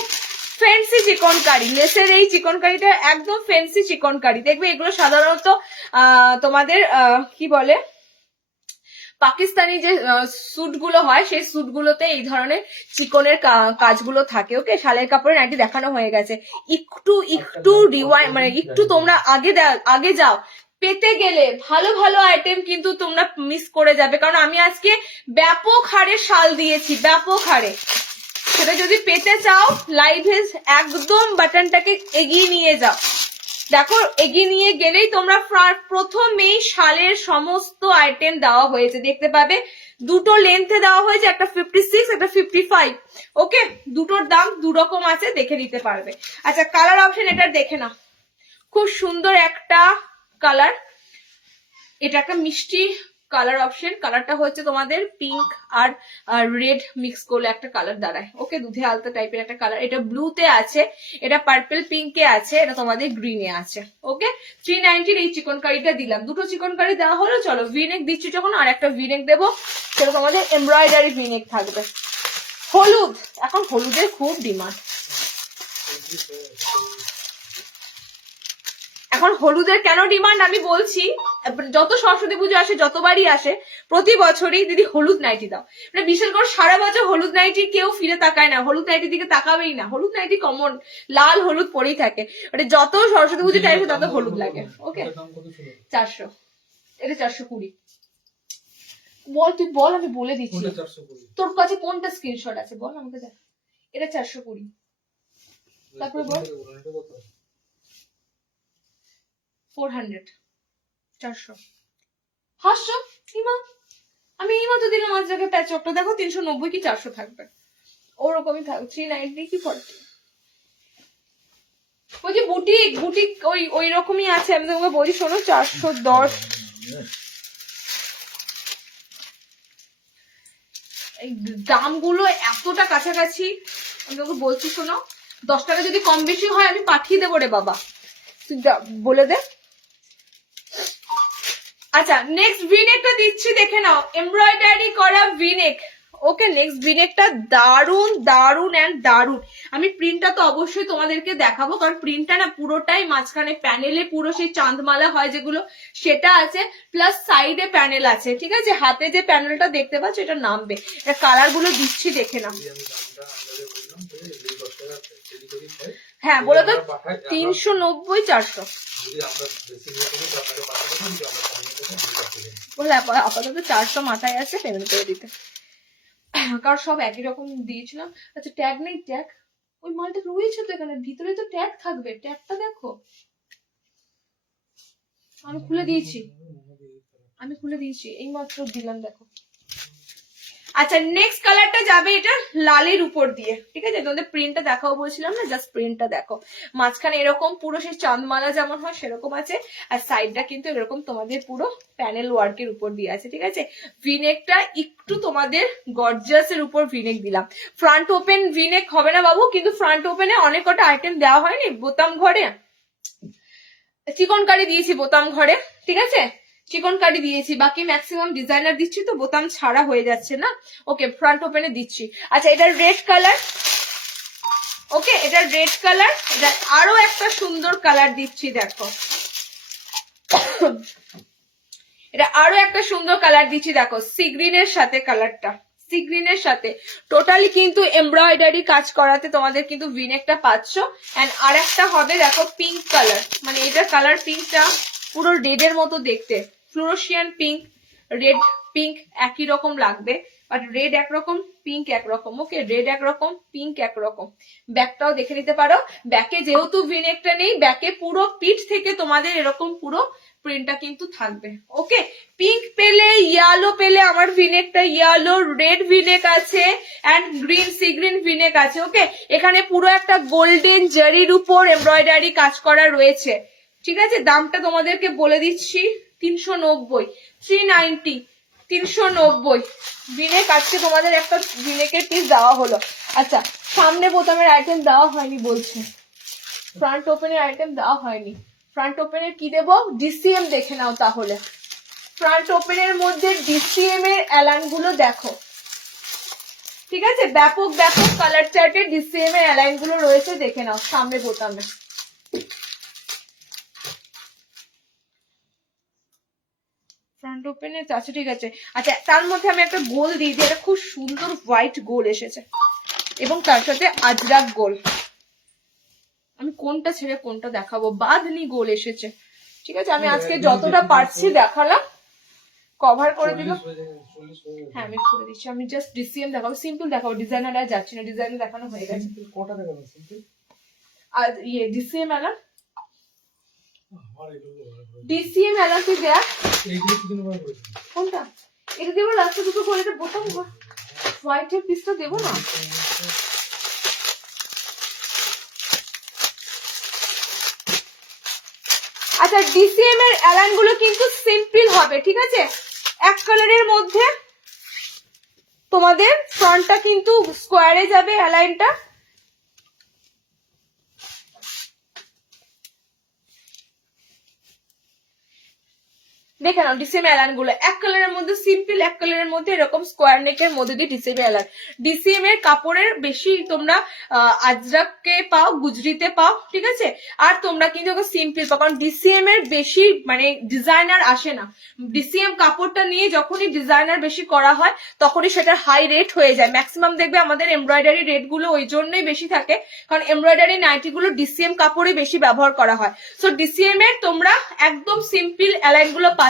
ফ্যান্সি চিকনকারি, লেসের এই চিকনকারিটা একদম ফ্যান্সি চিকনকারি। দেখবে এগুলো সাধারণত তোমাদের কি বলে পাকিস্তানি যে স্যুট গুলো হয় সেই স্যুট গুলোতে এই ধরনের চিকনের কাজগুলো থাকে। ওকে, শালের কাপড়ের নাইটি দেখানো হয়ে গেছে। একটু রিওয়াইন্ড মানে একটু তোমরা আগে যাও, পেতে গেলে ভালো ভালো আইটেম কিন্তু তোমরা মিস করে যাবে, কারণ আমি আজকে ব্যাপক হারে শাল দিয়েছি, ব্যাপক হারে। সেটা যদি পেতে চাও লাইভে একদম বাটনটাকে এগিয়ে নিয়ে যাও। দেখো এগিয়ে নিয়ে গেলেই তোমরা প্রথমেই শালের সমস্ত আইটেম দেওয়া হয়েছে, দেখতে পাবে। দুটো লেন্থে দেওয়া হয়েছে, একটা 56 একটা 55। ওকে, দুটোর দাম দুরকম আছে, দেখে নিতে পারবে। আচ্ছা, কালার অপশন এটা দেখে না, খুব সুন্দর একটা কালার। এটা একটা মিষ্টি কালার অপশন। কালারটা হচ্ছে তোমাদের পিঙ্ক আর রেড মিক্স করলে একটা কালার দাঁড়ায়। ওকে, দুধে আলতা টাইপের একটা কালার। এটা ব্লুতে আছে, এটা পার্পল পিঙ্কে আছে, এটা তোমাদের গ্রিনে আছে। ওকে, 390 এই চিকনকারিটা দিলাম। দুটো চিকনকারি দেওয়া হলো। চলো ভিনেক দিচ্ছি যখন, আর একটা ভিনেক দেবো, সেটা তোমাদের এমব্রয়ডারি ভিনেক থাকবে। হলুদ, এখন হলুদের খুব ডিমান্ড। এখন হলুদের কেন ডিমান্ড আমি বলছি, যত সরস্বতী পুজো আসে, যতবারই আসে, প্রতি বছরই দিদি হলুদ নাইটি দাও। মানে বিশেষ করে সারা বছর হলুদ নাইটি কেউ ফিরে তাকায় না, হলুদ নাইটির দিকে তাকাবেই না। হলুদ নাইটি কমন, লাল হলুদ পরেই থাকে। মানে যত সরস্বতী পুজো টাইমে তত হলুদ লাগে। ওকে, 400, এটা 420। বল, তুই বল, আমি বলে দিচ্ছি। তোর কাছে কোনটা স্ক্রিনশট আছে বল আমাকে, দেখ। এটা 420। তারপরে বল 400, 400। হাসছো ইমা, আমি এই মতো দিলাম আজ জায়গায় প্যাচকটা, দেখো 390 কি 400 থাকবে, ওরকমই থাকবে। 390 কি 40। বলছি বুটিক বুটিক ওই রকমই আছে। আমি তোমাকে বলি শোনো, 410। এই দামগুলো এতটা কাছাকাছি, আমি তোমাকে বলছি শোনো, 10 টাকা যদি কম বেশি হয় আমি পাঠিয়ে দেবো রে বাবা, তুই বলে দে। আচ্ছা, নেক্সট ভিনেকটা দিচ্ছি, দেখে নাও, এমব্রয়ডারি করা ভিনেক। ওকে, নেক্সট ভিনেকটা দারুন দারুন এন্ড দারুন। আমি প্রিন্টটা তো অবশ্যই তোমাদেরকে দেখাবো, কারণ প্রিন্টটা না পুরোটাই মাঝখানে প্যানেলে পুরো সেই চাঁদমালা হয় যেগুলো, সেটা আছে, প্লাস সাইডে প্যানেল আছে। ঠিক আছে, হাতে যে প্যানেলটা দেখতে পাচ্ছ এটা নামবে। এটা কালার গুলো দিচ্ছি, দেখে নাও। হ্যাঁ বলে তো, 390 400 বলে, আপাতত 400 মাথায় আছে, পেমেন্ট করে দিতে, কারণ সব একই রকম দিয়েছিলাম। আচ্ছা, ট্যাগ নেই, ট্যাগ ওই মালটা রয়েছে তো এখানে ভিতরে, তো ট্যাগ থাকবে, ট্যাগটা দেখো, আমি খুলে দিয়েছি, এই মাত্র দিলাম, দেখো। আচ্ছা, নেক্সট কালারটা যাবে এটা লালের উপর দিয়ে। ঠিক আছে, তোমাদের প্রিন্টটা দেখাও বলছিলাম না, জাস্ট প্রিন্টটা দেখো। মাঝখানে এরকম পুরো সেই চাঁদমালা যেমন হয় সেরকম আছে, আর সাইডটা কিন্তু এরকম তোমাদের পুরো প্যানেল ওয়ার্কের উপর দিয়ে আছে। ঠিক আছে, ভিনেকটা একটু তোমাদের গর্জিয়াসের উপর ভিনেক দিলাম। ফ্রন্ট ওপেন ভিনেক হবে না বাবু, কিন্তু ফ্রন্ট ওপেনে অনেক কটা আইটেম দেওয়া হয়নি, বোতাম ঘরে চিকনকারি দিয়েছি, বোতাম ঘরে। ঠিক আছে, চিকনকারি দিয়েছি, বাকি ম্যাক্সিমাম ডিজাইনার দিচ্ছি তো বোতাম ছাড়া হয়ে যাচ্ছে না। ওকে, ফ্রন্ট ওপেনে দিচ্ছি। আচ্ছা, এটা রেড কালার। ওকে, এটা রেড কালার। এটা আরো একটা সুন্দর কালার দিচ্ছি, দেখো। এটা আরো একটা সুন্দর কালার দিচ্ছি, দেখো, সি গ্রিনের সাথে কালারটা, সি গ্রিনের সাথে টোটালি কিন্তু এমব্রয়ডারি কাজ করাতে তোমাদের কিন্তু ভিনেকটা পাচ্ছ। এন্ড আর একটা হবে, দেখো, পিঙ্ক কালার। মানে এটা কালার পিঙ্কটা পুরো রেড এর মতো দেখতে, ফ্লোরোসিয়ান পিঙ্ক, রেড পিঙ্ক একই রকম লাগবে, বাট রেড একরকম, পিঙ্ক একরকম। ওকে, রেড একরকম, পিঙ্ক একরকম। ব্যাকটাও দেখে নিতে পারো। ব্যাকে যেহেতু ভিনেকটা নেই, ব্যাকে পুরো পিঠ থেকে তোমাদের এরকম পুরো প্রিন্টটা কিন্তু থাকবে। ওকে, পিঙ্ক পেলে, ইয়েলো পেলে, আমার ভিনেকটা ইয়েলো, রেড ভিনেক আছে এন্ড গ্রিন, সি গ্রিন ভিনেক আছে। ওকে, এখানে পুরো একটা গোল্ডেন জারির উপর এমব্রয়ডারি কাজ করা রয়েছে। ঠিক আছে, দামটা তোমাদেরকে বলে দিচ্ছি, 390, 390, 390 ভিনেক। আজকে তোমাদের একটা ভিনেকের পিস দেওয়া হলো। আচ্ছা, সামনে বোতামের আইটেম দেওয়া হয়নি বলছে, ফ্রন্ট ওপেনের আইটেম দেওয়া হয়নি। ফ্রন্ট ওপেনের কি দেবো, ডিসিএম দেখে নাও তাহলে। ফ্রন্ট ওপেনের মধ্যে ডিসিএম এর অ্যালান গুলো দেখো, ঠিক আছে, ব্যাপক ব্যাপক কালার চার্টের ডিসিএম এর অ্যালাইন গুলো রয়েছে, দেখে নাও সামনে বোতামে। ফ্রন্ট ওপেনে আচ্ছা ঠিক আছে। আচ্ছা তার মধ্যে আমি একটা গোল দিয়ে দিই, এটা খুব সুন্দর হোয়াইট গোল এসেছে এবং তার সাথে আজরাক গোল। আমি কোনটা ছেড়ে কোনটা দেখাবো, বাঁধনি গোল এসেছে। ঠিক আছে, আমি আজকে যতটা পারছি দেখালাম, কভার করে দিলাম। হ্যাঁ আমি করে দিচ্ছি, আমি জাস্ট ডিসিএম দেখাবো, সিম্পল দেখাবো, ডিজাইনার আর যাচ্ছি না, ডিজাইন দেখানো হয়ে গেছে। কটা দেখাবেন সিম্পল? আর ইয়ে ডিসিএম অ্যালান, ডিসিএম অ্যালান তুই দেখ এইগুলো কি দিন বার করেছেন? কোনটা, এটা দেবো রাস্তা দুটো করে, এটা বোতাম হোয়াইটের পিসটা দেবো না। আচ্ছা ডিসিএম এর অ্যালাইন গুলো কিন্তু সিম্পল হবে, ঠিক আছে, এক কালারের মধ্যে। তোমাদের ফ্রন্টটা কিন্তু স্কোয়ারে যাবে অ্যালাইনটা, দেখে নাও ডিসিএম অ্যালান গুলো এক কালারের মধ্যে সিম্পল, এক কালারের মধ্যে এরকম স্কোয়ার নেকের মধ্যে দিয়ে ডিসিএম অ্যালান। ডিসিএম এর কাপড়ের বেশি তোমরা আজরাককে পাও, গুজরিতে পাও, ঠিক আছে, আর তোমরা কিন্তু সিম্পল পাও, কারণ ডিসিএম এর বেশি মানে ডিজাইনার আসে না। ডিসিএম কাপড়টা নিয়ে যখনই ডিজাইনার বেশি করা হয় তখনই সেটার হাই রেট হয়ে যায়। ম্যাক্সিমাম দেখবে আমাদের এমব্রয়ডারি রেট গুলো ওই জন্যই বেশি থাকে, কারণ এমব্রয়ডারি নাইটি গুলো ডিসিএম কাপড়ে বেশি ব্যবহার করা হয়। সো ডিসিএম এর তোমরা একদম সিম্পল অ্যালাইন গুলো পাচ্ছ।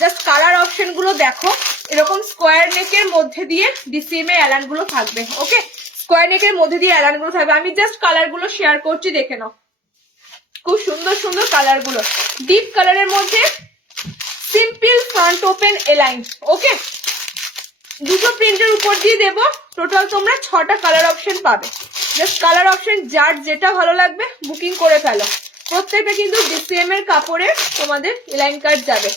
জাস্ট কালার অপশন গুলো দেখো, এরকম স্কোয়ার নেকের মধ্যে দিয়ে ডিসিএম এর অ্যালাইন গুলো থাকবে। ওকে, স্কোয়ার নেকের মধ্যে দিয়ে অ্যালাইন গুলো থাকবে। আমি জাস্ট কালার গুলো শেয়ার করছি, দেখে নাও, খুব সুন্দর সুন্দর কালার গুলো। ডিপ কালারের মধ্যে সিম্পল ফ্রন্ট ওপেন এলাইন। ওকে, দুটো প্রিন্টের উপর দিয়ে দেবো, টোটাল তোমরা 6টা কালার অপশন পাবে। জাস্ট কালার অপশন যার যেটা ভালো লাগবে বুকিং করে ফেলো। প্রত্যেকটা কিন্তু ডিসিএম এর কাপড়ে তোমাদের এলাইন কার্ড যাবে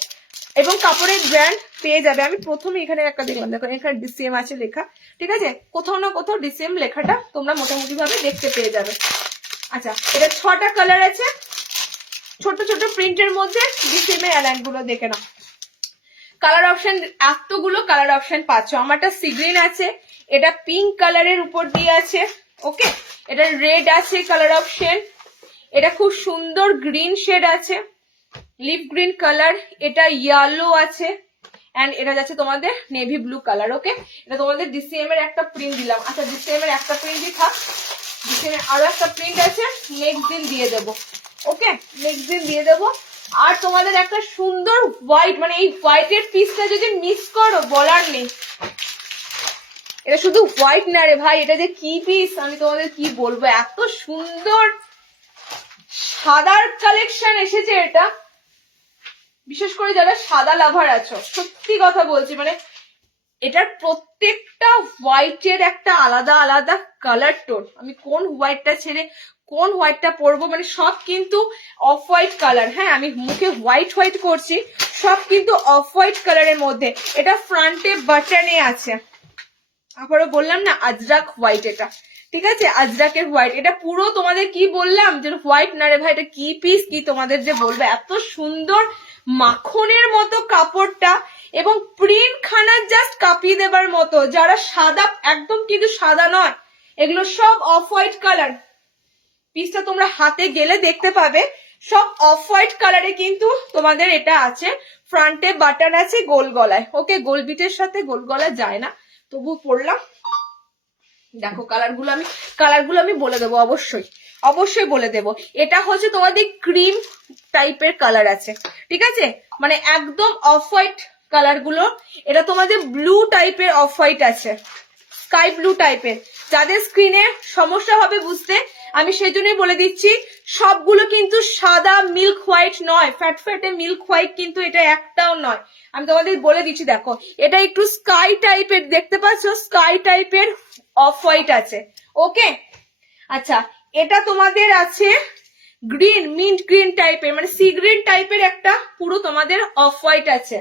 এবং কাপড়ের ব্র্যান্ড পেয়ে যাবে। আমি প্রথমে এখানে একটা দেখলাম, দেখো এখানে ডিসিএম আছে লেখা, ঠিক আছে, কোথাও না কোথাও ডিসিএম লেখাটা তোমরা মোটামুটি ভাবে দেখতে পেয়ে যাবে। আচ্ছা এটা 6টা কালার আছে, ছোট ছোট প্রিন্টের মধ্যে ডিসিএম এর অ্যালাইন গুলো দেখে নাও। কালার অপশন এতগুলো কালার অপশন পাচ্ছ। আমারটা সি গ্রিন আছে, এটা পিঙ্ক কালারের উপর দিয়ে আছে, ওকে, এটা রেড আছে কালার অপশন, এটা খুব সুন্দর গ্রিন শেড আছে, লিপ গ্রিন কালার, এটা ইয়েলো আছে, এন্ড এটা যাচ্ছে তোমাদের নেভি ব্লু কালার। ওকে, এটা তোমাদের ডিসিএম এর একটা প্রিন্ট দিলাম। আচ্ছা ডিসিএম এর একটা প্রিন্টই থাক, ডিসিএম এর আরো একটা প্রিন্ট আছে, নেক্সট দিন দিয়ে দেবো। ওকে, নেক্সট দিন দিয়ে দেবো। আর তোমাদের একটা সুন্দর হোয়াইট, মানে এই হোয়াইটের পিসটা যদি মিস করো বলার নেই। এটা শুধু হোয়াইট না রে ভাই, এটা যে কি পিস আমি তোমাদের কি বলবো, এত সুন্দর সাদার কালেকশন এসেছে। এটা বিশেষ করে যারা সাদা লাভার আছো, সত্যি কথা বলছি, মানে এটার প্রত্যেকটা হোয়াইটের একটা আলাদা আলাদা কালার টোন। আমি কোন হোয়াইটটা ছেড়ে কোন হোয়াইটটা পরবো, মানে সব কিন্তু অফ হোয়াইট কালার। হ্যাঁ আমি মুখে হোয়াইট হোয়াইট করছি, সব কিন্তু অফ হোয়াইট কালারের মধ্যে। এটা ফ্রন্টে বাটনে আছে, আবারও বললাম না আজরাক হোয়াইট, এটা ঠিক আছে, আজরাকের হোয়াইট। এটা পুরো তোমাদের কি বললাম যে হোয়াইট না রে ভাই, এটা কি পিস কি তোমাদের যে বলবে, এত সুন্দর মাখনের মতো কাপড়টা এবং প্রিন্ট খানা জাস্ট কাঁপিয়ে দেবার মতো। যারা সাদা, একদম কিন্তু সাদা নয়, এগুলো সব অফ হোয়াইট কালার। পিসটা তোমরা হাতে গেলে দেখতে পাবে, সব অফ হোয়াইট কালারে কিন্তু তোমাদের এটা আছে। ফ্রন্টে বাটন আছে গোল গলায়, ওকে, গোল বিটের সাথে গোল গলা যায় না, তবু পরলাম। দেখো কালারগুলো আমি বলে দেবো, অবশ্যই অবশ্যই বলে দেবো। এটা হচ্ছে তোমাদের ক্রিম টাইপের কালার আছে, ঠিক আছে, মানে একদম অফ হোয়াইট কালার গুলো। এটা তোমাদের ব্লু টাইপের অফ হোয়াইট আছে, স্কাই ব্লু টাইপের। যাদের স্ক্রিনে সমস্যা হবে বুঝতে, আমি সেই জন্যই বলে দিচ্ছি, সবগুলো কিন্তু সাদা মিল্ক হোয়াইট নয়, ফ্যাট ফ্যাটে মিল্ক হোয়াইট কিন্তু এটা একটাও নয়। আমি তোমাদের বলে দিচ্ছি, দেখো এটা একটু স্কাই টাইপের, দেখতে পাচ্ছ স্কাই টাইপের অফ হোয়াইট আছে। ওকে, আচ্ছা এটা তোমাদের আছে গ্রিন, মিন্ট গ্রিন টাইপের, মানে সি গ্রিন টাইপের একটা পুরো তোমাদের অফ হোয়াইট আছে।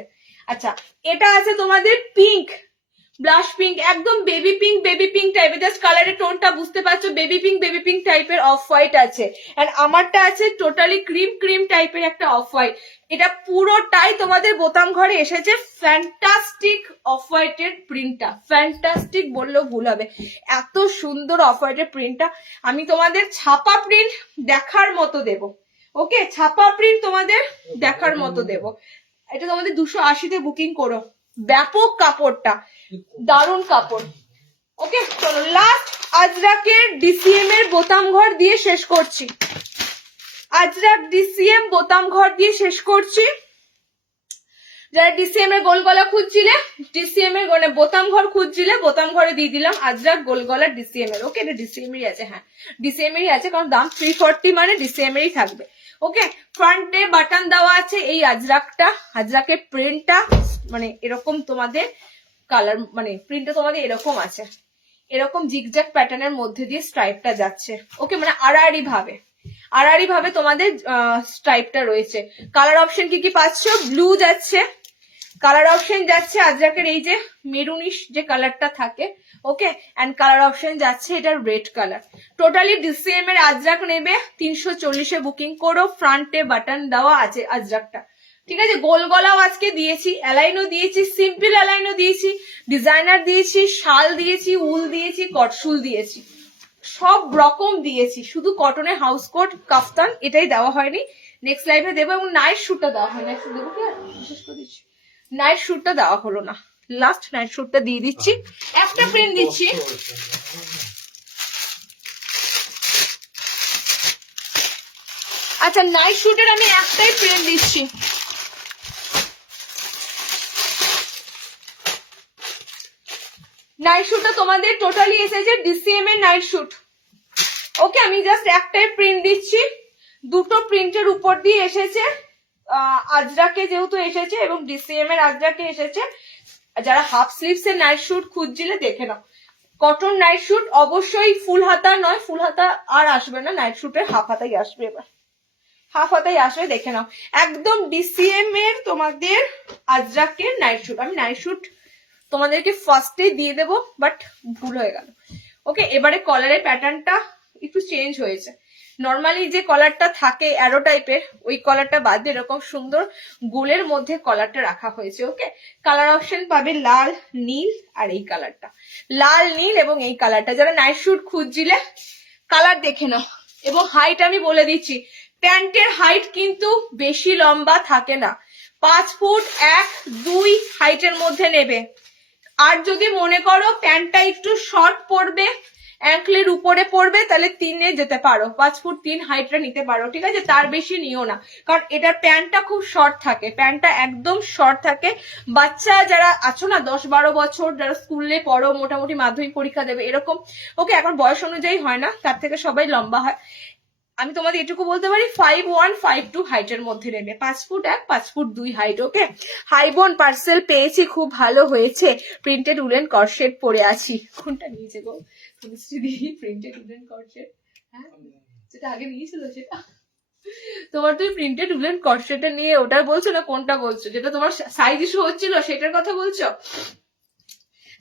আচ্ছা এটা আছে তোমাদের পিঙ্ক, ব্লাশ পিঙ্ক, একদম বেবি পিঙ্ক টাইপের, জাস্ট কালারের টোনটা বুঝতে পারছো, বেবি পিঙ্ক টাইপের অফ হোয়াইট আছে। এন্ড আমারটা আছে টোটালি ক্রিম টাইপের একটা অফ হোয়াইট। এটা পুরোটাই তোমাদের বোতাম ঘরে এসেছে ফ্যান্টাস্টিক অফ হোয়াইটের প্রিন্টটা, ফ্যান্টাস্টিক বললেও ভুল হবে, এত সুন্দর অফ হোয়াইটের প্রিন্টটা। আমি তোমাদের ছাপা প্রিন্ট দেখার মতো দেব, ওকে, ছাপা প্রিন্ট তোমাদের দেখার মতো দেব। এটা তোমাদের 280-তে বুকিং করো, ব্যাপক কাপড়টা, দারুণ কাপড়। ওকে চলো লাস্ট আজরাকের ডিসিএম এর বোতাম ঘর দিয়ে শেষ করছি, আজরাক ডিসিএম বোতাম ঘর দিয়ে শেষ করছি। যারা ডিসিএম এর গোল গলা খুঁজছিলে, ডিসিএম এর বোতাম ঘর খুঁজছিলে, বোতাম ঘরে দিয়ে দিলাম আজরাক গোল গলা ডিসিএম এর। ওকে, এটা ডিসিএম এরই আছে, হ্যাঁ ডিসিএম এরই আছে, কারণ দাম 340 মানে ডিসিএম এরই থাকবে। ওকে, ফ্রন্টে বাটন দেওয়া আছে, এই আজরাকটা, আজরাকের প্রিন্টটা মানে এরকম তোমাদের কালার, মানে প্রিন্টটা তোমাদের এরকম আছে, এরকম জিগজ্যাগ প্যাটার্নের মধ্যে দিয়ে স্ট্রাইপটা যাচ্ছে। ওকে, মানে আড়াআড়ি ভাবে তোমাদের স্ট্রাইপটা রয়েছে। কালার অপশন কি কি পাচ্ছ? ব্লু যাচ্ছে, কালার অপশন যাচ্ছে আজরাকের এই যে মেরুনিশ যে কালারটা থাকে, ওকে, এন্ড কালার অপশন যাচ্ছে এটার রেড কালার। টোটালি ডিসিএম এর আজরাক নেবে 340-এ বুকিং করো। ফ্রন্টে বাটন দেওয়া আছে আজরাকটা, ঠিক আছে। গোল গলাও আজকে দিয়েছি, অ্যালাইনও দিয়েছি, সিম্পল অ্যালাইনও দিয়েছি, ডিজাইনার দিয়েছি, শাল দিয়েছি, উল দিয়েছি, কটসুল দিয়েছি, সব রকম দিয়েছি, শুধু কটনের হাউস কোট কাফতান এটাই দেওয়া হয়নি, নেক্সট লাইভে দেবো। এবং নাইট শুটটা দেওয়া হয়, নাইট শুট দেবো কি আর শেষ করে দিচ্ছি, নাইট শুটটা দেওয়া হলো না, লাস্ট নাইট শুটটা দিয়ে দিচ্ছি, একটা প্রিন্ট দিচ্ছি। আচ্ছা, নাইট শুটের আমি একটাই প্রিন্ট দিচ্ছি, নাইট শুটটা তোমাদের টোটালি এসেছে ডিসিএম এর নাইট শুট। ওকে, আমি জাস্ট একটাই প্রিন্ট দিচ্ছি, দুটো প্রিন্টের উপর দিয়ে এসেছে, আজরাকে যেহেতু এসেছে এবং ডিসিএম এর আজরাকে এসেছে। যারা হাফ স্লিভস এর নাইট শুট খুঁজছিলে দেখে নাও, কটন নাইট শুট, অবশ্যই ফুল হাতা নয়, ফুল হাতা আর আসবে না, নাইট শুটের হাফ হাতাই আসবে, এবার হাফ হাতাই আসবে, দেখে নাও একদম ডিসিএম এর তোমাদের আজরাকের নাইট শুট। আমি নাইট শুট তোমাদেরকে ফার্স্টে দিয়ে দেবো, বাট ভুল হয়ে গেল। ওকে, এবারে কলারের প্যাটার্নটা একটু চেঞ্জ হয়েছে, নর্মালি যে কলারটা থাকে অ্যারো টাইপের, ওই কলারটা বাদ দিয়ে এরকম সুন্দর গোলের মধ্যে কলারটা রাখা হয়েছে। ওকে, কালার অপশন পাবে লাল, নীল আর এই কালারটা, লাল নীল এবং এই কালারটা। যারা নাইট শুট খুঁজছিলে কালার দেখে নাও। এবং হাইট আমি বলে দিচ্ছি, প্যান্টের হাইট কিন্তু বেশি লম্বা থাকে না, 5 ফুট 1-2 হাইটের মধ্যে নেবে। আর যদি মনে করো প্যান্টটা একটু শর্ট পড়বে, অ্যাঙ্কলের উপরে পড়বে, তাহলে 3-এ যেতে পারো, 5 ফুট 3 হাইটটা নিতে পারো, ঠিক আছে, তার বেশি নিও না, কারণ এটার প্যান্টটা খুব শর্ট থাকে, প্যান্টটা একদম শর্ট থাকে। বাচ্চা যারা আছো না 10-12 বছর, যারা স্কুলে পড়ো, মোটামুটি মাধ্যমিক পরীক্ষা দেবে এরকম, ওকে, এখন বয়স অনুযায়ী হয় না, তার থেকে সবাই লম্বা হয়। আমি তোমাদের এটুকু বলতে পারি 5'1", 5'2" হাইটের মধ্যে নেবে, 5 ফুট 1, 5 ফুট 2 হাইট। ওকে, হাইবোন পার্সেল পেয়েছি, খুব ভালো হয়েছে, প্রিন্টেড উলেন কর্সেট পরে আছি। কোনটা নিয়েছে গো প্রিন্টেড উলেন কর্সেট? হ্যাঁ, যেটা আগে নিয়েছিল সেটা তোমার, তুমি প্রিন্টেড উলেন কর্সেটটা নিয়ে ওটা বলছো না কোনটা বলছো, যেটা তোমার সাইজ ইস্যু হচ্ছিল সেটার কথা বলছো?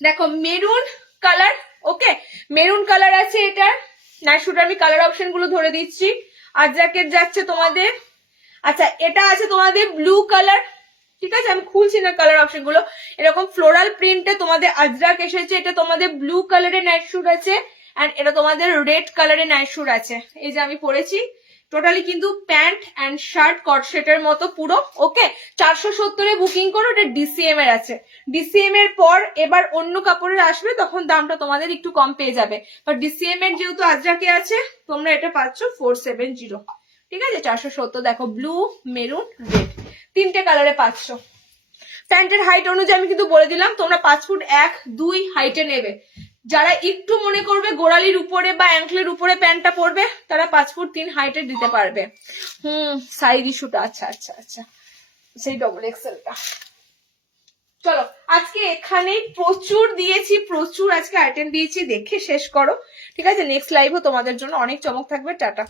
দেখো মেরুন কালার, ওকে, মেরুন কালার আছে এটার নাইট শুট। আমি কালার অপশন গুলো ধরে দিচ্ছি, আজরাকের যাচ্ছে তোমাদের, আচ্ছা এটা আছে তোমাদের ব্লু কালার, ঠিক আছে, আমি খুলছি না কালার অপশন গুলো, এরকম ফ্লোরাল প্রিন্টে তোমাদের আজরাক এসেছে, এটা তোমাদের ব্লু কালারের নাইট শুট আছে, এন্ড এটা তোমাদের রেড কালারের নাইট শুট আছে, এই যে আমি পরেছি। টোটালি কিন্তু প্যান্ট এন্ড শার্ট কট সেটের মতো পুরো। ওকে, 470-এ বুকিং করো, এটা ডিসিএম এর আছে, ডিসিএম এর পর এবার অন্য কাপড়ের আসবে, তখন দামটা তোমাদের একটু কম পেয়ে যাবে, বাট ডিসিএম এর যেহেতু আজরাকে আছে তোমরা এটা পাচ্ছ 470, ঠিক আছে, 470। দেখো ব্লু, মেরুন, রেড, 3টে কালারে পাচ্ছ। প্যান্টের হাইট অনুযায়ী আমি কিন্তু বলে দিলাম, তোমরা 5 ফুট 1-2 হাইটে নেবে। যারা একটু মনে করবে গোড়ালির উপরে বা অ্যাঙ্কলের উপরে প্যান্টটা পরবে, তারা 5 ফুট 3 হাইটে দিতে পারবে। সাইজ ইস্যুটা, আচ্ছা আচ্ছা আচ্ছা, সেই ডবল এক্সেলটা। চলো আজকে এখানেই প্রচুর দিয়েছি, প্রচুর আজকে আইটেম দিয়েছি, দেখে শেষ করো, ঠিক আছে। নেক্সট লাইভও তোমাদের জন্য অনেক চমক থাকবে। টাটা।